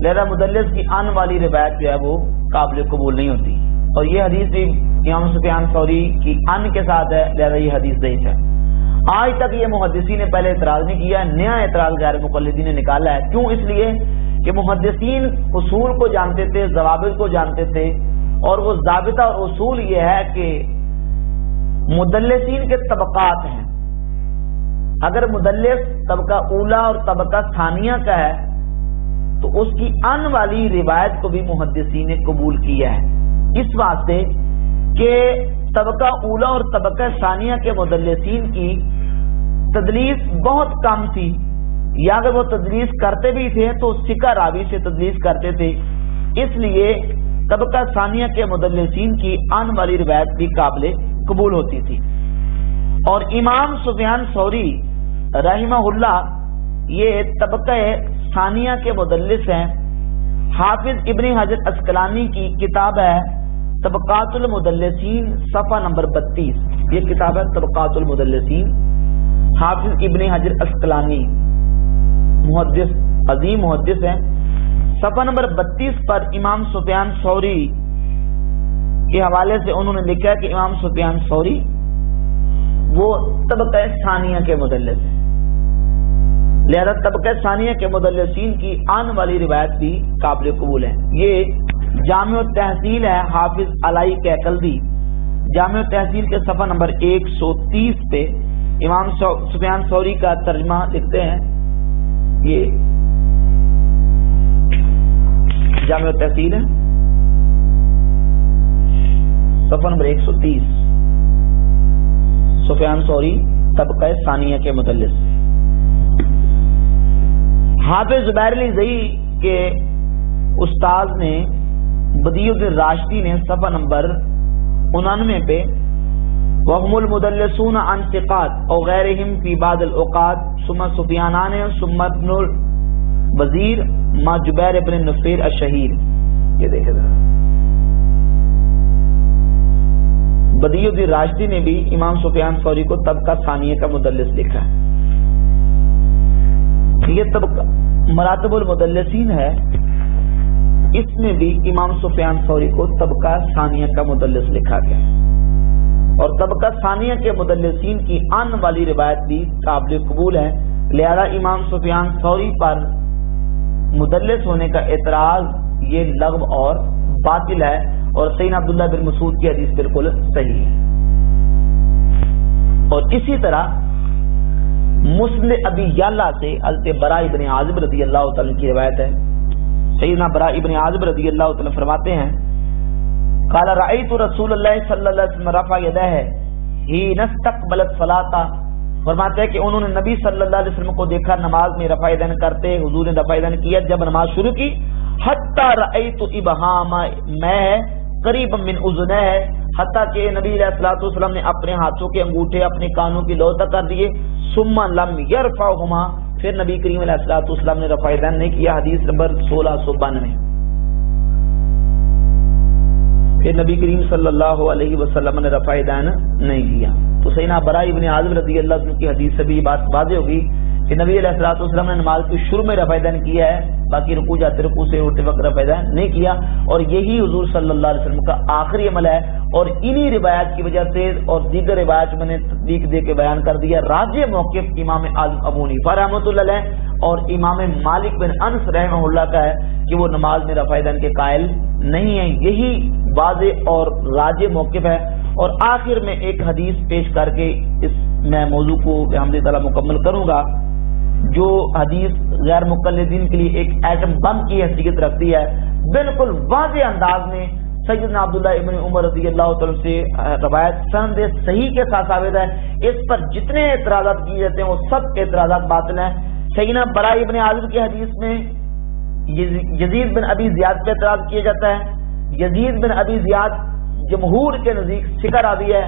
لہذا مدلس کی ان والی روایت جو ہے وہ قابل قبول نہیں ہوتی، اور یہ حدیث بھی امام سفیان ثوری کی ان کے ساتھ ہے، لہذا یہ حدیث ضعیف ہے۔ آج تک یہ محدثین نے پہلے اعتراض نہیں کیا، نیا اعتراض غیر مقلدین نے نکالا ہے۔ کیوں؟ اس لیے کہ محدثین اصول کو جانتے تھے، ضوابط کو جانتے تھے، اور وہ ضابطہ اور اصول یہ ہے کہ مدلسین کے طبقات ہیں، اگر مدلس طبقہ اولا اور طبقہ ثانیہ کا ہے تو اس کی ان والی روایت کو بھی محدثین نے قبول کیا ہے، اس واسطے کہ طبقہ اولا اور طبقہ ثانیہ کے مدلسین کی تدلیس بہت کم تھی، یا اگر وہ تدلیس کرتے بھی تھے تو ثقہ راوی سے تدلیس کرتے تھے، اس لیے طبقہ ثانیہ کے مدلسین کی ان والی روایت بھی قابل قبول ہوتی تھی۔ اور امام سفیان ثوری رحمہ اللہ یہ طبقہ ثانیہ کے مدلس ہیں۔ حافظ ابن حجر اسقلانی کی کتاب ہے طبقات المدلسین صفحہ نمبر 32، یہ کتاب ہے طبقات المدلسین، حافظ ابن حجر اسقلانی محدث، عظیم محدث ہیں، صفحہ نمبر 32 پر امام سفیان ثوری کے حوالے سے انہوں نے لکھا ہے کہ امام سفیان ثوری وہ طبقہ ثانیہ کے مدلس ہیں، لہذا طبقہ ثانیہ کے مدلسین کی آن والی روایت بھی قابل قبول ہے۔ یہ جامع التحصیل ہے حافظ علائی کہکلدی، جامع التحصیل کے صفحہ نمبر 130 پہ امام سفیان ثوری کا ترجمہ لکھتے ہیں، یہ جامع التحصیل ہے صفحہ نمبر 130، سفیان ثوری طبقہ ثانیہ کے مدلس۔ حافظ زبیر علی زئی کے استاذ نے بدیع الدین راشدی نے صفحہ نمبر 99 پہ وهم المدلسون عن ثقات او غیرهم فی بعض الاوقات ثم سفیانان ثم ابن الوزیر ما جبیر ابن نفیر الشہیر، یہ دیکھیں ذرا، بدیع الدین راشدی نے بھی امام سفیان ثوری کو طبقہ ثانیہ کا مدلس لکھا ہے۔ یہ طبقہ مراتب المدلسین ہے، اس میں بھی امام سفیان ثوری کو طبقہ ثانیہ کا مدلس لکھا گیا، اور طبقہ ثانیہ کے مدلسین کی ان والی روایت بھی قابل قبول ہے، لہذا امام سفیان ثوری پر مدلس ہونے کا اعتراض یہ لغو اور باطل ہے، اور سیدنا عبداللہ بن مسعود کی حدیث بالکل صحیح ہے۔ اور اسی طرح مسند ابی یعلا سے حضرت براء ابن عازب رضی اللہ تعالیٰ کی روایت ہے، سیدنا براء ابن عازب رضی اللہ تعالیٰ فرماتے ہیں قال رأیت رسول اللہ صلی اللہ علیہ وسلم رفع یدیہ حین استقبل الصلاۃ، فرماتے ہیں کہ انہوں نے نبی صلی اللہ علیہ وسلم کو دیکھا نماز میں رفع یدین کرتے، حضور نے رفع یدین کیا جب نماز شروع کی، حتی رأیت ابہام میں قریب من اذنہ، حتیٰ کہ نبی علیہ الصلوۃ والسلام نے اپنے ہاتھوں کے انگوٹھے اپنے کانوں کی لو تک کر دیے، ثم لم یرفعہما، پھر نبی کریم علیہ الصلوۃ والسلام نے رفع یدین نہیں کیا، حدیث نمبر 1692۔ پھر نبی کریم صلی اللہ علیہ وسلم نے رفع یدین نہیں کیا. تو سیدنا براء ابن عازب رضی اللہ عنہ کی حدیث سے بھی یہ بات واضح ہوگی کہ نبی علیہ الصلوۃ والسلام نے نماز کے شروع میں رفع یدین کیا ہے، باقی رکوع جاتے رکوع سے اٹھتے وقت رفع یدین نہیں کیا. اور یہی حضور صلی اللہ علیہ وسلم کا آخری عمل ہے، اور انہی روایات کی وجہ سے اور دیگر روایات میں نے تطبیق دے کے بیان کر دیا. راجح موقف امام اعظم ابو حنیفہ رحمۃ اللہ علیہ اور امام مالک بن انس رحمہ اللہ کا ہے کہ وہ نماز میں رفع یدین کے قائل نہیں ہیں. یہی واضح اور راجح موقف ہے. اور آخر میں ایک حدیث پیش کر کے اس میں موضوع کو بحمد تعالیٰ مکمل کروں گا، جو حدیث غیر مقلدین کے لیے ایک ایٹم بم کی حیثیت رکھتی ہے. بالکل واضح انداز میں سیدنا عبداللہ ابن عمر رضی اللہ تعالیٰ سے روایت سند صحیح کے ساتھ ثابت ہے. اس پر جتنے اعتراضات کیے جاتے ہیں وہ سب اعتراضات باطل ہیں. سیدنا براء ابن عازب کی حدیث میں یزید بن ابی زیاد پہ اعتراض کیا جاتا ہے. یزید بن ابی زیاد جمہور کے نزدیک ثقہ راوی ہے،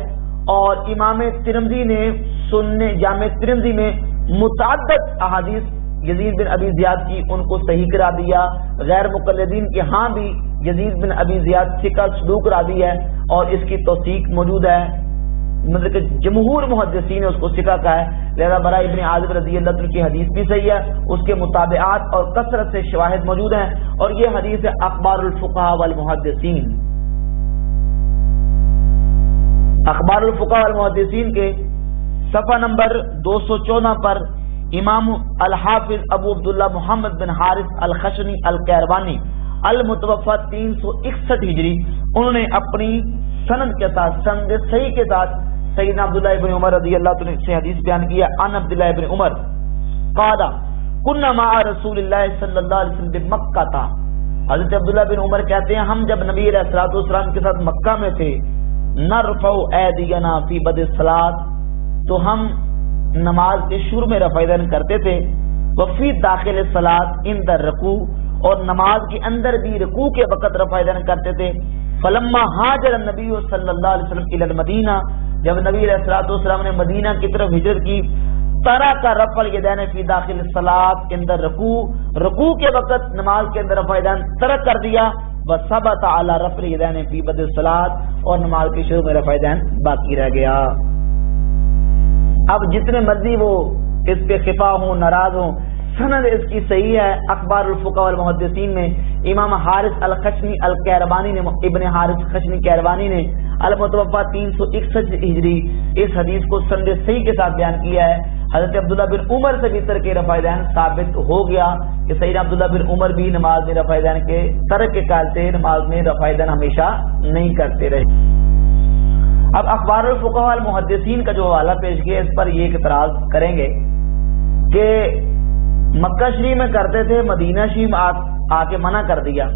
اور امام ترمذی نے سنن جامع ترمذی میں متعدد احادیث یزید بن ابی زیاد کی ان کو صحیح کرا دیا. غیر مقلدین کے ہاں بھی یزید بن ابی زیاد ثقہ صدوق راوی ہے اور اس کی توثیق موجود ہے، مطلب کہ جمہور محدثین نے اس کو ثقہ کہا ہے. لہذا براء ابن عازب رضی اللہ عنہ کی حدیث بھی صحیح ہے، اس کے مطابعات اور کثرت سے شواہد موجود ہیں. اور یہ حدیث ہے اخبار الفقہاء والمحدثین، اخبار الفقہاء والمحدثین کے صفحہ نمبر 214 پر امام الحافظ ابو عبداللہ محمد بن حارث الخشنی القیروانی المتوفى 361 ہجری، انہوں نے اپنی سند کے ساتھ سند صحیح کے ساتھ سیدنا عبداللہ ابن عمر رضی اللہ عنہ سے حدیث بیان کیا. عن عبداللہ ابن عمر قال كنا مع رسول اللہ صلی اللہ علیہ وسلم بمکہ تھا. حضرت عبداللہ بن عمر کہتے ہیں ہم جب نبی علیہ الصلوۃ والسلام کے ساتھ مکہ میں تھے، نرفع ایدینا فی بدء الصلاۃ، تو ہم نماز کے شروع میں رفع یدین کرتے تھے، وفی داخل الصلاۃ عند الرکوع، اور نماز کے اندر بھی رکوع کے وقت رفع یدین کرتے تھے. فلما ہاجر النبی صلی اللہ علیہ وسلم الی المدینہ، جب نبی علیہ الصلوۃ والسلام نے مدینہ کی طرف ہجرت کی، ترک رفع الیدین فی داخل الصلاۃ عند الرکوع، رکوع کے وقت نماز کے اندر رفع یدین ترک کر دیا. وثبت علی رفع الیدین فی بدء الصلاۃ، اور نماز کے شروع میں رفع یدین باقی رہ گیا. اب جتنے مرضی وہ اس پہ خفا ہوں ناراض ہوں، سند اس کی صحیح ہے. اخبار الفقہاء والمحدثین میں امام حارث الخشنی القیروانی نے، ابن حارث خشنی قیروانی نے المتوفى 361 ہجری اس حدیث کو سند صحیح کے ساتھ بیان کیا ہے. حضرت عبداللہ بن عمر سے بھی ترک رفع یدین ثابت ہو گیا کہ سیدنا عبداللہ بن عمر بھی نماز میں رفع یدین کے ترک کے قائل تھے، نماز میں رفع یدین ہمیشہ نہیں کرتے رہے. اب اخبار الفقہاء والمحدثین کا جو حوالہ پیش کیا، اس پر یہ ایک اعتراض کریں گے کہ مکہ شریف میں کرتے تھے، مدینہ شریف آ کے منع کر دیا،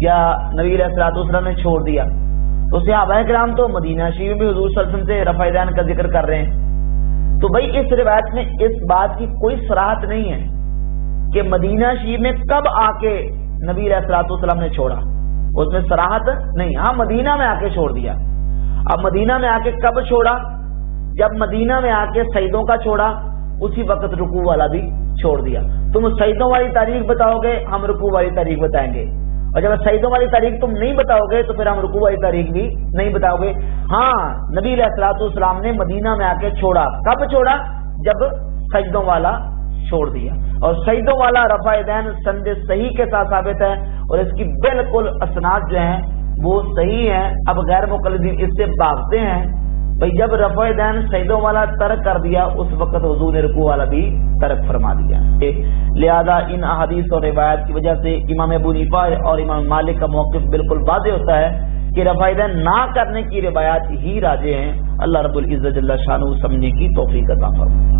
یا نبی علیہ الصلوۃ والسلام نے چھوڑ دیا. تو صحابہ کرام تو مدینہ شریف میں حضور صلی اللہ علیہ وسلم سے رفع یدین کا ذکر کر رہے ہیں. تو بھائی اس روایت میں اس بات کی کوئی صراحت نہیں ہے کہ مدینہ شریف میں کب آ کے نبی علیہ الصلوۃ والسلام نے چھوڑا، اس میں صراحت نہیں. ہاں مدینہ میں آ کے چھوڑ دیا. اب مدینہ میں آ کے کب چھوڑا؟ جب مدینہ میں آ کے سجدوں کا چھوڑا، اسی وقت رکوع والا بھی چھوڑ دیا. تم سجدوں والی تاریخ بتاؤ گے، ہم رکوع والی تاریخ بتائیں گے، اور جب سجدوں والی تاریخ تم نہیں بتاؤ گے تو پھر ہم رکوع والی تاریخ بھی نہیں بتاؤ گے. ہاں نبی علیہ الصلوۃ والسلام نے مدینہ میں آ کے چھوڑا. کب چھوڑا؟ جب سجدوں والا چھوڑ دیا. اور سجدوں والا رفع یدین سند صحیح کے ساتھ ثابت ہے، اور اس کی بالکل اسناد جو ہیں وہ صحیح ہیں. اب غیر مقلدین اس سے بھاگتے ہیں. بھئی جب رفع یدین سجدوں والا ترک کر دیا، اس وقت حضور نے رکوع والا بھی ترک فرما دیا. لہذا ان احادیث اور روایات کی وجہ سے امام ابو حنیفہ اور امام مالک کا موقف بالکل واضح ہوتا ہے کہ رفع یدین نہ کرنے کی روایات ہی راجح ہیں. اللہ رب العزت جل شانہ سمجھنے کی توفیق عطا فرمائے.